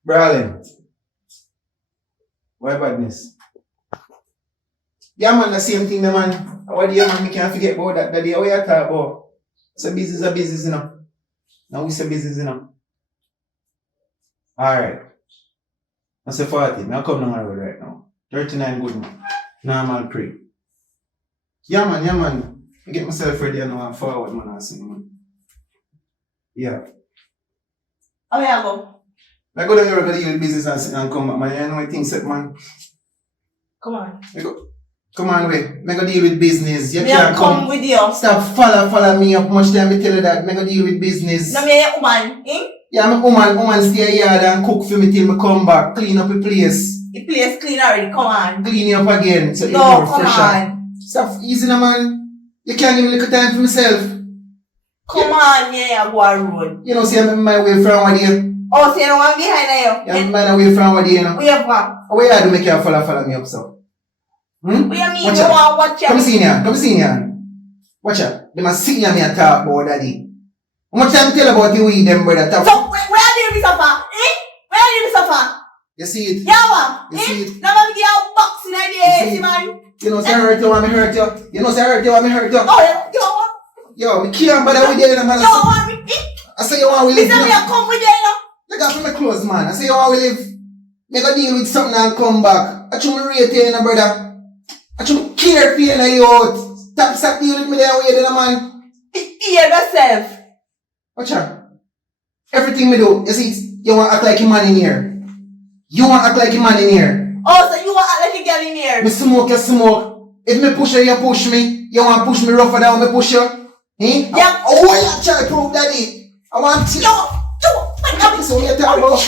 Brawling. Why badness? Yeah, man, the same thing, man. What do you man? We can't forget about that. That day, what you talk about? So business is a business, you know. Now we say business, you know. Alright. I say 40. Now come down the road right now. 39 good, man. Normal pray. Yeah, man. I get myself ready and now I'm forward, man. I see, man. Yeah. How you go? I go down here, go deal with business and come back, man. You know what things set, man. Come on. Come on, wait. I go deal with business. You Me can't come with you. Stop follow me up much time. I tell you that. I go deal with business. No, me a woman, eh? Yeah, I'm a woman stay yard and cook for me till I come back. Clean up the place. The place clean already, come on. Clean you up again. So you're No, more come fresher. on. Stop easy now, man. You can't give me a little time for myself. Come on, yeah, go on road. You know, see, I'm my way from what you. Oh, so you know I'm behind you? Yeah, I'm my way from what you know. We have what? What you do make you follow me up, so? Hmm? What you mean Watch you out. want watch Come out? see here. Watch out. They must sit here and talk about daddy. How much time tell about you with them, brother? So, where do you suffer? Eh? Where do you suffer? You see it? Yeah, what? You see it? Now I'm give you boxing idea, man. You know, say I hurt you, want me hurt you. You know, say I hurt you, want me hurt you. Oh, you want? Yo, me can't bother with you, man. You want me? I say you want to live. Listen, me come with you, you know? Look after my clothes, man. I say you want to live. Me go deal with something and come back. I try me rate you, brother. I try me care for you, out. Stop dealing with me there, way, man. Behave yourself. Watch out. Everything me do, you see, you want to act like a man in here. You want to act like a man in here. Oh, so you want to act like a girl in here? Me smoke, you smoke. If me push you push me. You want to push me rougher than me push you? Eh? Yeah. Oh, you try to prove daddy. I want to. This is what you talk about.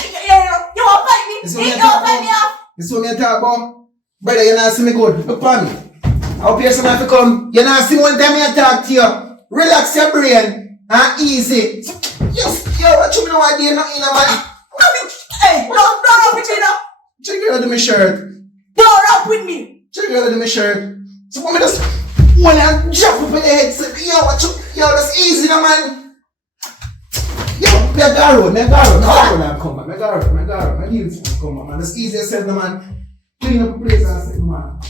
You want to fight me? This is what You you want talk to fight me about. off? This is what you talk about. Brother, you not see me good. Look for me. I hope you somebody to come. You not see one time I talk to you. Relax your brain. And easy. Yes, yo, what you know idea nothing, man. Hey, no, with you now. Check it out of my shirt. Don't rap with me. Check out my shirt. So when me just wanna drop up in your head, say, yo, what you, yo, that's easy, no, man. Yo, me a garo, now come, man. Me garo, me need to come, man. That's easy as said, no, man. Clean up the place and say, man.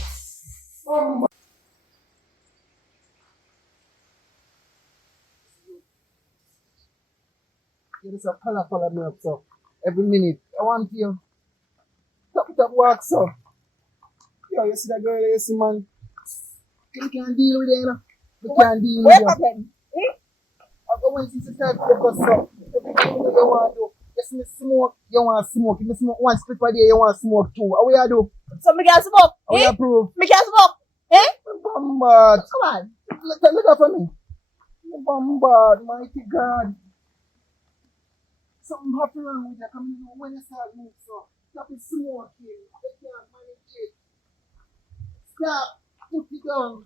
There is a color milk, so every minute I want you. Top work, so. Yo, you see that girl, you see, man. You can't deal with it, you know. You can't deal with it. I go when she start to focus, so. Everything you want to do. You see me smoke, you want to smoke. If you smoke one split per day, you want to smoke two. How you do? So me can smoke. How you prove? Me can smoke. Bombard. Come on. Look up for me. Bombard, mighty God. Something happen wrong with you. Come in when you start moving, so. Stop it smoking. You can't manage it. Stop. Put it down.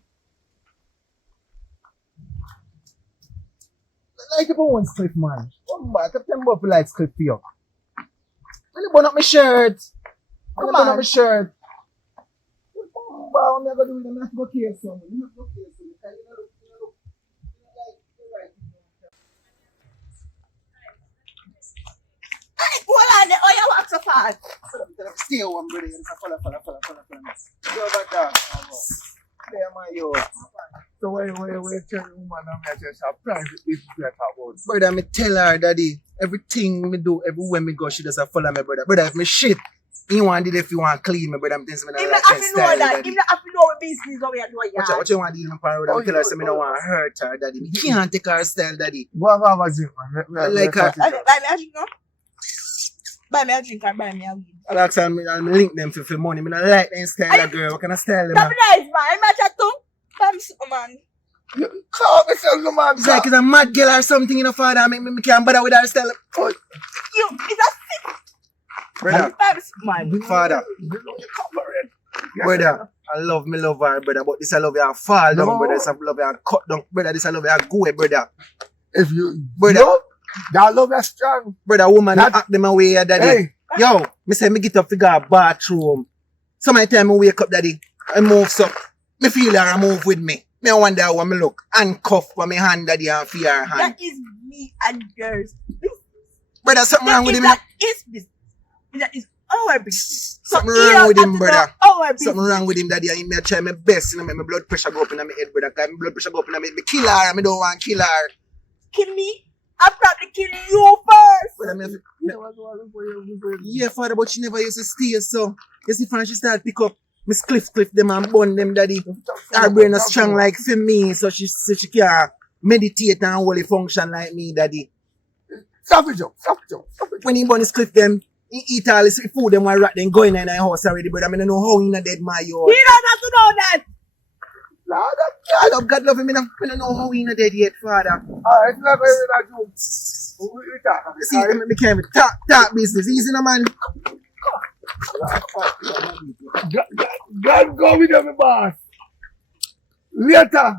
Like a bones clip, man. Bombard, September for lights clip for you. When you burn up my shirt. When you burn up my shirt. Bombard, what am I going to do with them? I have to go care someone. You have to go care someone. Because you know, you like, you're right. Hold on there. Oh, you walk so fast. Stay one, brother. Follow. Yo, but that. There, my yo. So where tell the woman I'm just a private business about. Brother, me tell her, daddy, everything me do, everywhere me go, she does a follow me, brother. Brother, if me shit, you want it if you want clean me, brother. I'm thinking me If not you like have that to know style, that, daddy. if you have to know what business over here doing, Watch out, what you want to do in the parade? I'm tell her, say me don't want to hurt her, daddy. Me can't take her style, daddy. What was it, man? I like her. buy me a drink, no? Buy me a drink and buy me a weed. I like her, I'll link them for money. Me not like them style, girl. What kind of style, That's man? nice, man. I'm a chat too. Buy me something, man. Call myself no man. It's like it's a mad girl or something, you know, father. Me can't bother with her style. Oh, You, it's a sick. brother, Buy me something, man. father, You know you cover it. Yes, brother. I love her, brother. But this I love you fall down, No. brother. This I love you cut down, brother. This I love you go, brother. If you, Brother. no, that love is strong. Brother, woman, That- act them away, daddy. Hey, Yo, me say me get up to go to bathroom. Some time I wake up, daddy. I move so. Me feel her I move with me. Me wonder how me look. Handcuff for me hand, daddy, and fear her hand. That is me and girls. Brother, something wrong with him. That is business. That is our business. Something you wrong with have him, to brother. know our business. Something wrong with him, daddy. I try my best, you know, make my blood pressure go up in my head, brother. Cause my blood pressure go up in my head. Me kill her, and me don't want to kill her. Kill me. I'll probably kill you first. Brother, yeah, father, but she never used to stay, so. You see, when she start pick up, Miss Cliff them and bun them, daddy. Her brain is strong like for me, so she can meditate and only function like me, daddy. stop it, Joe. Stop it. When he bun his Cliff them, he eat all his food, them while rat then going in the house already, brother. I don't know how he not dead my yard. He don't have to know that. God love him, I don't know how he not dead yet, father. Alright, it's not going to that Joe. We talk. You see, me can't even talk business. Easy, no, man. God go with you, my boss. Later.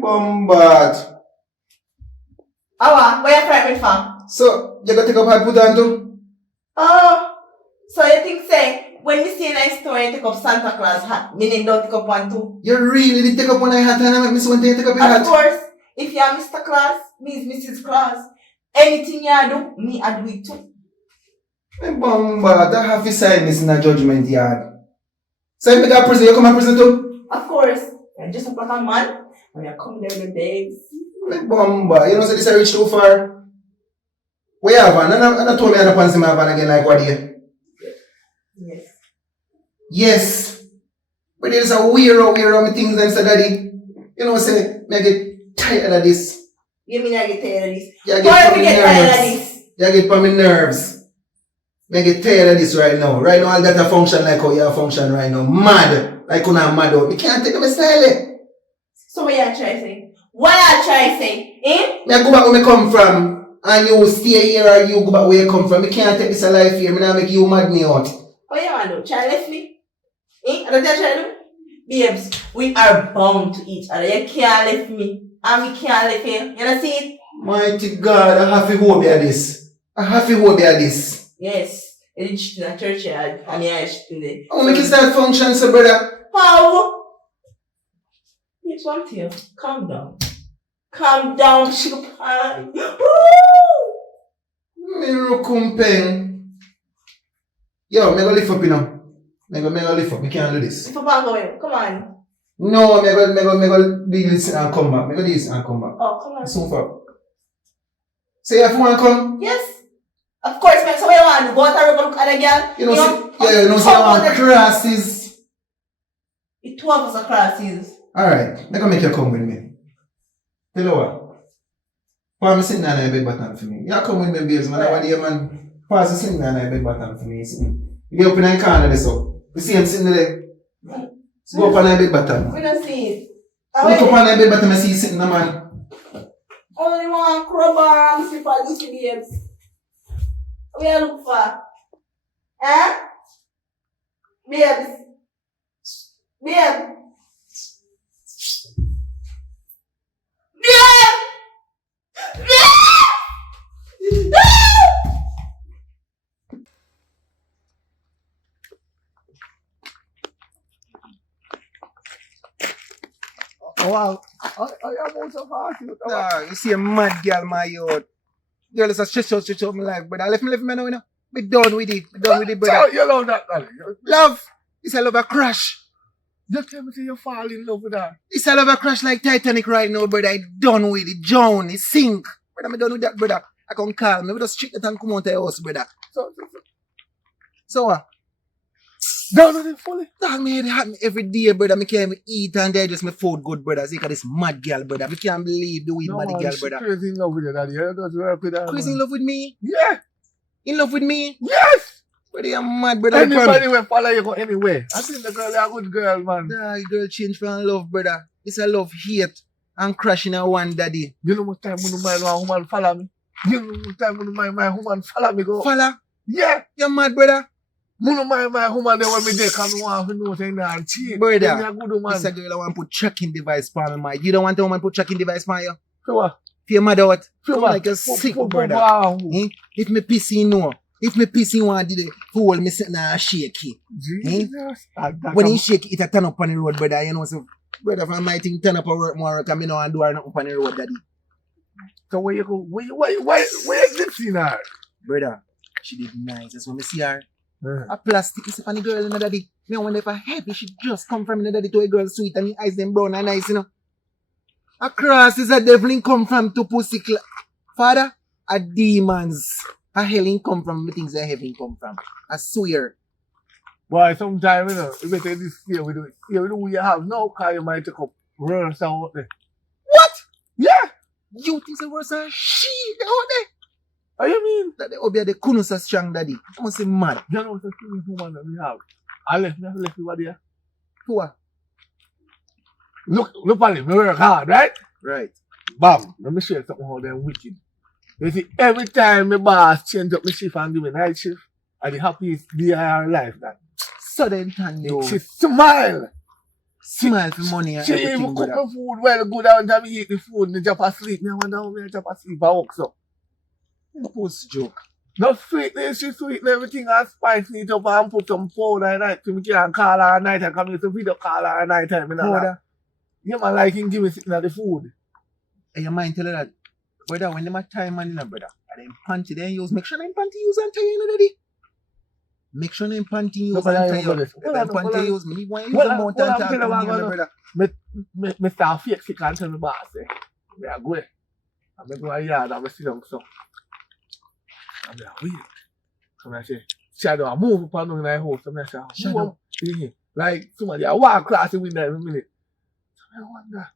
Bombard. Awa, where you from me from? So, you gotta take up hard put on too? Oh, so you think say when you see a nice store and take up Santa Claus hat, meaning don't take up one too? You really did take up one hat and I make me so want to take up your Of hat? course, if you are Mr. Claus, me is Mrs. Claus. Anything you do, me I do it too. Bombard, I have to sign this in a judgment yard. So if you got prison, you come and prison too? Of course, you're just a like a man, and you're coming there with the babes. Bombard, you know, so this I reach too far. Where you have one? And I told me I don't fancy my van again like what here? Yes. Yes. But there's a weirdo me things them say, daddy. You know, say, me I get tired of this. You mean I get tired of this? You Why get do for you me get tired of nerves. this? You get for me nerves. Me get tired of this right now. Right now, all that a function like how you function right now. Mad. Like you not mad out. Me can't take my style. So what you try to say? What you try to say? Eh? Me I go back where me come from. And you stay here or you go back where you come from. Me can't take this a life here. Me not make you mad me out. What you want to do? Try to left me? Eh? I don't try to do? Babes, we are bound to each other. You can't leave me. And we can't leave you. You know see it? Mighty God, I have to hold me at this. I have to hold me at this. Yes. It's in a church yard. And yeah, it's in there. I want to make it start function, so brother. How? Here's one thing. Calm down. Calm down, sugar pie. Me kumpeng. Yo, me go lift up, you know. Me go lift up. Me can't do this. If I'm going, come on. No, me go do this and come back. Me go do this and come back. Oh, come on. So far. Say if you want to come. Yes. Of course, man. So what you want? Go out and look at a girl? You know, you know, say I want crosses. The two of us are crosses. Alright, me go make you come with me. Tell you what. Paul, me sitting down in a bed button for me. You come with me, babes, man. Over there, man. Paul, sitting down in a bed button for me. You get up in the corner there, so. You see him sitting there? So go up on the bed button. We don't see it. Look up on the bed button, I see you sitting there, man. Only one crowbar and slipper, you see babes. What you look for? Eh? Babes. Babe. Oh, wow. I am so fast. Nah, you see a mad girl, my youth. Girl is a stretch out my life, brother. Let me know, you know. Be done with it. Be done with it, brother. You love that, darling. Love. It's a love a crash. Just tell me say you fall in love with that. It's a love a crash like Titanic right now, brother. I done with it. Drown. It sink. Brother, I'm done with that, brother. I can call me. We just straight that and come out to the house, brother. So what? Down with it fully. Dog, me head hot me every day, brother. Me can't even eat and digest my food good, brother. See, this mad girl, brother. Me can't believe the way mad girl, brother. Crazy in love with you, daddy. You just work with that. Crazy in love with me? Yeah. In love with me? Yes. Brother, you're mad, brother. Anybody will follow you go anywhere. I think the girl is a good girl, man. Dog, girl change from love, brother. It's a love hate and crashing in one daddy. You know what time when my woman follow me? You know what time when my woman follow me go? Follow? Yeah. You're mad, brother. My woman they want me there because I want to know saying that cheap. Brother, Tell me a good woman. it's a girl I want to put tracking device for me, man. You don't want a woman put tracking device for you? So what? If you're mad out, So come what? like a sick brother. Wow. Eh? If me pissing no, if me pissing want to hold me sitting and shake it. Jesus. When he shake it, it turn up on the road, brother. You know, so brother, if I might think turn up a work more, because I know I do nothing on the road, daddy. So where you go? Where is this in her? Brother, she did nice. That's when I see her. Yeah. A plastic is on the girl in the daddy. Me wonder if I happy she just come from the daddy to a girl sweet and the eyes them brown and nice, you know. A cross is a devil in come from to pussy Father, a demons. A hell in come from the things that heaven come from. I swear. Boy, sometimes, you know, you better this year with it. You know, you have no car, you might take up runs out there. What? Yeah. You think the worst are she out there? What you mean? That they obey the kunus are strong daddy. I must say mad. You know, the thing woman that we have. I left you what there. Who are? Look at him, we work hard, right? Right. Bam. Let me show you something how they're wicked. You see, every time my boss change up my shift and give me night shift, I'm the happiest day of our life. That. Sudden time yo. She smile. Smile for money and She everything, even cook brother. my food well good. I want to eat the food and jump asleep. I wonder how I jump asleep. I walk so. Post joke. No sweetness, she sweeten everything and spice it up and put some powder at night. So we can call her at night and come here to video call her at night time. Powder. You man like him give me sitting at the food. And your mind tell her that, brother, when them a time man in a brother, and them panty they use, make sure them panty use and tie you, daddy. Make sure them panty use and tie you. Them panty use, me want you use them more than talk to me, brother. Me start fake sick and tell me boss say, me a go. And me go a yard and me sit down so. And me a wait. So I say, shadow a move upon in the house. So I say, Shadow. Like somebody a walk across the window every minute. So I wonder.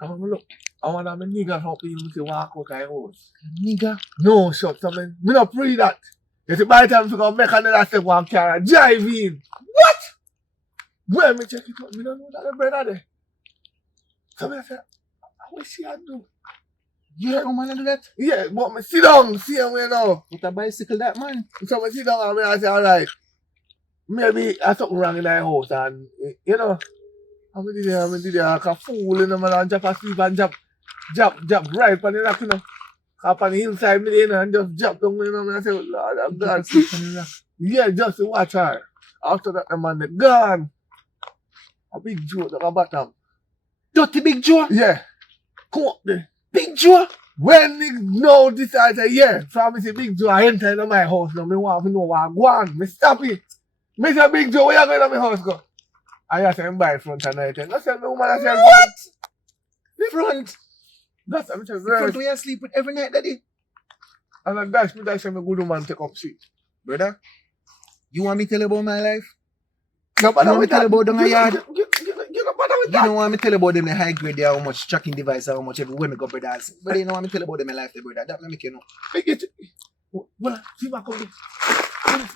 I want to look. I want to have a nigga help me to walk out of the house. Nigga. No, shut up, man. Me not pray that. You see, by the time you go make another step one car and drive in. What? Well, me check it out. Me don't know that the brother there. So I say, what she a do? You heard woman do that? Yeah, but me sit down, see him you know. With a bicycle that man. So me sit down and I say, alright. Maybe I something wrong in the house and, you know, I'm there like a fool in the man and drop asleep and drop right on the rock, you know. Up on the hillside, me there, and just drop down, you know. I say, Lord of God. Yeah, just to watch her. After that, the man, they gone. A big Joe, like a bottom. Dirty Big Joe. Yeah. Come up there. Big Joe. When he know this, I say, yeah. So I say, Big Joe, I enter into my house now. Me want to know what I want. Me stop it. Me say, Big Joe, where you going to my house go? I say, I'm by front tonight. I say, no woman, I say, What? Front. That's what I'm saying. Front where you sleep with every night, daddy. And I dash me, I'm a good woman take up seat. Brother, you want me to tell you about my life? No You bother want me with to tell that. you about down a yard? You don't bother with You that. don't want me to tell you about them the high grade there, how much tracking device, how much everywhere me go, brothers. But you don't want me to tell you about them in life, brother. That make you know. Make it. Well, see what come. Come.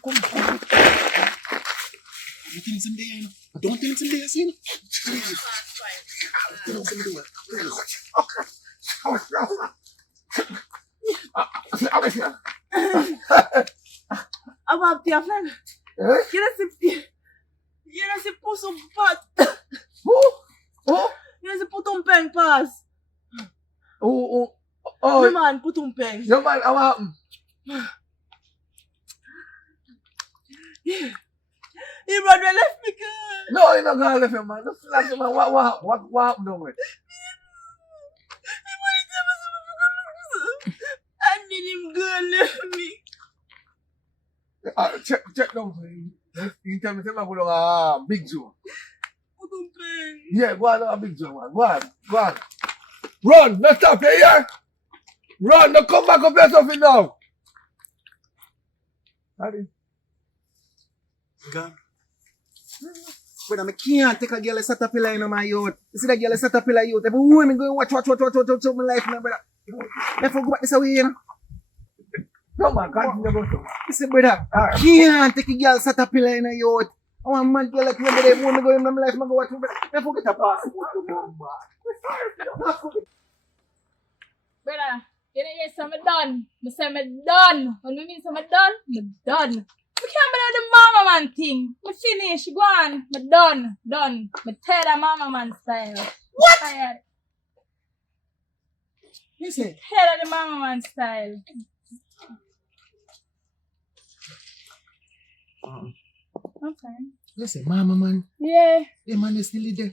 You tell him some day, you know. Don't tell him some day, you see, you know. Tell him some day. About your friend. Eh? You know, si put some pot. Who? You know, si put un pen pass. Oh. The man put un pen. Your man, how happen? He brother left me, girl. No, you're not gonna leave him, man. Just relax, man. What happened now, man? And then him girl left me. Check down for him. You tell me, say, man, go down Big Joe. Put un pen. Yeah, go on down Big Joe, man. Go on. Run, no stop, you hear? Run, no come back up there something now. Daddy. God. Brother, I can't take a girl a caterpillar in my youth. You see that girl a caterpillar youth. Every woman going watch my life now, brother. If I go back this way, you know. No, man, continue about it. You see, brother, I can't take a girl caterpillar in a youth. I want a man girl like you, but every woman go in my life, I go watch my brother. If I get a pass. Brother, you know, yes, I'm done. I say I'm done. When you mean I'm done, I'm done. I can't believe the mama man thing. I finish, go on. I'm done. I tired of mama man style. What? Tired. You say? Tired of the mama man style. Okay. Listen, mama man. Yeah, The man is still there.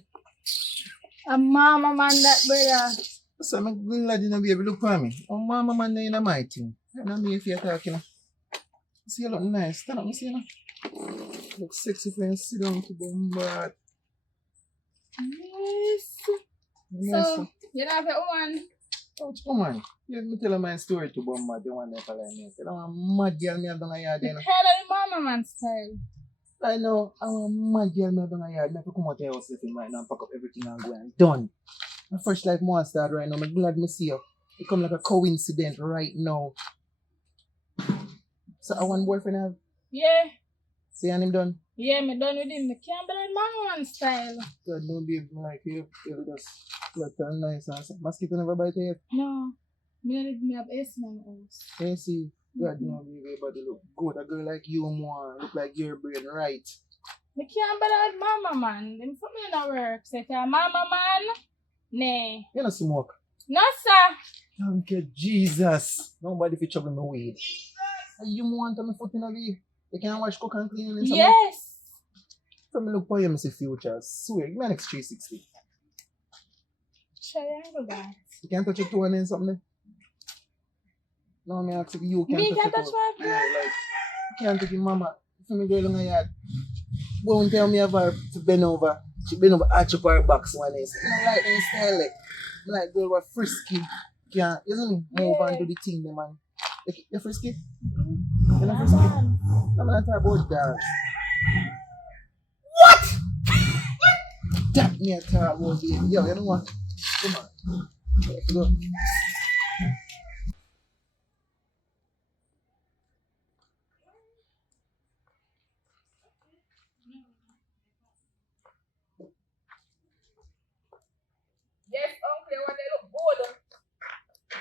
a mama man that brother. So I'm glad you know baby look for me. Oh mama man in my thing. I don't know if you're talking. See you look nice. Stand up, see you know. Look sexy for you sit down to bombard. Yes. Yes. So, you know, have your own. Ouch, come on. Let me tell you my story to bombard the one that I like. You know, I'm a mad girl me have done a yard The then. head of the mama man style. I know, I'm a mad girl me have done a yard. I have to come out of the house with him right now and pack up everything and go and done. My fresh life monster right now. I'm glad me see you. It come like a coincidence right now. So I want boyfriend have. Yeah. See and him done. Yeah, me done with him. I can't believe mama man style. God don't be like you just look nice and some mosquito never bite you. No. Me don't need me have AC in my house. You see, God don't be everybody look good. A girl like you more look like your brain right. Me can't believe mama man. Them put me in a work. Say, mama man. Nah. You don't smoke. No, sir. Thank you, Jesus. Nobody fit trouble me weed. You want me foot in a weed? You can't wash, cook and clean and something? Yes. So me look for you, Mr. Future. Swear, give me an next 360. Triangle that. You can't touch your toe and then something? No, me ask if you can Me touch can your touch toe. my Yeah, like, you can't take your mama. If me girl in the yard, won't tell me about her to bend over. She bend over, arch up her back so one is. I like this style, like. I like girl were frisky. Can't, you know me? Move and do the thing, man. You're frisky? You're not frisky? I'm not talking about dogs. What? That me a talk about baby. Yo, you know what? Come on. Let's go. Yes, uncle, you want to look good.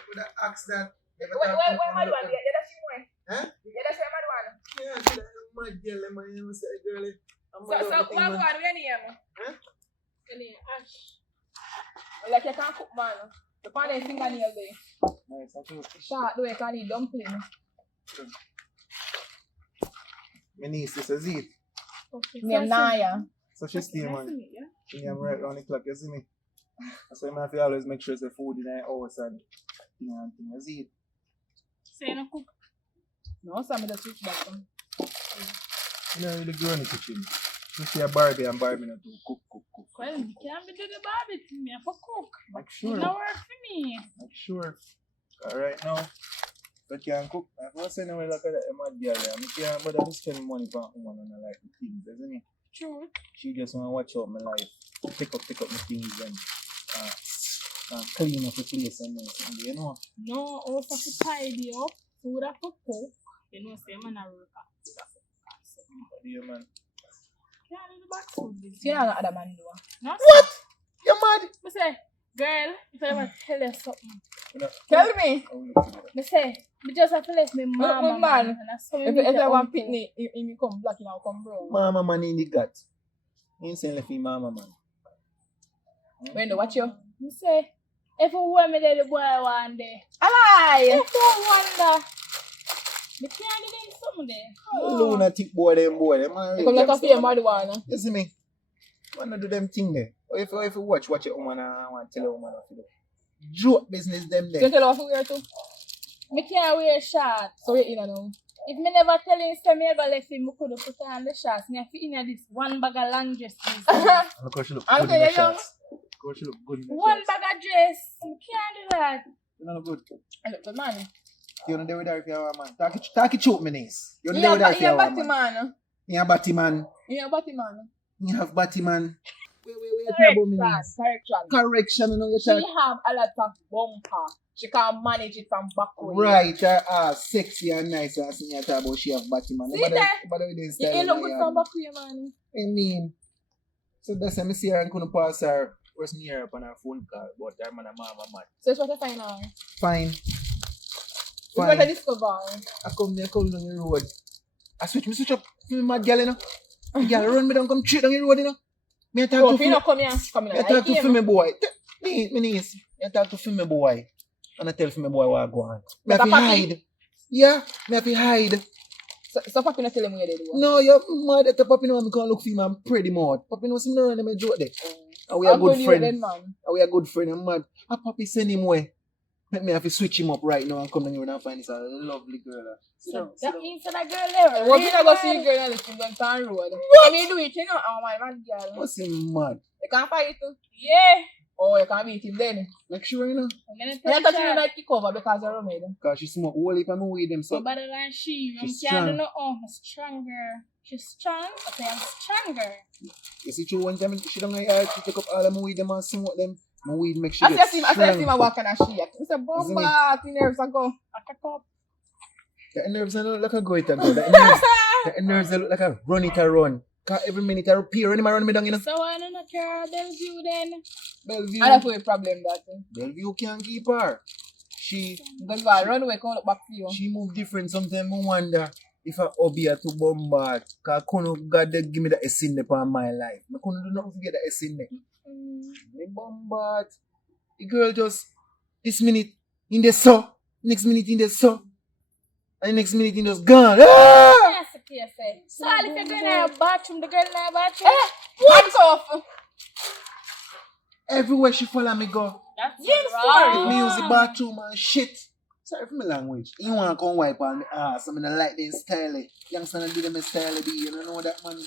Would I ask that? Wait, Madwan, you that's you want. Huh? You that's your Madwan. Yeah, I'm my girl, man. You say, girl. So, what you name? Huh? Ash. Like you can't cook, man. The pan is fingernail there. Nice, I do. Short though, you can eat dumpling. My niece, this is it. Name Naya. So she stay, man. She am right round the clock, you see me? So I have to always make sure the food in the house and thing, you see it? Say you no cook. No, some of the switch back. You don't really grow in the kitchen. You see a Barbie and Barbie not to cook. Well, you can't be doing the Barbie to me. I for cook. Make sure. It no work for me. Make sure. Alright now, I can cook. I don't say no way like that, I'm a girl. I can't bother to spend money for woman and I like the things, isn't it? True. She just want to watch out my life. Pick up my things and clean up the place and everything, you know. No, also to tidy up. Food have to cook. You know, say man a work. Yeah, man. Can't do the back food. See how the other man do. No, What? You're mad? I say, girl, if I ever tell you something. No. Tell me. I I say, me just have to let me mama man. And that's how If I want picnic, you come black, you come brown. Mama man in the gut. You ain't saying left mama man. When they watch you? I say, if you want me let the boy one day. Alive! You don't wonder. Me can't do them something there. Lunatic boy, them man. You come like a fear marijuana. You see me? Wanna do them thing there. Or if you watch your woman and want to tell your woman what to do. Joke business them You there. tell her what to wear too? Me can't wear shorts. So you in now. If me never tell him, say me ever left him, me could put on the shorts. Me have to in this one bag of long dress. Look how she look I'll good in tell the you shots. Look how she look good in the One shots. bag of dress. Me can't do that. You know good. I look good man. You know there with her if you are a man. Talk it choke me niece. You know there with her if you You're are a a man. man. You have batty man. You're a batty man. You have batty man. Wait, you talk about me niece. Correction. Correction, you know you She talk. have a lot of bumper. She can manage it from back way. Right, sexy and nice and see you talk about she have batty man. See that? But with this You style. look good from back way, man. I mean, so that's why I see her and couldn't pass her. Where's me here up on her phone call, but her man and mama man. So it's what I find out. Fine. You got to Fine. discover. I come down the road. I switch up for my girl, you know. The girl run me down, come straight down the road, you know. Me I talk So to if you not come here, come me here. I talk to me boy. Me niece. I talk to me boy. And I tell me boy what I go on. Me have to hide. Yeah, me have to hide. So Papi not tell him where they do. No, you're mad at the Papi know me can look for him and pray him out. Papi knows me no run me joke there. And we are good friend. Then, man. And we are good friend, I'm mad. And Papi send him away. Let me have to switch him up right now and come down here and find this a lovely girl. So that means that girl there. What if I go see a girl and listen down town road? Can you do it, you know? Oh my man, girl. What's him mad? You can't fight it too. Yeah. Oh, you can't beat him then. Like sure, you know? I'm gonna You tell touch him you. like kick over because you're made. Because she smoke whole heap of me with them, So so. better than she. She's I can't do strong. no I'm stronger. She's strong, but I'm stronger. You see, true, one time she don't know how to take up all of my weed them and smoke them. My weed make she I get see strong. him walking and shake. He said, Bomba, the nerves are go. I can up. The nerves don't look like a go it and go. The nerves they look like a run it and run. Cause every minute I repair and run me down, you know. So I don't care Bellevue then. Bellevue. And that's what the problem that. Bellevue can't keep her. She Because if I run away, come look back for you. She move different. Sometimes I wonder if I hobby her to bombard. Because I couldn't God they give me the essence upon my life. I couldn't do nothing to get the essence. Me bombard. The girl just this minute in the sun, next minute in the sun, and the next minute in the gone. Ah! Yes, okay. So if you're going to a bathroom, the girl in a bathroom. Hands off. Everywhere she follow me go. That's If me wrong. use the bathroom and shit. Sorry for my language. You want to come wipe on me ass. I mean, I like this style. Youngsters do them style. You don't know that, man.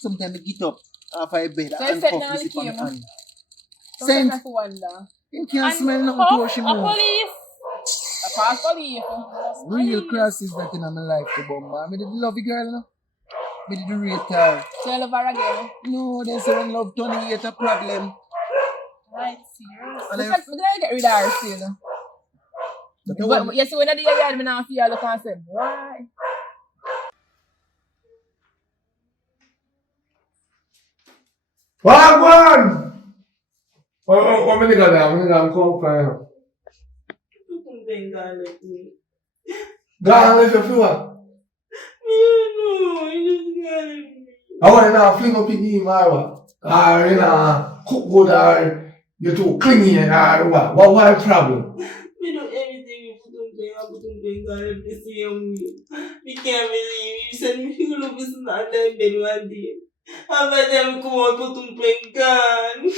Sometimes I get up after I bed So and you set cuff down this the up on the key, hand. Sometimes Scent. I wonder. You can't And smell nothing to she a move. police. I pass for you. Real crosses that in my life to bomba. I did love the girl, you know. I did the rate her. So you love her again. No, they say when love turn hate a problem. Right, serious. And We're gonna get rid of her still. But you see, when I do your yard, I don't feel the concept. Why? Wagwan! What many got there? Many got come for You couldn't like me. God, let's feel what? You know, you just got me. I want to now fling up in you, Mara. or you know, cook good, or you're too clingy, or what? What problem? Me do everything with Putum God let me see him. Me can't believe you said me feel love is not that bad one day. And by the time come out Putum gone.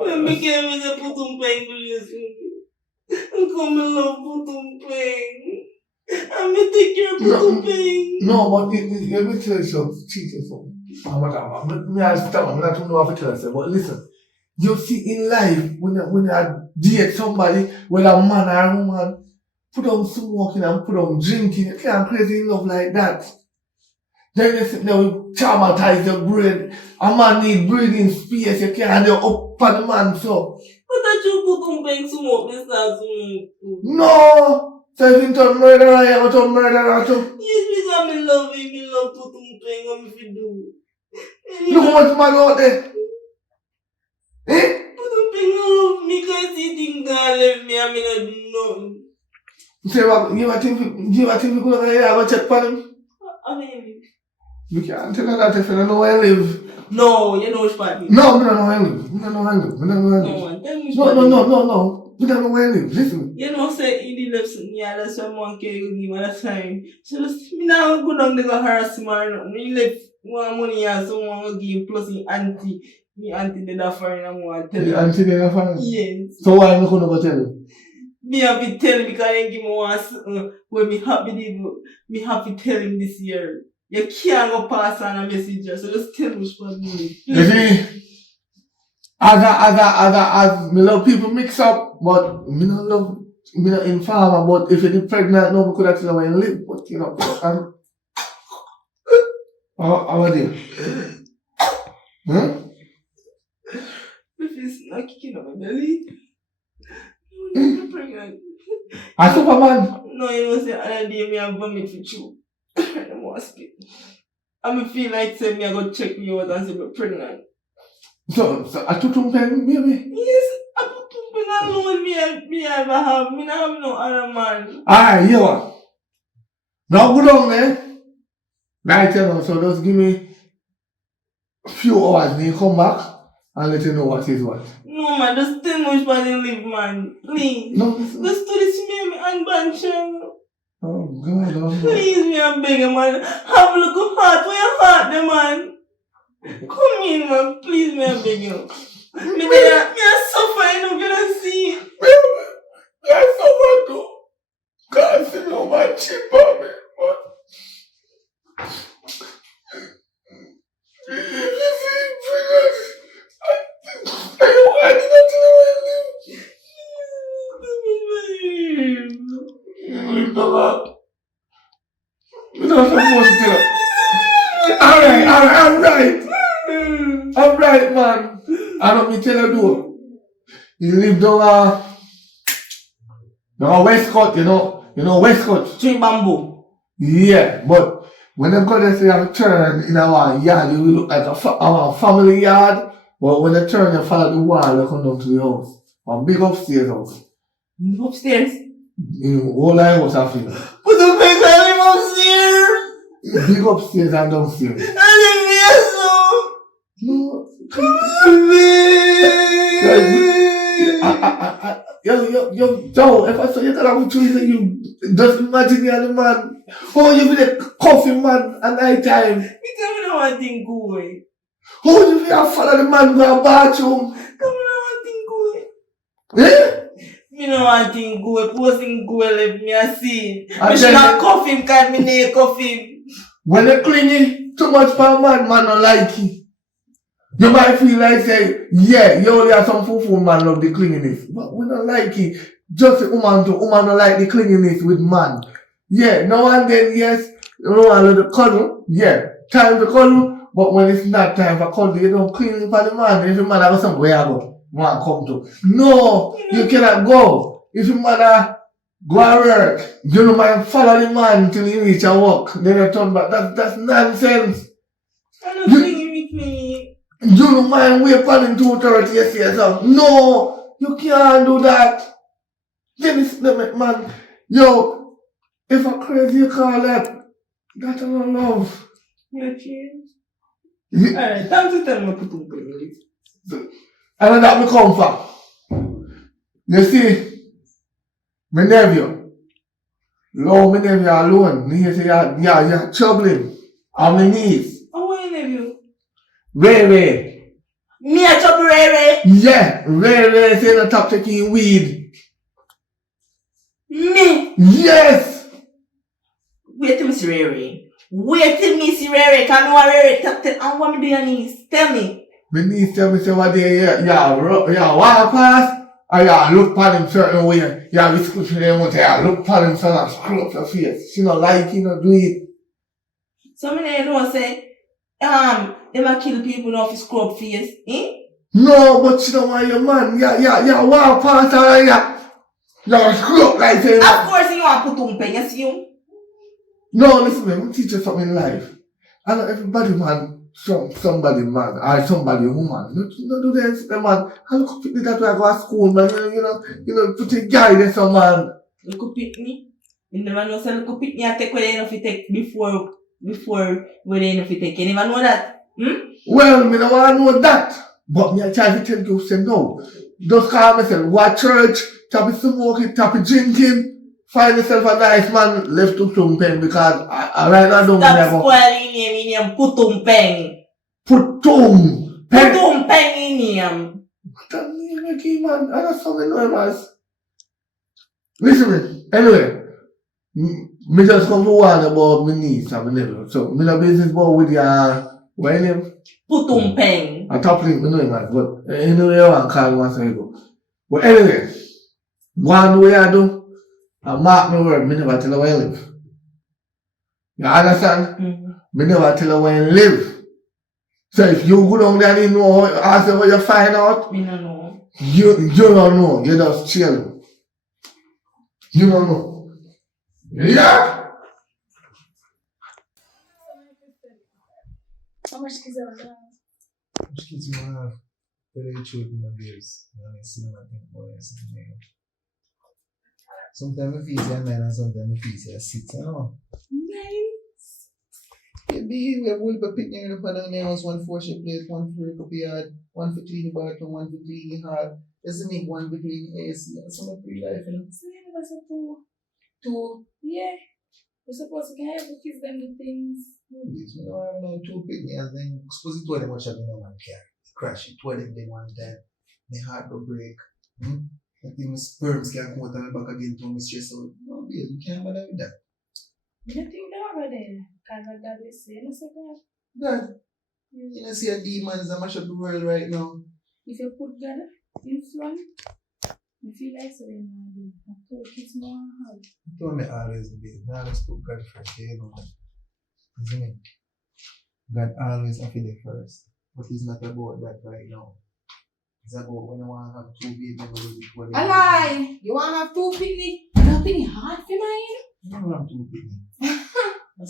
When me came in the Putum please me. And come and love Putum. And me take care of Putum. No, but you will tell yourself, cheating for me. Me I stop, I'm not to know how to tell yourself, but listen, you see in life, when you date somebody, whether a man or a woman, put on smoking and put on drinking, you can't crazy in love like that. Then you sit there with traumatize your brain. A man need breathing space, you can't do up on the man, so. But that you Putum smoke, Mr. Zoom. No! So if you turn murderer, you have to turn murderer too. Yes, because me love him, me love Putum what me fi do. Look how much man out there. Eh? Putum love me because he think God left me and me not do nothing. You ever think we could have a check for him? I mean, You can't tell her that if you don't know where I live. no, you know which part. No, we don't know where I live. We don't know where I live. We don't know where I live. No, man, tell me which No, part. no. We don't know where I live. Listen. You know, say he left me, that's why someone can give me at the time. So me now go down there go harass him or nothing. He left one money and someone will give him plus his auntie. Me auntie did that for him and I want to tell him. Your auntie did that for him? Yes. So why am I going to go tell him? Me have to tell him because I give me one when me happy tell him this year. You can't go pass on a messenger, so just tell me which one you need. You see? As me love people mix up, but me not inform about if you're pregnant, no, we could have tell where you live, but you know, how are you? If it's not kicking up my belly, I'm pregnant. A Superman? No, you know, say, other day me have vomit for you. I'm going to spit. I feel like say me I go check me out and say me pregnant. So a tutum pen, baby? Yes, I put tumping alone me ever have. Me not have no other man. Alright, you what? Now go down there. Right now, so just give me a few hours and you come back and let you know what is what. No man, just tell me which part you live, man. Please. No, Just do this to me and banshang. oh God, oh God. Please, me I'm begging, man. Have a look heart. Where your heart, there, man? Come in, man. Please, me I'm begging. Me I suffer enough, you don't see. I suffer too. God, see no man cheap on me. I did not know where I live. Dog. You're not supposed to tell her. I'm right, man. I don't me tell her do. You live down Westcott, you know Westcott. Tree bamboo. Yeah, but when they go there, say you have to turn in our yard, you will look like our family yard. But when they turn, you follow the wall, you come down to the house. One big upstairs house. Upstairs? All I was having. But the big I live upstairs. Big upstairs and downstairs. I live here, so. No. Yo, if I saw you gonna have trees and you just imagine you're the man. Oh, you be the coffee man at night time. Because I don't want to go away. Oh, you be a follow the man go to bathroom. Come on, I want to go away. Eh? Me no want to go away. Posing go away, let me see. And Me should then- not cuff him because me need cuff him. When they clingy too much for a man don't like it. You might feel like say, yeah, you only have some fufu man love the clinginess. But we don't like it. Just a woman don't like the clinginess with man. Yeah, now and then, yes, you don't want to cuddle. Yeah, time to cuddle. But when it's not time for cuddle, you don't cling for the man. If the man have somewhere to go, want to come to. No, you cannot go. If the man go and work, you don't mind follow the man until he reach a work. Then you turn back. That's nonsense. I don't think you with me. You don't mind wait for him 2:30 you see yourself. No, you can't do that. Then it's man. Yo, if a crazy you call that, that's not love. You change. Alright, time to tell me put on penny. And that me come from. You see, my nephew, Lord, my nephew alone, he say, you're troubling on my knees. How are you, nephew? Ray. Me a trouble, Ray. Yeah, Ray say the top taking weed. Me? Yes! Wait till me see Ray. Wait till me see Ray. Can I know Ray? And what me do your knees? Tell me. My niece tell me say what day walk past or you look at him certain way. You have to them want to look at him so and screw up your face. She not like you not do it. So me don't say, they might kill people off his scrub face, eh? No, but she don't want your man. Yeah, walk past her you screw up like say. Of course you want to put on pen, you see you? No, listen man, we teach you something in life. I know everybody man. Somebody man or somebody woman. No do this, man. I look up at that way I go to school, man. You know, put a guy there, some man. Look up at me. You never know, so look up at me and take what they enough to take before what they enough to take. You never know that? Well, me don't want to know that. But me I try to tell you, say no. Just call myself, go to church, tap smoking, tap drinking. Find yourself a nice man, left to Pen because I right now don't stop spoiling name, Putumpeng. Putum Pen. Putumpeng name. What that name again, man? I don't something know as. Listen me. Anyway, me just come to warn about my niece and my nephew. So, me no business about with your, what your name? Putumpeng. I top link, me know him as, but anyway, I want to call once I go. But anyway, one way I do. I mark my word, me never tell her where I live. You understand? Me never tell her where I live. So if you go down there and you know, ask her where you find out, Me no know. you don't know. You just chill. You don't know. Yeah? How much kids are there? How much kids you have? Very children and babes. I see them and think about it. Sometimes I feel say 9 and sometimes I feel say 6, you know. 9? Maybe we have one for picnic in the pan and house, 1 for ship plate, 1 for a yard, 1 for clean the bathroom, 1 for clean the hall. Doesn't make 1 for clean the AC. That's some free life, you know. So you never said 2. 2. Yeah. We're supposed to help the kids them the things. Yes, we don't have no 2 picnic and then suppose 2 of them watch out in one car. Crash it, 2 of them then one time. My heart will break. I think my sperms can come out of my back again to my stress out. No, babe, you can't bother with that. You think that over there? Because God will say, you say God. God, you know, see a demons that mash up the world right now. If you put God in front, you feel like saying, I told kids more hard. You told me always, babe. I always put God first, you know that. Isn't it? God always have to be first. But it's not about that right now. It's about when I want to have 2 babies, I'm going to do it. Alright, you want to have 2 picnic? No picnic hard for mine? I don't want 2 babies.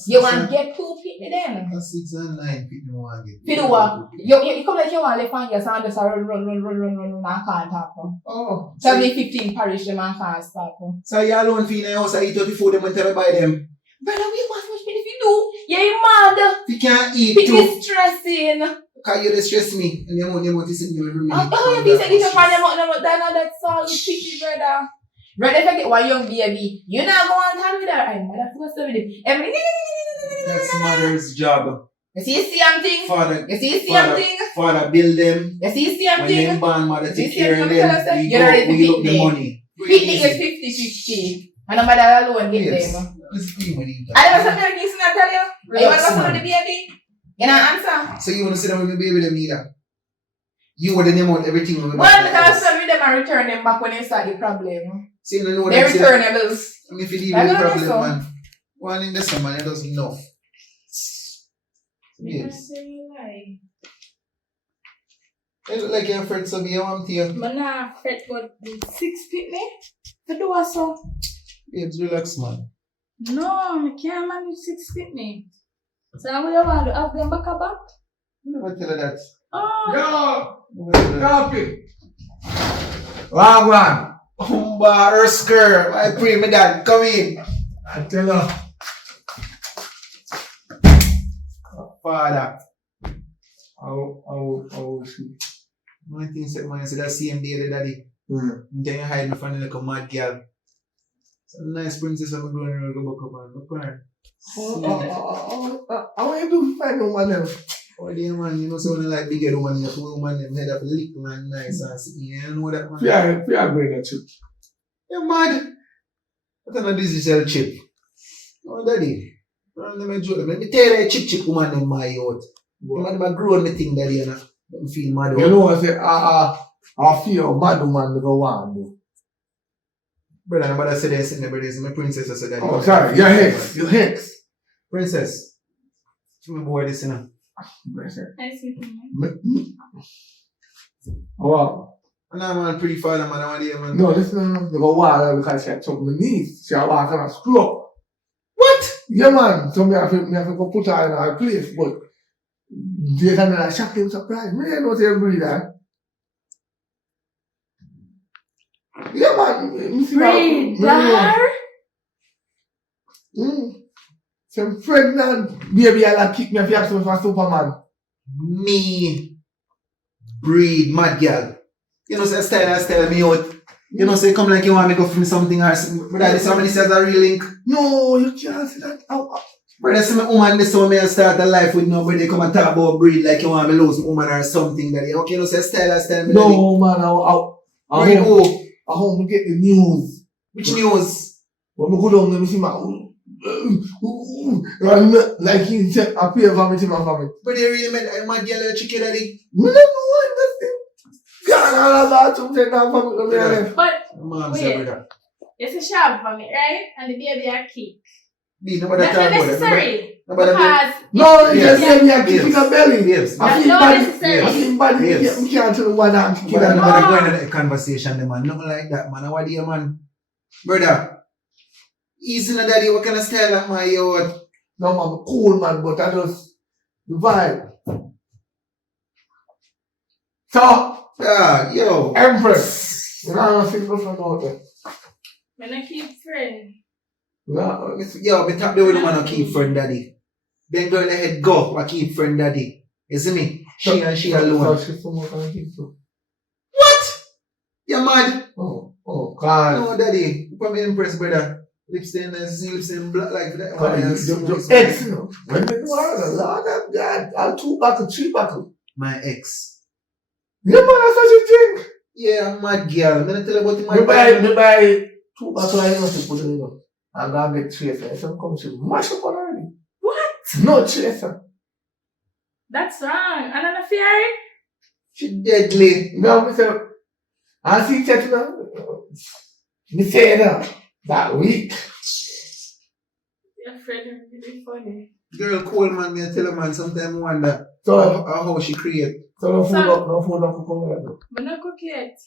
You want to get 2 picnic then? 6 and 9 people want to get. Fiddle what? You come like you want to live on your son, just run, and can't talk. Oh. 15 parish, them and can't stop. So you alone feel in your house, I eat 34 them and tell me buy them. Brother, we want so much picnic if you do. You're mad. You can't eat Picnic too. stressing. Because you stress me. And you want to see me every minute. Oh, you say you find them out, that's all you pity, brother. Brother, if I get one young baby, you not go on time with her. I'm mother supposed to be every. That's mother's job. You see the thing? Father, You see the thing? Father build them. You see the When thing? them born, mother take You care of see them. them? We You're ready to look the picnic. money. Picnic is 50-50. And the mother alone get Yes. them. Let's see money. I never said anything, so I tell you. You want to go for the baby? You know answer? So you want to sit down with my baby them either? You want to name out everything. Well, because some of them are return them back when they start the problem. See, you know They're what I'm returnables. I mean, if you deal I with the don't problem, know, man. One in the summer, it doesn't enough. Yes. It look like your friends will be a one to you. I'm not fret about the 6 picnic. To do so. Babes, relax, man. No, I can't manage 6 picnic. So I'm going to want to have them back a back. Never tell her that. Oh. Never tell her that. Copy. Wagwan. Umbar skirt. I pray my dad, come in. I tell her. Father. How she? My thing said, man, I said that same day, the daddy. Then you hide me from the little mad girl. Some nice princess I'm going around the book up and look around. How you do find a woman else? Oh, dear man, you know, someone like bigger woman, the woman, them head up little and nice and see. You know that, man? Yeah, bring a chip. You're mad. That's not a digital chip. Oh, daddy. Let me tell you, chip woman, them my out. Man, them grow me thing, daddy, and I feel mad. You know, I say, I feel a bad woman never want to. Brother, nobody said this, my brother, is my princess. I said that. Oh, sorry, you're hex. You're hex. Princess. Give me boy this, you know. I see. Wow. And I'm a pretty father, man. I want to hear, man. No, listen, they go wild because she had took my niece. She had walked on a screw up. What? Yeah, man. So I have to go put her in her place, but there's another shocking surprise. Me, I know they agree that. Yeah, man. Breed her? Some pregnant baby I'll kick me if you ask me for Superman. Me breed mad girl. You know, say style me out. You know, say come like you want me go film something or something. But this somebody says a real link. No, you can't say that. Brother, see my woman this one may start a life with nobody come and talk about breed like you want me lose my woman or something that okay, you know, say style me. No, man, I home to get the news. Which news? When I go down there, I see my like he said, I pay for me to my family. But they really made a mad girl a chicken daddy? Me don't know what that's it. God, all about to take that family. But Mom wait, said, brother. it's a sharp for me, right? And the baby a kick. Nobody That's talk not about necessary. Nobody Because no, it's just baby a kick in the belly. Yes. I that's feel not bad. necessary. I feel bad. Yes. We can't tell one and kick in But the nobody belly. going into that conversation, man. Nothing like that, man. What do you, man? Brother. Easy na daddy, what kind of style am I out? No, man, cool, man, but I just the vibe. So, Yeah, yo. Empress. You know, I'm single from out there. When I keep friend. Yo, me tap the way the man who keep friend daddy. Then girl ahead go, I keep friend daddy. You see me? She and she alone. So she's someone can keep so. What? You mad? Oh, God. No, daddy. You put me impressed, brother. Lipstick lipstick black like that. The ex, you know. When they do all the Lord of God, I'll 2 buckle, 3 buckle. My ex. Yeah, man, that's what you think. Yeah, I'm mad girl. I'm gonna tell you about the Me mad buy 2 buckle, I know to put it in. I'm gonna get chaser. If I'm coming to mash up already. What? No chaser. That's wrong. Another fairy? She deadly. No, me say, I see that now. Me say that week. Your friend is really funny. Girl cool man, me tell her man, sometimes I wonder So, how she create. so no food up to come here. But not cook yet.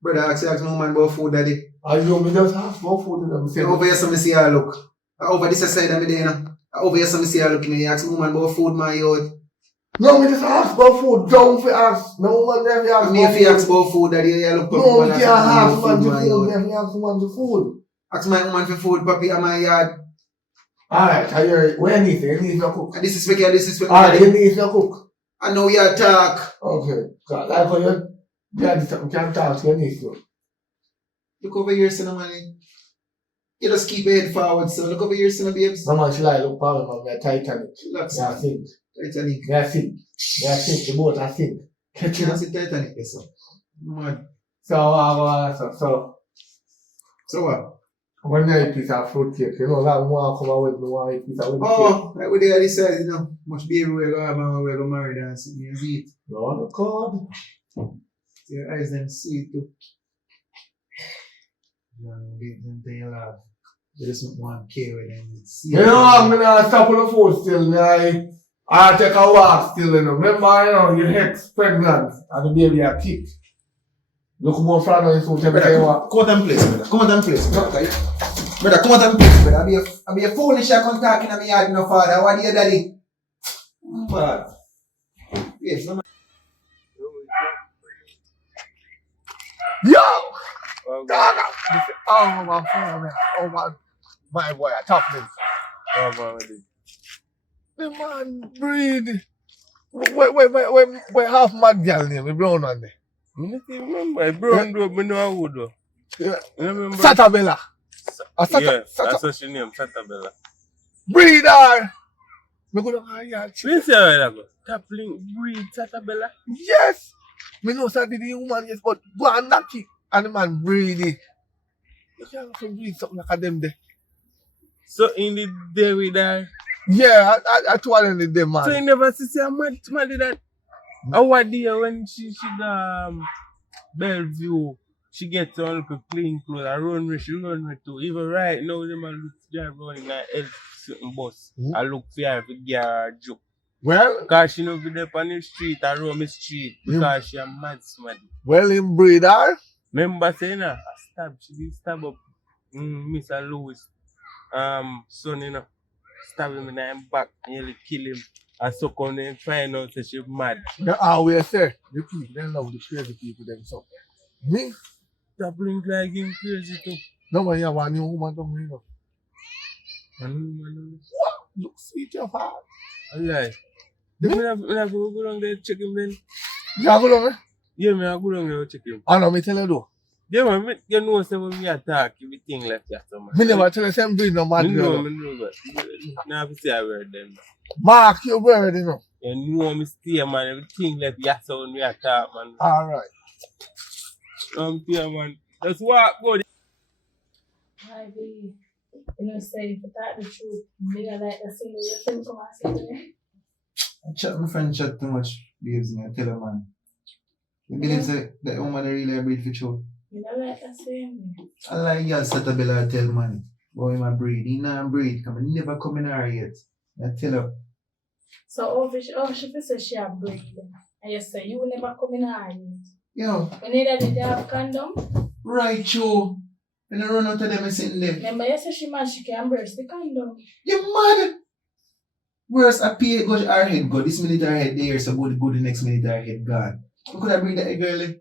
Brother, ask no man about food daddy. I know me just have no food in them. Say, Over here some see her look. Over this side of me there now. Over here some see her look. You ask no man about food my yard. no, me just ask about food. Don't fi ask. No man never ask. Me if you ask about food daddy, you look. No, we can't ask man for food. We have to ask man for food. Ask my woman for food, papi, at my yard. Alright, I hear it. Where need it? It needs no cook. And this is speaking, this is speaking. Alright, it needs no cook. I know you talk. Okay. Like how you can't talk, you need to. Look over here, son of money. You just keep your head forward, so look over here, son of babes. No man, she like look power man, me a Titanic. Relax, Me a son. sink. Titanic. Me a sink. The boat a sink. Catch You it. don't see Titanic, yes, sir. Mad. So So what? when I eat piece of fruit cake, you know that one come out with me one eat piece of fruit cake. Oh, like we there decide, you know, much baby we go have and we go marry and sit and eat. Lord God. Your eyes them sweet too. Give them to your love. You just want care with them. You know, I'm gonna stop on the food still. I take a walk still, you know. Remember, you know, your ex pregnant and the baby a kick. Look more front of his food every day. Come out and place, brother. Come out and place, brother. Brother, come out and place, brother. I be a foolish I come talking to me yard, no father. What do you daddy? But yes, no man. Yo! Dog, oh my phone, oh my boy, I top this. Oh, man, The man breed. Wait, half mad girl name, the brown one there. I don't remember. Brown though, I know who though. Yeah. You remember? Satabella. Yeah, that's what she named, Satabella. Breeder. Me go down here. You see how that go? Tapling breed Satabella? Yes. Me know Saturday the woman yes, but go and knock it. And the man breed it. You can't also breed something like them there. So in the day with her? Yeah, I told them the day, man. So you never see her mad that? Our day when she Bellevue, she gets on with clean clothes, I run with too. Even right now, the man look drive around in a health certain bus. I look for her to get her a joke. Well, because she no be there on the street, around the street, because she a mad smarty. Well, in breeder. Remember saying her, she did stab up Mr. Lewis, son, you know, stab him in the back, nearly kill him. I so come and find out that she's mad. They always say, the people, they love the crazy people them, so. Me? That brings like him crazy too. No one here want new woman to me, no. What? Look sweet your heart. Alright. Do you have to go down there check him then? You have to go down there? Yeah, I go down there check him. I know, me tell you though. Yeah, man, you know when me attack, everything left you man. Me never tell you same breed no mad girl. Me know, but now I say I wear them. Mark, you wear it, you know. You know me stay, man, everything left you sound me attack, man. Alright. Yeah, man. That's what good. I believe, you know, say, if you talk the truth, me not like the same way your friend come and say to me. My friend chat too much, babes, me. I tell her, man. You believe that woman really a breed for sure? You know, like the same way. I like y'all Satabella, I tell man. Boy, my breed. He not breed. Come on, never come in her yet. I tell her. So, she says she a breed. And you say, you will never come in her yet. Yo. You need that they have condom? Right, Joe. When I run out of them, I sitting there. Remember, you say she man, she can burst the condom. You mad? Where's a PA go our head go? This minute our head there, so go the next minute our head gone. How could I breed that girl?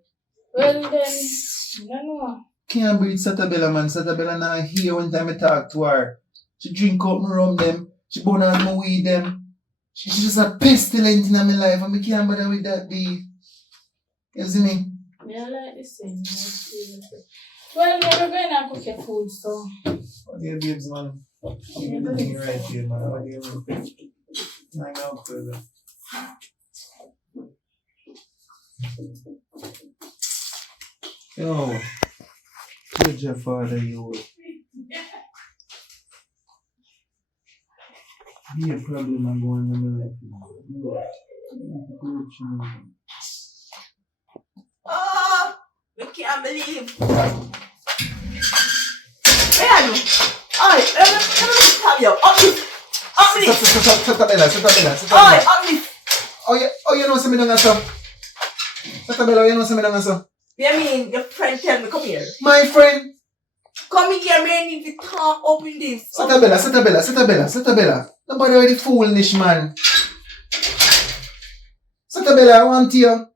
Well then, I don't know. Can't breed Satabella, man. Satabella not here one time I talk to her. She drink up my rum them. She burn out my weed them. She's just a pestilence in my life and I can't bother with that be. You see me? Yeah, I like the same. Well, we're going to cook your food, so. Oh, dear babes, man. You're doing it right here, man. Oh, dear babes. I know, further. Yo, good your father, you. Be a problem I'm going in my life. Oh, I can't believe. Where are you? Oi, let me tell you. Up this. Satabella. Oi, up this. Oh, you know something on so. Satabella, you know something on so. You mean your friend tell me come here? My friend. Come here, man, if you talk open this. Satabella. Nobody already foolish, man. Satabella, I want you.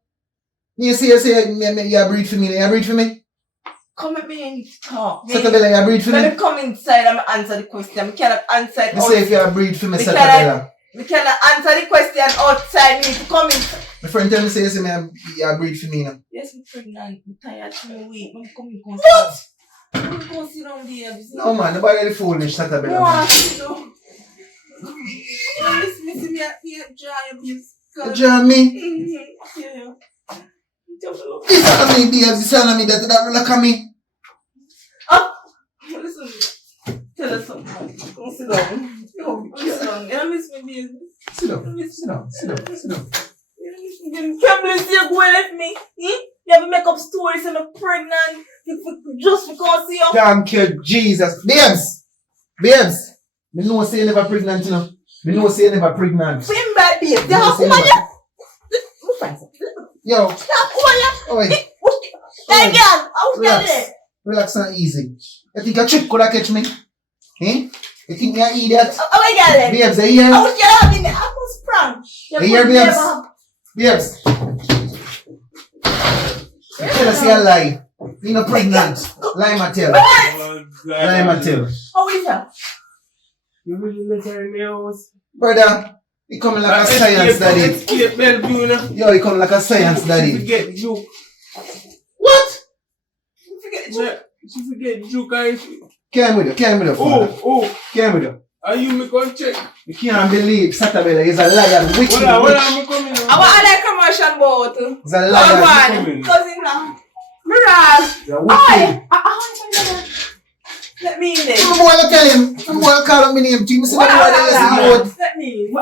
You say, you breed for me. You breed for me? Come at me and talk. Satabella, you breed for me? Let me come inside and answer the question. I cannot answer it outside. Say if you breed for me, Satabella. I cannot answer the question outside. Me to come in. My friend tell me, say you breed for me now. Yes, I'm pregnant. I'm tired. I'm wait. I'm coming. What? I'm going to sit down there. No, man. Nobody already foolish, Satabella. No, I sit down. Listen, me at Jar me? Yeah. This is me, babes. This is me. That look at me. Listen, tell us something. Come sit down. Sit down. You miss me, baby. Sit down. You can't believe you're going with me. You have to make up stories and I'm pregnant. Just because you. Thank you, Jesus. Babes. Me know say you never pregnant, you know. Me know say you never pregnant. Swim back, babe. You have to come here. Yo. Oi. Hey, girl. I was there. Relax and easy. You think a trip could have catch me? Eh? You think you're an idiot? Oh, my God. Babes, are you here? I was there. I was prank. Are you here, babes? Tell us you're lie. You're not pregnant. Lie, Mattel. Lie, Mattel. How is that? You really let her in the house? Brother, He coming like a science daddy. Escape Bellevue, you know. Yo, he coming like a science daddy. Forget joke. What? She forget joke and Came with you, father. Oh. Came with you. Are you me come check? You can't believe Satabella is a liar, wicked What am witch. I coming now? I want a commercial boat. He's a liar. Coming. Cousin now. Mirage. He's a wicked. Let me in there. I'm going to tell him. I'm going to call up my name to him. Let me in.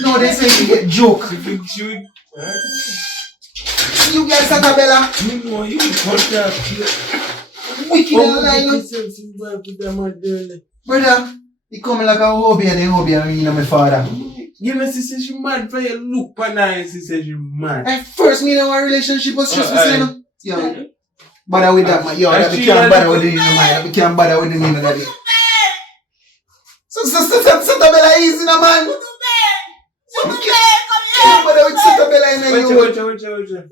No, they say you get joke. You get Satabella. You know, you contact. Wicked and lying. Brother, he coming like a hobby and you know my father. You know, she says she mad for your look, but now she says she mad. At first, me and our relationship was stressful, you know. Yo, bother with that, man. Yo, that we can't bother with it in the mind. We can't bother with it in the body. So, Satabella easy, no man. You can't bother with Satabella in the youth.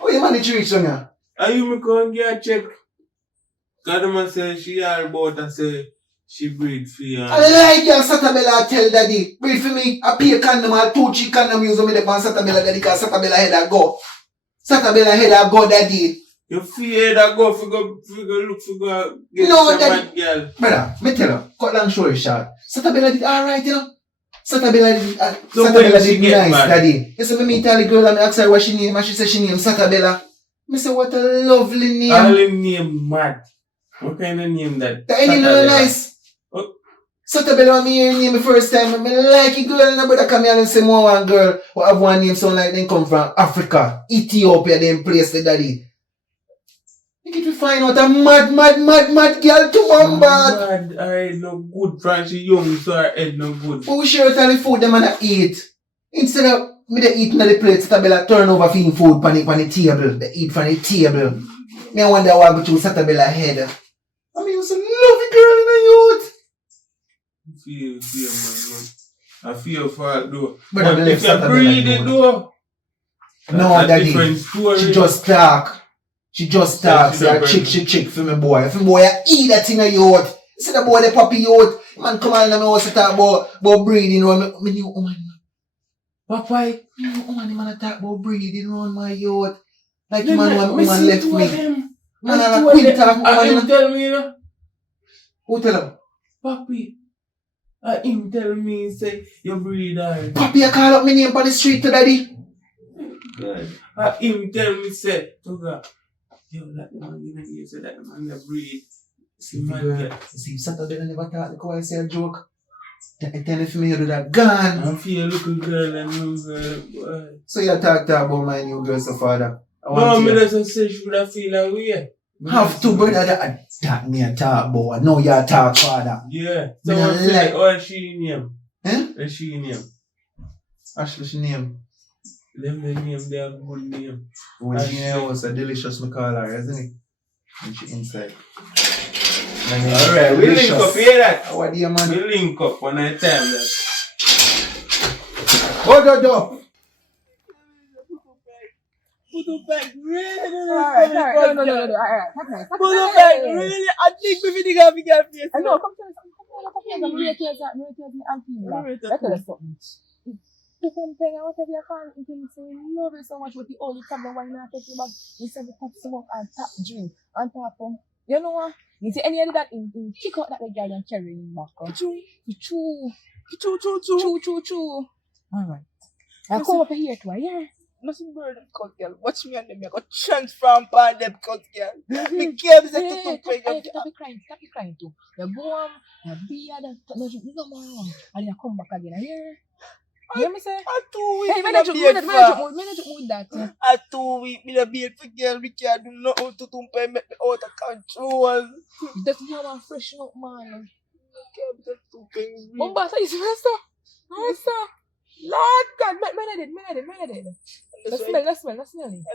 Oh, you manage to reach on here? Are you me come get a check? God, the man say she all about and say she breed for you. I like your Satabella tell daddy. Breed for me. I pay a condom or 2 cheap condom use me the pan Satabella daddy because Satabella head a go. Satabella head a go daddy. You fear that go for go look for go get No, some daddy. mad girl. Brother, me tell you, cut long story short. Satabella did alright, you know. Satabella did, So when Satabella she did get nice, mad? daddy. You see me tell the girl and I ask her what she name and she said she name Satabella. Me say what a lovely name. All him name mad. What kind of name that? That ain't no nice. What? Satabella me hear name the first time. I like it girl and the brother come here and say more one girl who have one name sound like they come from Africa, Ethiopia, them place the daddy. You get to find out a mad girl to bombard. Mad, I no good from she young so her head no good. But we share all the food them and eat. Instead of me they eat on the plate, Satabella turn over for him food on the table. They eat from the table. Me I wonder what go through Satabella head. I mean, you was a lovely girl in the youth. Man. I feel for it though. But if you breed it though. No, that's a daddy. different story. She just talk. She just talk. She Say, don't chick for me boy. If me boy, I eat that in a youth. See the boy, the puppy youth. Man, come on in my house to talk about breeding. Me new woman. Papa, new woman, man, talk about breeding around my youth. Like, man, woman left me. Man, I'm a queen talk, woman. Tell me, you know. Who tell him? Papi. Him tell me, say, you breed her. Papi, I call up my name on the street to daddy. God. Him tell me, say, to God, yo, that the man in here, say that the man that breed. See, man, see, Saturday I never talk, the call say a joke. Tell me for me you do that gun. I feel a little girl and new girl, boy. So you talk about my new girl, so father. No, me just say she would have feel that way. Have two brother that me a talk boy. No, you talk father. Yeah. Me So no what like. all she name? Eh? What she name? Ashley she name. Them the name, they have good name. When she name was a delicious me call her, isn't it? When she inside. Alright, we link up, hear that? How are you, man? We link up one at a time. That. Hold on, door. Put up back, really? Alright. Alright. Put up back, really? I think we finna go big up here. I know, come tell me. I'm rate me auntie. Let us something. Something I whatever you call it, you can say love it so much, but the only time why not take you back, you say we tap smoke and tap drink and tap you know what? You see any of that in kick out that the girl and carry in back. Choo. Alright. I come over here to her, yeah. Nothing bird them cut girl. Watch me and them. I got transform pan them cut girl. Me care me say to pay them. Stop you crying too. You go on, you be at no more. And you come back again. You hear me say? I 2 weeks. Hey, Me manage with that. I 2 weeks. Me a beard for girl. We can't do nothing to pay me out of control. That's not a freshen up, man. Can't be too things. Bombasa is Rasta. Lord God, man, I did. Let's smell it. And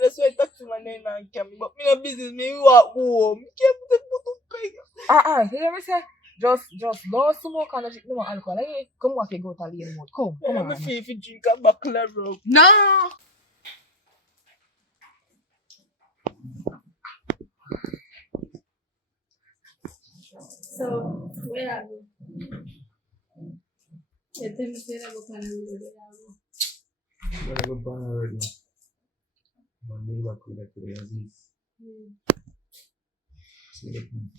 that's why I talk to my name and camera. But me no business. Me walk home. Me can't put to pay. You hear me say? Just go smoke and drink no more alcohol. Hey, come walk your go to lane mode. Come on. Me feel if you drink a buckle of rum. No. So, where are you? You tell me say I go on the road, where are you? Gotta go on the road now. One day back with that today, Aziz. See that man.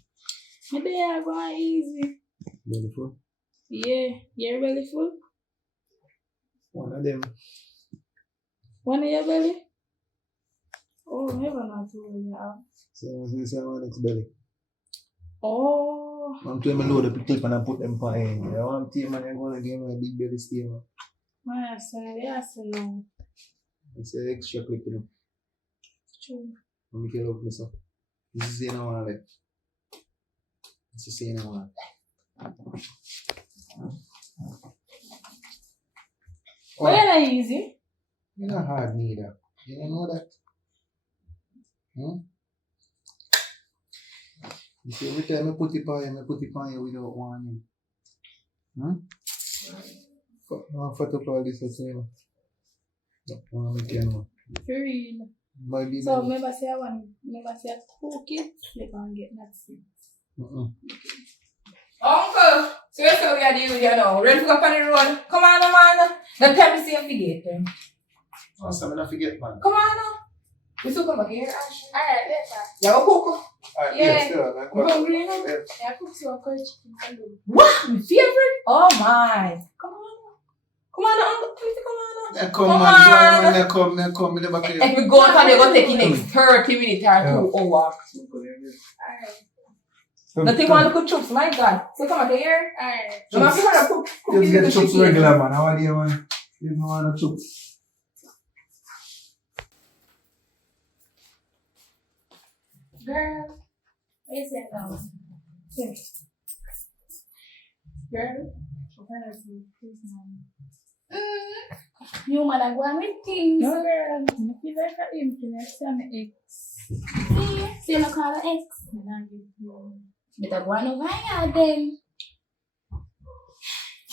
My day are going easy. Beautiful. Yeah, your belly full? One of them. One of your belly? Oh, never know to when you have. So this is my next belly. Oh, I'm telling me load up the clip and I put them on in. I want to man, I'm gonna give me a big belly stay man. my son, yes, no. It's an extra clip, you know. True. Let me get up this up. This is the one like. This is the one. Well, you're not easy. You're not hard neither. You don't know that? You see, every time I put it on you without warning. I'll put up all this as well. I'll make you know. For real. Might be So, me. remember say I want, remember say I cook it, you can get that seed. Uncle, so what's what we are doing here now? Ready to go up on the road? Come on, man. Don't tell me say you forget. Oh, so I'm not forget, man. Come on now. We still come back here, Ash. Alright, later. Yeah, we cook. Alright, Yeah. still, man. We're hungry now. Yeah. I cook some curry chicken alone. What? My favorite? Oh my. Come on now. Come on now, Uncle. Please come on now. Yeah, come Come on, on. man. Come in the back here. If we go out, they're going to take the next 30 minutes or 2 hours. Alright. Nothing want to cook chips, my God. So come out here. Alright. You must have to cook Just the get chips chicken. regular, man. How are you, man? You don't want to chips. Girl, where's that now? Here. Girl, what is it? Please, man. You man, I go on with things. No, girl. I feel like I'm influenced by my ex. See, you don't call her ex. I don't get you. Better go on over here then.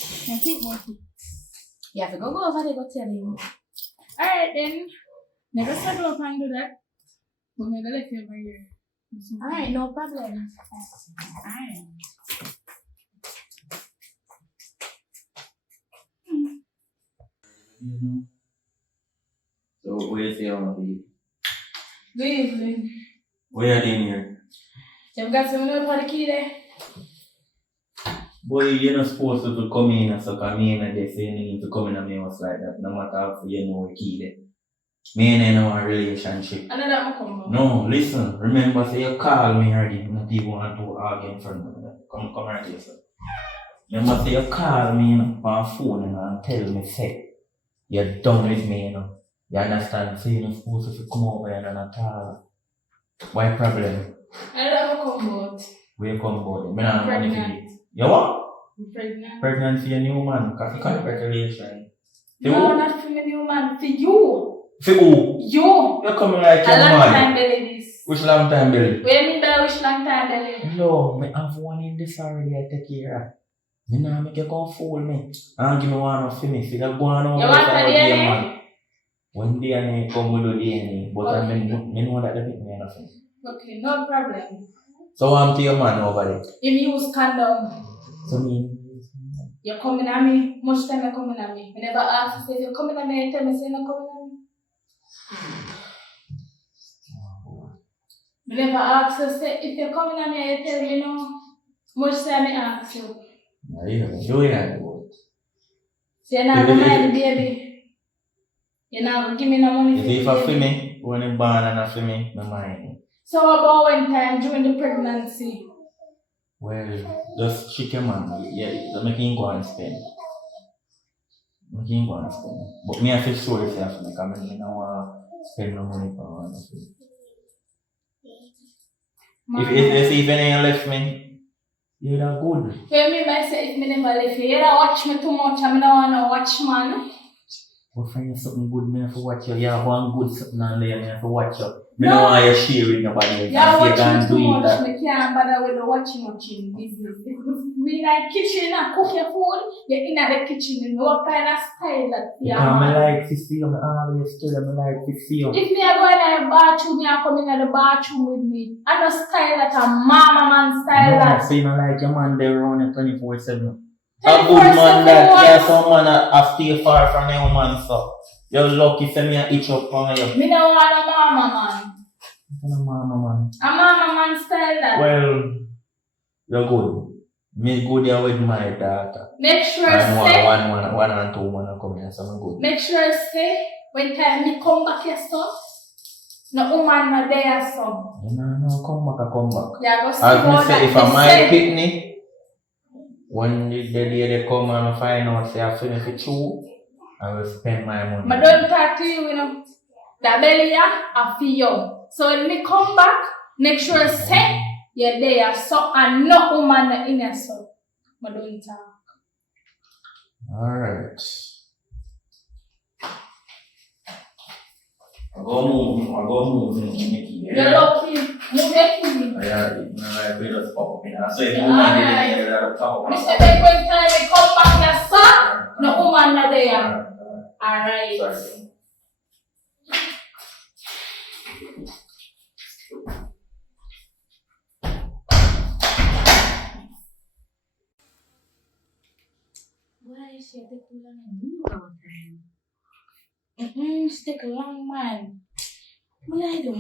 I think more things. You have to go over there, go tell him. Alright then. Never start up and do that. But maybe let you over here. Alright, no problem. Alright. You know. So where you say on the Good evening. where are they here? You got some note for the key there? Boy, you're not supposed to come in and suck me in and they say you need to come in and me house like that. No matter if you know the key there. Me and I know a relationship. I know that will come up. No, listen, remember say you call me already, not even want to argue in front of me. Come right here, sir. Remember say you call me on phone and tell me say you're done with me, you know. You understand? So you're not supposed to come over here and at all. Why problem? I know that will come out. Where you come about? Me not money for Pregnant. it. You what? I'm pregnant. Pregnant for your new man, because congratulations. For No, who? not for my new man, for you. For who? You. You're coming like A your long man. time belly this. Which long time, Billy? What do you mean by which long time belly? No, me have one in this already I take care of. You know, make you come fool me. And give me one of me. So you go on over You want there, the DNA? man. When DNA come with the DNA, but I mean, you know that they make me nothing. Okay, no problem. So I'm to your man over there. If you use condom, So me, you're coming at me. Much time you're coming at me. I never ask you, say you're coming at me and tell me, say you're not coming at me. I never ask you, say if you're coming at me, I tell me, you know, much time I ask you. now you know, do it. So you're not going to mind the baby. You're not going to give me no money for the If I feel baby. me, when you born and I feel me, no mind. So about when time during the pregnancy? Well, just check your man. Yeah, so make him go and spend. Make him go and spend. But me I feel sorry for you because I don't want to spend no money for one. If even you left me, you're not good. What do you mean by say if me never left you? You don't watch me too much and I don't want to watch man. But find you something good, me have to watch you. You have one good something on there, me have to watch you. Me don't want you sharing nobody else. You watch me can't too do much, that. me can't bother with the watching business. If me be in the kitchen and cook your food, you're in the kitchen. You know what kind of style that you Because have. I like to see you, I always tell them I like to see you. If me are going to the bathroom, you are coming to the bathroom with me. I know style that a mama man style No, that. so you know like your man there running 24/7. A good man that, yeah, some man that stay far from your man, so. You're lucky for me to itch up on you. Me don't want a mama man. What a mama man? A mama man style that. Well, you're good. Me good here with my daughter. Make sure And say. one and two man are coming here, so I'm good. Make sure say when time me come back here, son. No woman not there, son. No, come back. Yeah, go see As me how say, if that I me my say. picnic, when the lady come and find out say I finish it true, I will spend my money. But don't talk to you, you know. That belly I feel you. So when me come back, make sure say you're there, so and no woman in there, so. But don't talk. Alright. I go move. You're lucky. Move your key. Yeah, we just pop up in there. So if you want to get out of town, Mr. Beck, when time we come back here, son, no woman not there. Alright. Why is she take too long and you go time? She take a long man. What I do?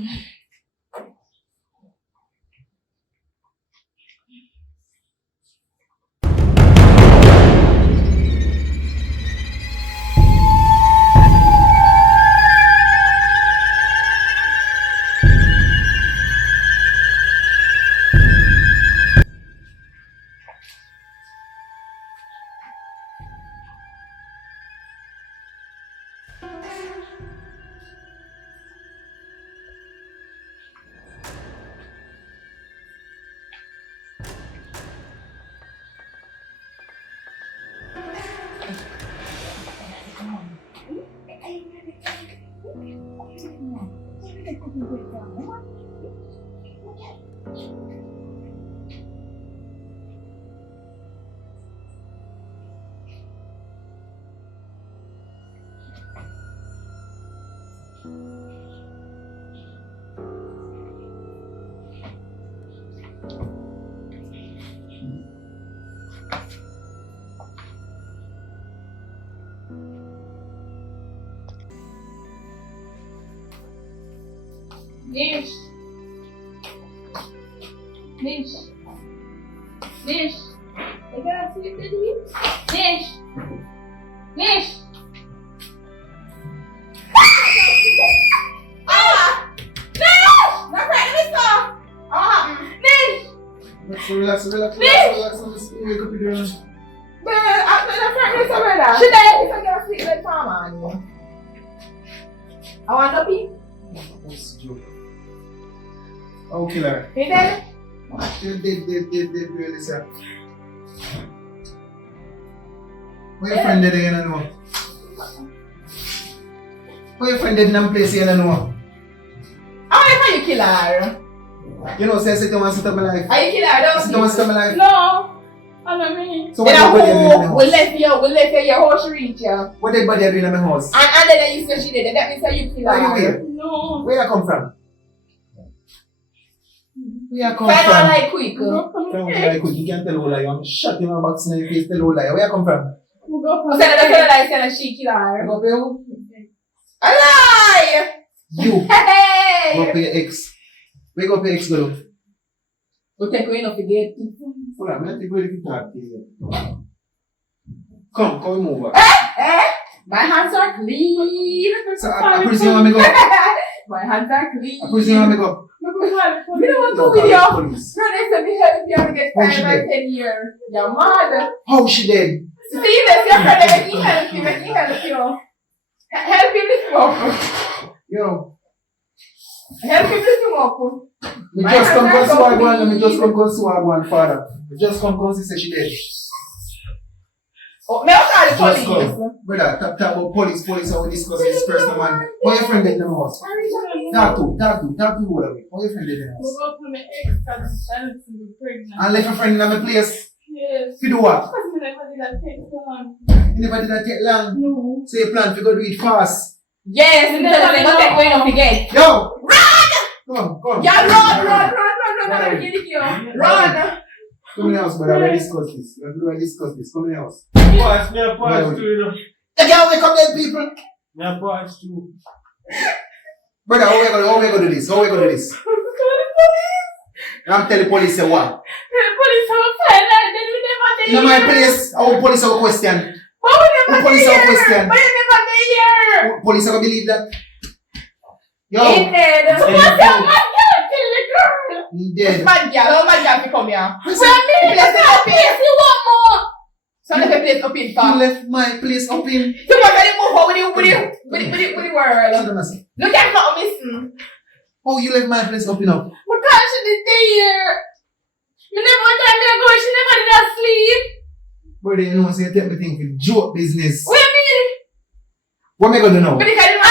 Nish. I gotta see the Nish. Nish. Not right, Nish. Relax. Nish. Wake up again. But I'm not pregnant already. Should I if I get a sleep like mama? I want to be. What's the joke? Oh, killer. He dead? Dead, really, sir. Where your friend dead again, I know? Where your friend dead in a place here, I know? How you kill her? You know, say, sit down and sit up my life. Are you kill her? Don't Sit down and sit up my life. No. I don't mean. So what dead body are doing in my we house? left your horse reach you. What dead body are doing in my house? And then you say she did. That means that you kill Where you her. here? No. Where you come from? Where you come Find out from? like quick. You can't tell who lie. I'm shut in my box in your face, tell who lie. Where you come from? Who said that she kill her? Go up here. A lie! You. Hey! Go up your ex. Where go up your ex, go? We'll take you enough to get. Hold on, I'm not going to talk to you. Come over. My hands are clean. So I presume I'm go. My hands are clean. I presume I'm go. We don't want to go with you. Police. No, they said we help you to get How she 5 or dead? 10 years. Your mother. How she dead? See this, your friend, let me help you. Help you lift him up. Yo. Help you lift him up. Me just come go see one. Me just come go see one father. Me just come go see say she dead. Oh, me also the Just police. come. Brother, talk about police, how we discuss this personal man. How your friend dead in the house? Talk to all of me. How your friend dead in the house? Go to my ex because I'm pregnant. And left your friend in my place. Yes. You do what? Because me never did that take long. You never did that take long. No. So you plan to go do it fast. Yes, and then I'm gonna take way up again. Yo! Run! Come on. Yeah, run. Run. Come in the house, brother. We'll discuss this. Come in the house. Pause, me a pause too, you know. You can't wake up them people. Me a pause too. Brother, how we gonna do this? I'm telling the police say what? The police have find out, then we never In my place, our police have a question. But we never Police have a question. But you never here. Police are gonna believe that. Yo! He dead. What's that man girl? Kill the girl. He dead. Bad girl, how bad girl fi come here? Well, me, Place it up in. you want more. So let me place up in You far. left my place up in. You want to move on with the world. Look at how missing. Oh, you left my place up in up. Because she did here. Me never time me go, she never did not sleep. Brother, you know, say you take me thing for joke business. What you mean? What am I gonna do now? But you can let me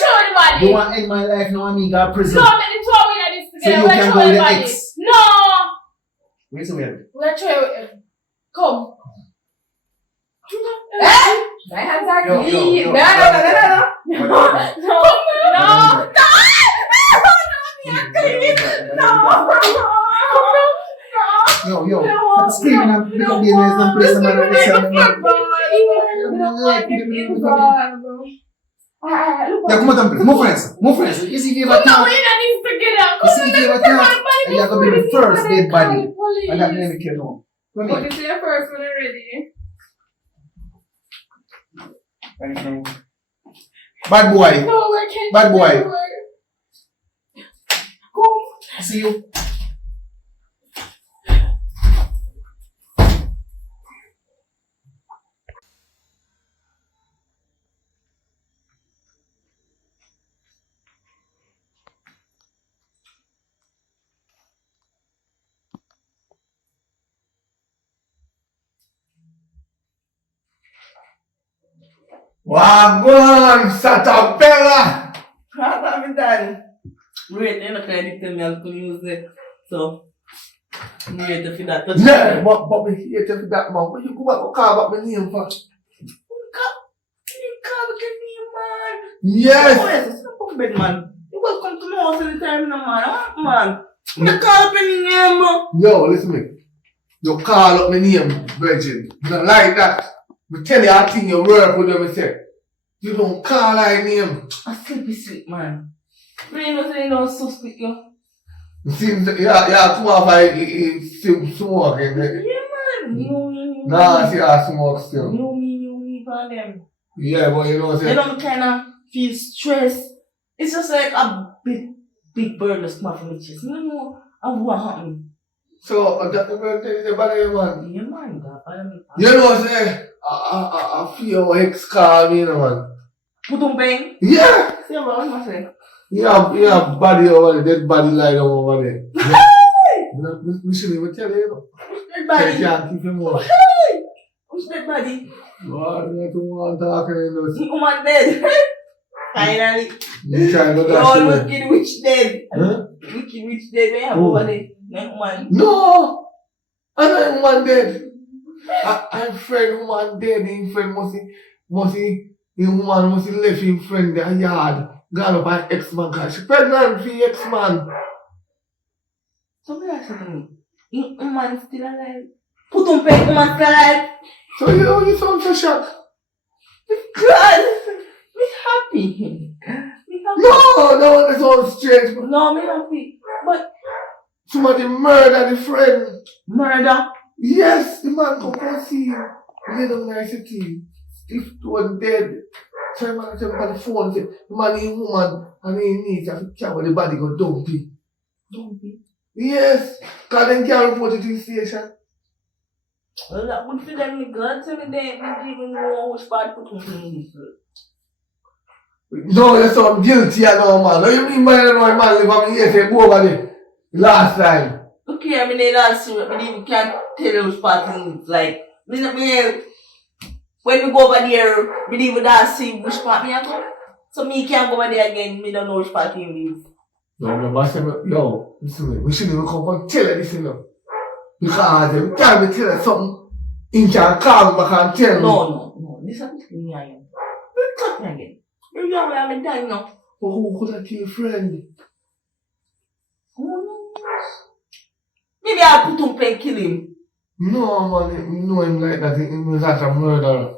show everybody. You want to end my life now and me got prison? No, I'm in the two of this So together. you Let's can show go with the everybody. ex? No. Wait a minute. Let's show you. Come. My hands are Yo, clean. yo. No. Yo, stop screaming and pick up the noise and place them on the side. Yeah, come on, move friends. You see if you ever talk, and you're gonna be the first dead body. And that name you know. Come But here. this is your first one already. Bad boy. No, I can't. Bad boy. Come. See you. Wagwan, Satabella! What have you done? Wait, you're not going to tell me how to use it. So, wait if you that touch Yeah, but me hate you for that, man. When you go back and call back my name for? Yes! Yes, it's bed, man. You welcome to my house anytime, no, man. Huh, man. You call up any name, man. Yo, listen to me. You call up my name, virgin. Not like that. Me tell you I think you work with them, I say. You don't call my name. I sleepy sweet, man. You know, say you know, so sweet, yo. You see, yeah, come off I smoke. Yeah, man. You Nah, see, I smoke still. me, for them. Yeah, but you know what I'm You saying? don't kind of feel stressed. It's just like a big burden that's come from my chest. You know, what happened. So, that's the birthday is about you, man. Yeah, man, that bother me. You know what I'm saying? I feel your ex call me, you know, man. Put on bang. Yeah! See what I'm saying? You have body over there, dead body lying over there. We shouldn't even tell you, you know. Dead body. You can't keep him over. Who's dead body? Lord, I don't want to talk to him. Woman dead. Finally. You try to go All that wicked witch dead. Huh? Wicked witch dead. They have Who? over there. No woman. No! I know him man dead. I'm friend woman dead. Him friend must left him friend their yard. Gone up by ex-man cause she pregnant for ex-man. So me ask you, woman still alive? Put on bang, woman still alive? So you sound so shocked. God! Me happy. No, that sounds strange. No, me happy. But Somebody murdered the friend. murder? Yes, the man come see him. He down in the city. If he was dead. So the man tell me on the phone, say, the man is woman and he needs to carry the body go dumpy. Dumpy? Yes, because they can't report it to the station. Well, that would feel like me God tell me they didn't even know which part put me in. No, you sound guilty, you know, man. What do you mean by that, man? Live on me here, say, go over there. Last time. Okay, I mean, they last year, but you can't tell you which part things like. When we go over there, we leave that see which part me I go. So me can't go over there again, me don't know which part you leave. No, remember, I said, yo, listen, we shouldn't even come and tell her this, you know. Because every time you tell her something, he can call me back and tell me. No. This is between me and you. Don't talk me again. You're young, we haven't done enough. But who could have killed a friend? Who knows? Maybe I'll put him and kill him. No, man, you know him like that. He was like a murderer.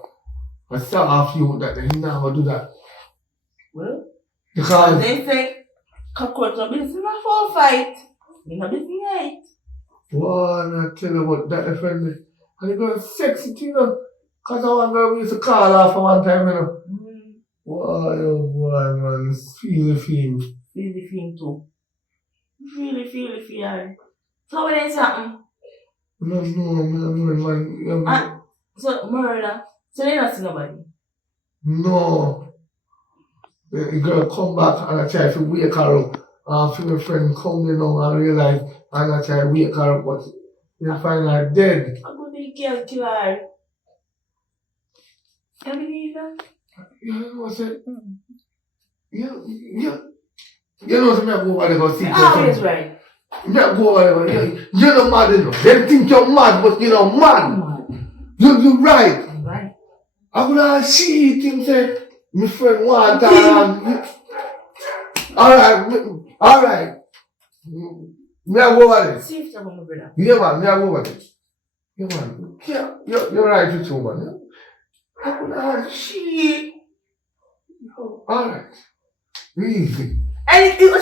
I saw a few that he never do that. Well, Because they say, cockroach no business in a full fight. You know business right. boy, I tell you about that friend. And he got sexy, you know. Because I one girl we used to call her for one time, you know. Boy, man, feel the film. Feel the film too. Really feel the fear. So what is happening? No, man. So murder. So they not see nobody. No. The girl come back and I try to wake her up. After my friend come, you know, and realize and I try to wake her up, but they find her dead. I'm going to kill her. You believe that? You know what I said? You know what I go over there go see. Always right. You go over there. You're not mad enough. They think you're mad, but you're not mad. You're right. Right. I would have see things say, my friend want to. Alright. Me I go over there. See if someone will brother. Yeah, man, me I go over there. Yeah, man. Yeah, you're right, you too, man. I would have see. Alright. Easy. Anything,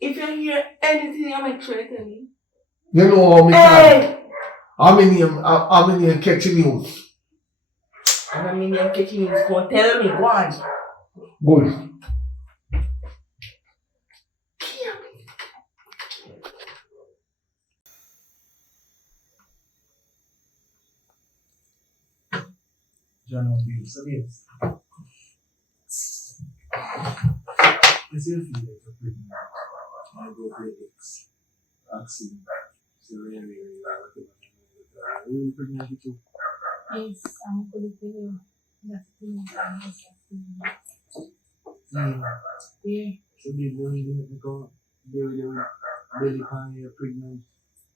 if you hear anything, you make sure you tell me. You know how many Hey! how many catching news? I mean, you're catching news. Go tell me, go on. Good. John Bills, yes. It's your feel like a pretty man. I go play X. Vaccine. So really, really pregnant with you. Yes, I'm going to tell you. That's the thing. Yeah. So did you really go there with your belly pan, you're pregnant?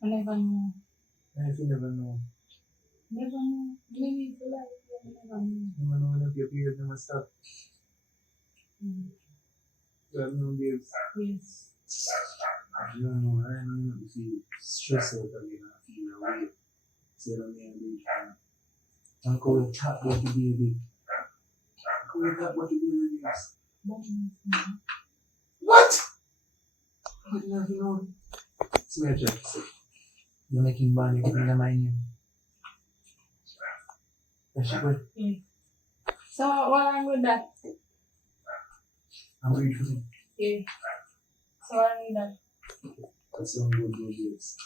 I never know. If you never know. Never know. Maybe it's like you never know. Never know when your period never stop. You have no babes. Yes. I don't know, I don't know if you stress out again and feel away. So you don't need to do it. And go and chat about the baby. Go and chat about the baby. What? What do you have to know? So I just say, you're making money, putting them in. That's good. Yeah. So what I'm with that? I'm grateful. Yeah. So what I'm with that? That's some good news.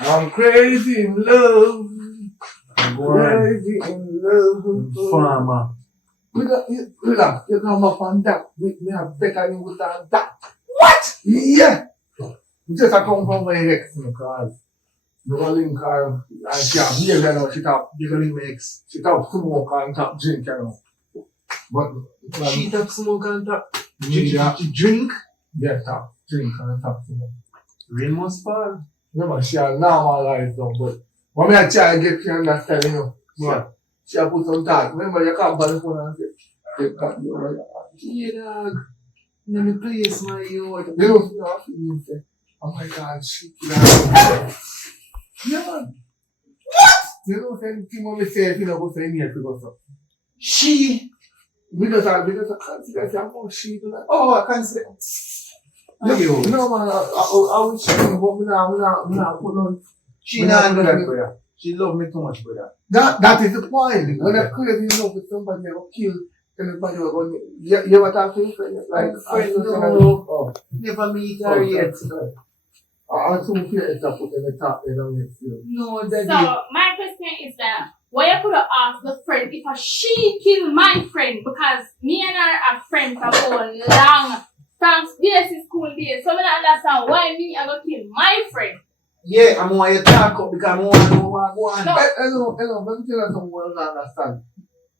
I'm crazy in love. I'm going. Crazy in love. Farmer. You come up on that. Me have better you with that. What? Yeah. Just I come from my ex because the rolling car and she have beer, you know, she top giggling makes, she top smoke and top drink, you know. But She top smoke and top drink? Yeah, top drink and top smoke. rain must fall. Remember, she had normal life though, but when I try to get you understand, you know. What? She have put some thought. Remember, you can't buy the phone and say, take that, you right? Yeah, dog. Let me place my youth. You know, you say, oh my God, she yeah, man. What? You know, anything when we say, if you know, go say in here, because of. She. Because I consider she more she do that. Oh, I consider. No, man, I was saying, but we not put on. She not do that, brother. She love me too much, brother. That is the point. When you're crazy enough with somebody, you will kill anybody. You ever talk to your friend? Like, friend, no. Oh. Never meet her yet. I assume fear is to put in the top, you know, No, daddy. So my question is that why you could have asked the friend if she killed my friend, because me and her are friends for so long from basic school days. So I don't understand why me I gonna kill my friend. Yeah, I'm why you talk up because I want to know what go on. No. Hello, let me tell you something you don't understand.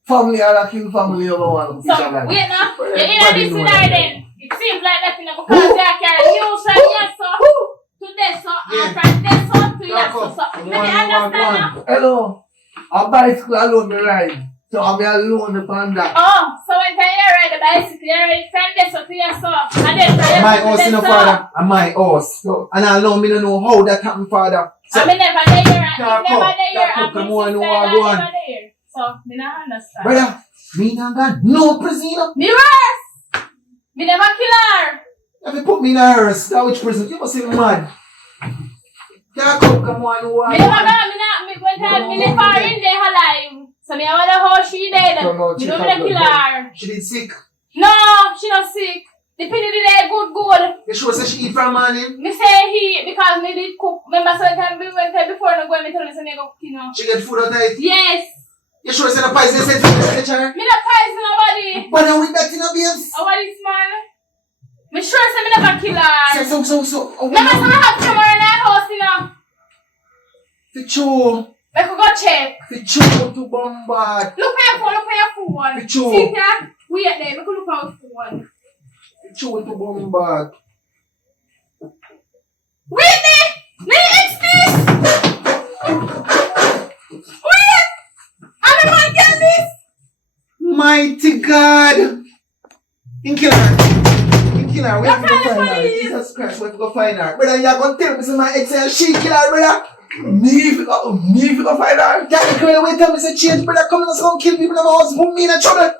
Family are kill family over one. So wait now, you hear this tonight then? It seems like that, you know, because they are carrying you from here so to this so from this one to Yeah, here. So, come. me understand now. Hello. A bicycle alone me ride. So I'm alone upon that. Oh, so when you ride the bicycle, you ride from this one to here, so. And then from My here to house, this you know, so. father. And my house. So, And I know me don't know how that happened, father. So, I mean, never there, Talk never up. there, Talk up. and Come my on, sister no, I and go on. never there. So, me not understand. brother, me not got no prison. Me worse! Me never kill her! If you put me in a hearse, that which prison? You must be mad. Talk up. Come on, no, Me I never go on. know, me never in there alive. So me I wonder how she dead. No, no, Me she don't can't kill go. her. She did sick. No, she not sick. The penny did a good. You sure say she eat from morning? Me say he, because me did cook. Remember sometimes we went there before no go, me tell me say me go cook, you know. She get food out of it? Yes. You sure say the poison said finish the child? Me not poison nobody. But now with that in a babes? What is man? Me sure say me never kill her. So. Remember say me have camera in our house, you know. Fichu. Me could go check. Fichu to bombard. Look for your phone. Fichu. See that? Wait there, me could look for your phone. Fichu to bombard. Wait there! Me it's this! Wait! I'm not get this! Mighty God. In kill her. In kill her. We have to go find her. Jesus Christ, we have to go find her. Brother, you're going to tell me say my ex and she kill her, brother. me if you go find her. That girl will tell me say change, brother. Come and come kill people in my house. Put me in a trouble.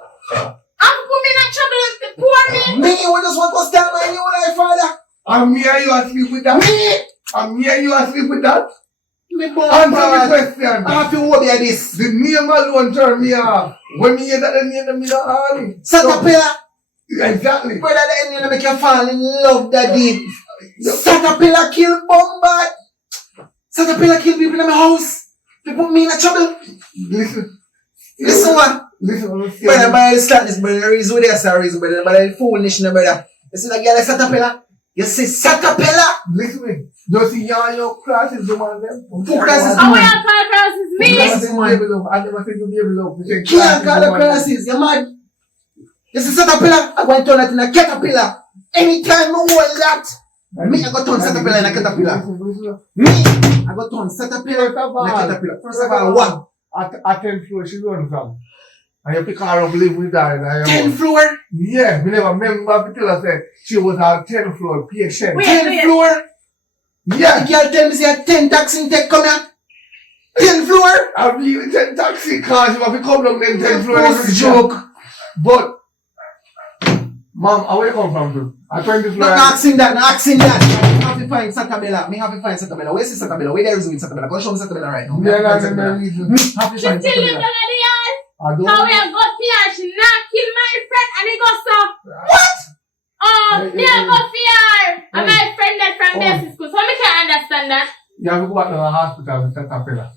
I'm putting in trouble with the poor me! Me, we just want to stand my new life, father. And me and you asleep with that. And me and you asleep with that. Me Answer the question. I have to worry about this. The name alone turn me off. When me hear that the name, me not honey. Satapella. Exactly. Brother, the enemy make you fall in love that deep. Satapella kill bombard. Satapella kill people in my house. They put me in a trouble. Listen what? Brother, by the slackness, brother, the reason why they are reason, brother, but the foolishness, brother. You see that girl like Satapella? You see Satapella? Listen, you see your classes, the one of them. Two classes, Oh, yeah, five crosses me! I never think you'll be able to. You can't call the classes, you're mad. You see Satapella? I want to turn that in a caterpillar. Anytime I want that. Me, I got turn Satapella in a caterpillar. Me, I got turn Satapella in a caterpillar. First of all, what? At 10th floor, she run from. And you pick her up, live with her. 10th floor? Yeah, me never remember tell her said she was at 10th floor, patient. 10th floor? Yeah. The girl tell me say 10 taxi take come here. 10th floor? I'll be with 10 taxi cars, you have to come down then 10th floor. Post joke. But, Mom, where you come from, bro? I 20th floor. No asking that, no asking that. Me have to find Satabella. Me have to find Satabella. Where's the Satabella? Where there is with Satabella? Go show me Satabella right now. Me have to find Satabella. Me have to She find still live Satabella. down the yard. I don't How we have got here, she not kill my friend and he goes so. What? Oh, me have got fear. And my friend that from basic school. So me can't understand that. You have to go back to the hospital with Satapella.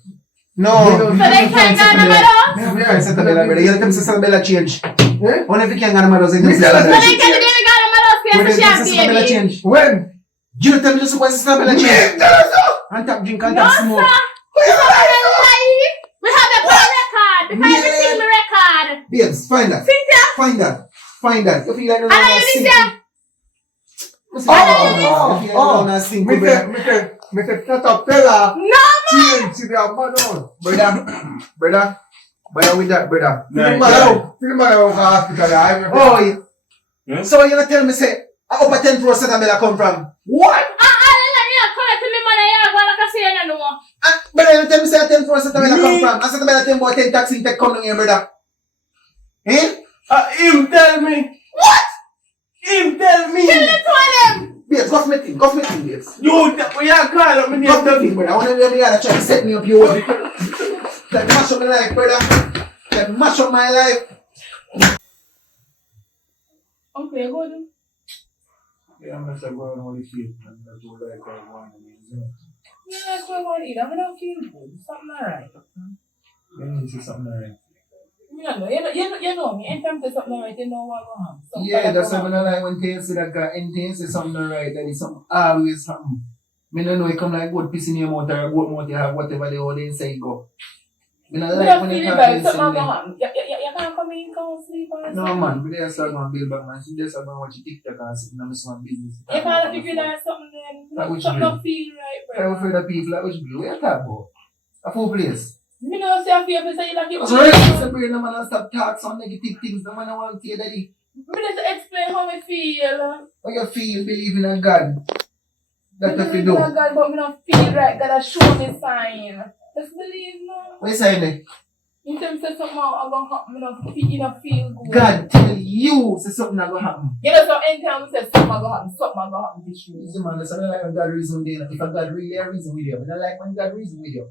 No. So they can't go to my house? Me have to find Satabella, brother. You tell me say Satabella change. Eh? Only if you can't go to my house, you tell me say So Satabella they change. can't go to my house When because you she tell has me say Satabella baby. change. When? You tell me just why Satabella change. And tap drink and No, tap sir. smoke. We have the full record. The Yeah. everything the record. Babes, find that. Cynthia. Find that. Find that. You feel like no And one you sing. need to. You feel like no one sing. Me say Satapella. No, Change to their mother. Brother, with that, brother. See the man out of the hospital. Oh, yeah. So you not tell me say, up at 10th floor Satabella come from? What? Brother, you tell me say 10th floor Satabella come from? And Satabella tell me about 10 taxi take come down here, brother. Eh? Him tell me. What? Him tell me. Kill the two of them. Babes, go for me thing, babes. You, we are calling up me Go for name. me thing, brother. I want to be able to try to set me up your way. Like mash up my life, brother. Like mash up my life. Uncle, you go do? Yeah, I'm not going to only feel. I'm not going to like one. Yeah, that's what I want to eat. I don't feel good. Something alright. Let me see something alright. You know me. Anytime there's something alright, you know what I'm going to Yeah, that's why I don't like when things say that guy and things say something right, that is something always happen. Me don't know it come like good piss in your mouth or a good mouth you have whatever the audience say go. I don't You like don't when you feel it, talk but to something me. gonna happen. You can't come in, can't sleep or No something. man, we just start going to build back man. She just start going to watch TikTok and sit down and some business. You can't figure that something then. That which Something bill? don't feel right, I'm bro. afraid of people like which blue. What you talk about? A full place. Me know say I feel say you like your That's right. It's a brain, no man, and stop talk some negative things. No man, I want to hear that. Me just explain how I feel. How you feel, believing in God. That's what you do. God, but me don't feel right. God has shown me sign. Just believe me. What you saying there? You tell me say something gonna happen, me don't feel good. God tell you say something not gonna happen. You know, so anytime we say something gonna happen, this year. Listen man, listen, I don't like when God reason with you. If a God really a reason with you, I don't like when God reason with you.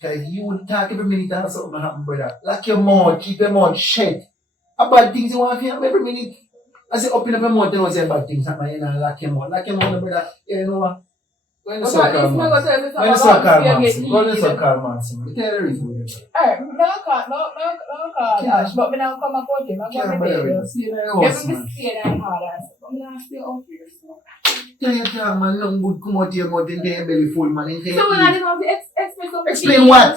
Because if you would talk every minute and something gonna happen, brother. Lock your mouth, keep your mouth shut. About things you want to hear every minute. I say open up your mouth, you don't say bad things happen, you know, lock your mouth. Lock your mouth, brother. You know what? Go in the circle, man. Go in the circle, man. Go in the circle, man. Tell the reason with you. Alright, no call, Josh, but me now come up with him. I'm Can't going to bother bed. with you. See you in the You house, have to man. stay there hard, but me now stay out here. Tell your talk, man. Nothing good come out your mouth and your belly full, man. So when I didn't explain something. Explain what?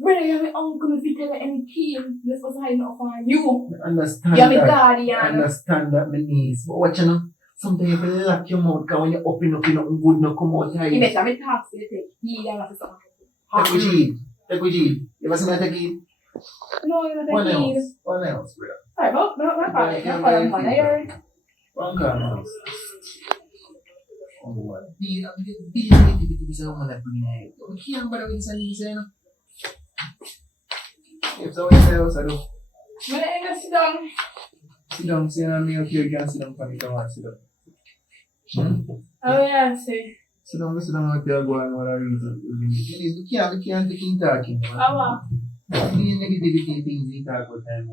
Brother, you're my uncle, if you tell me anything, this was hiding up on you. Understand You're my that. guardian. Understand that, my niece. But what you know? Sometimes you have to lock your mouth because when you open up, you nothing good no come out here. You better me talk to you, take heed and have something. Take which heed? Take which heed? You ever seen that take heed? No, you're not One take heed. else. One else, brother. Alright, my father, One car, oh, what? Be a woman that bring her. You can't bother with something, you know? If someone else, I do. When I end up sit down. Sit down, sit down, me up here, you can sit down for me, come on, sit down. Oh, yeah, see. Sit down out there, go on, what are you can't take in talking. How? The negativity things you talk about time.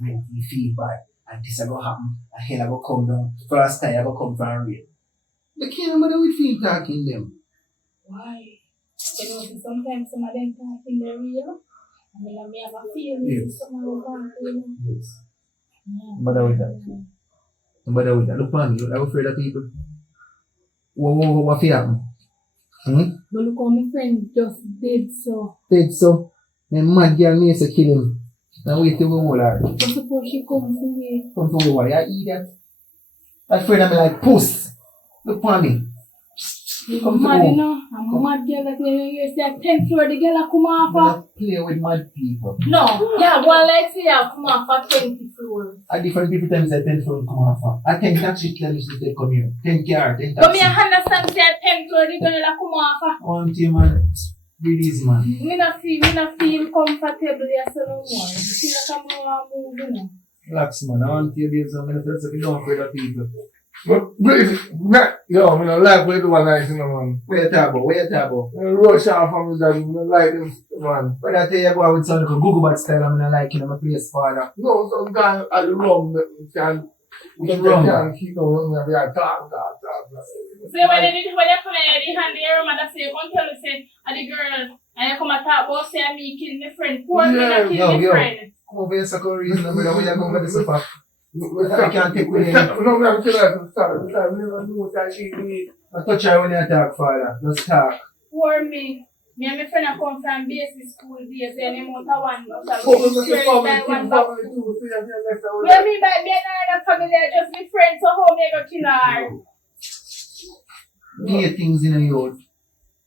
Make you feel bad, and this will happen, and hell will come down, first time will come from real. You can't bother with feel talking them. Why? You know, sometimes some of them talking they're real. I mean, I may have a feeling. Yes. Someone will want to. Yes. Bother with that. Bother with that. Look for me, I'm afraid of people. What happen? But look how my friend just did so. Dead so. And mad girl may say kill him. Now wait till we hold her. But suppose she comes to me. Come to me, why you idiot? That friend of me like puss. Look for me. Come to mad, you home. know. I'm mad girl that you say 10th floor, the girl come off. Don't play with mad people. No, yeah, one like say come off at 20 floor. At different people tell me say 10 floor come off. I think taxi tell me to come here. 10 car, 10 But me taxi. I understand say 10th floor, the girl come off. One thing man, release man. Me not feel comfortable yes no more. You feel like I'm gonna move, you know. Relax man, I want to tell you something. You don't afraid of people. But yo, I don't like where the one nice, you know, man. Where you talk about? Where you talk about? Rush off from his dad, I don't like him, man. But I tell you go out with some little Google Bat style, I'm not like my place father. No, some guy at the rum that can keep on when we are talk. So when you come in the hand your mother say, come tell me say, the girl, and you come and talk about say me kill my friend. Poor me not kill my friend. Come over here, sucker reason, brother, where you go over the sofa. I can't take with him. No, I'm still at the start. I never knew that she did. I touch her when you talk, father. Just talk. Poor me. Me and my friend I come from basic school days, and I'm out one. Well, me back then I family, just my friends, so how me go kill her? Be things in your youth.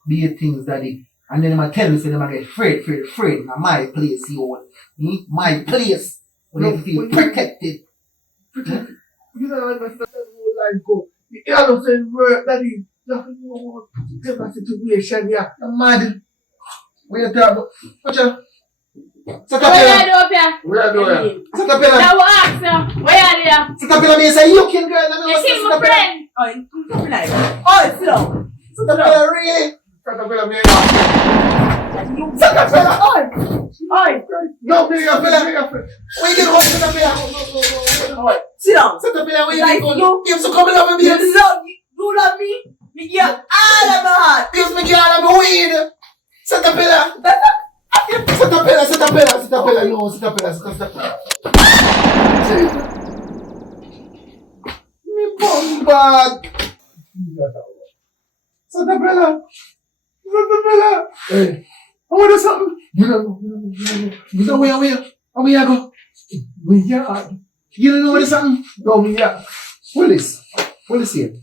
Be things, daddy. And then I tell me, say them I get afraid. Now my place, you my place. When you feel protected. You don't understand the whole life go. The innocent word that he doesn't know what situation here. I'm mad. Where you talk about? Watch out. Set Where are you up here? Where are you? Set up here. Now ask you, where are you? Set up here. Me say you kill girl. You kill my friend. Oh, sit down. Set up here, really? Set up here, man. Set up here. Oi, No, me up here. Where you get home? Set up here. sit down. Set up here. Where you Like get you. home? Give some coming over me. You love me. You love me. Me give you all of my heart. Give me girl and weed. Set up here. Set up here. Set up here. Set up here. No, set up here. Set up here. Me bum bag. Set up here. Set up here. Hey, I want to do something. You don't know. You know where you go? We yard. You don't know what is something? No, we yard. Police here.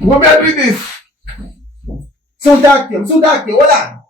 What am I doing this? So dark here, hold on.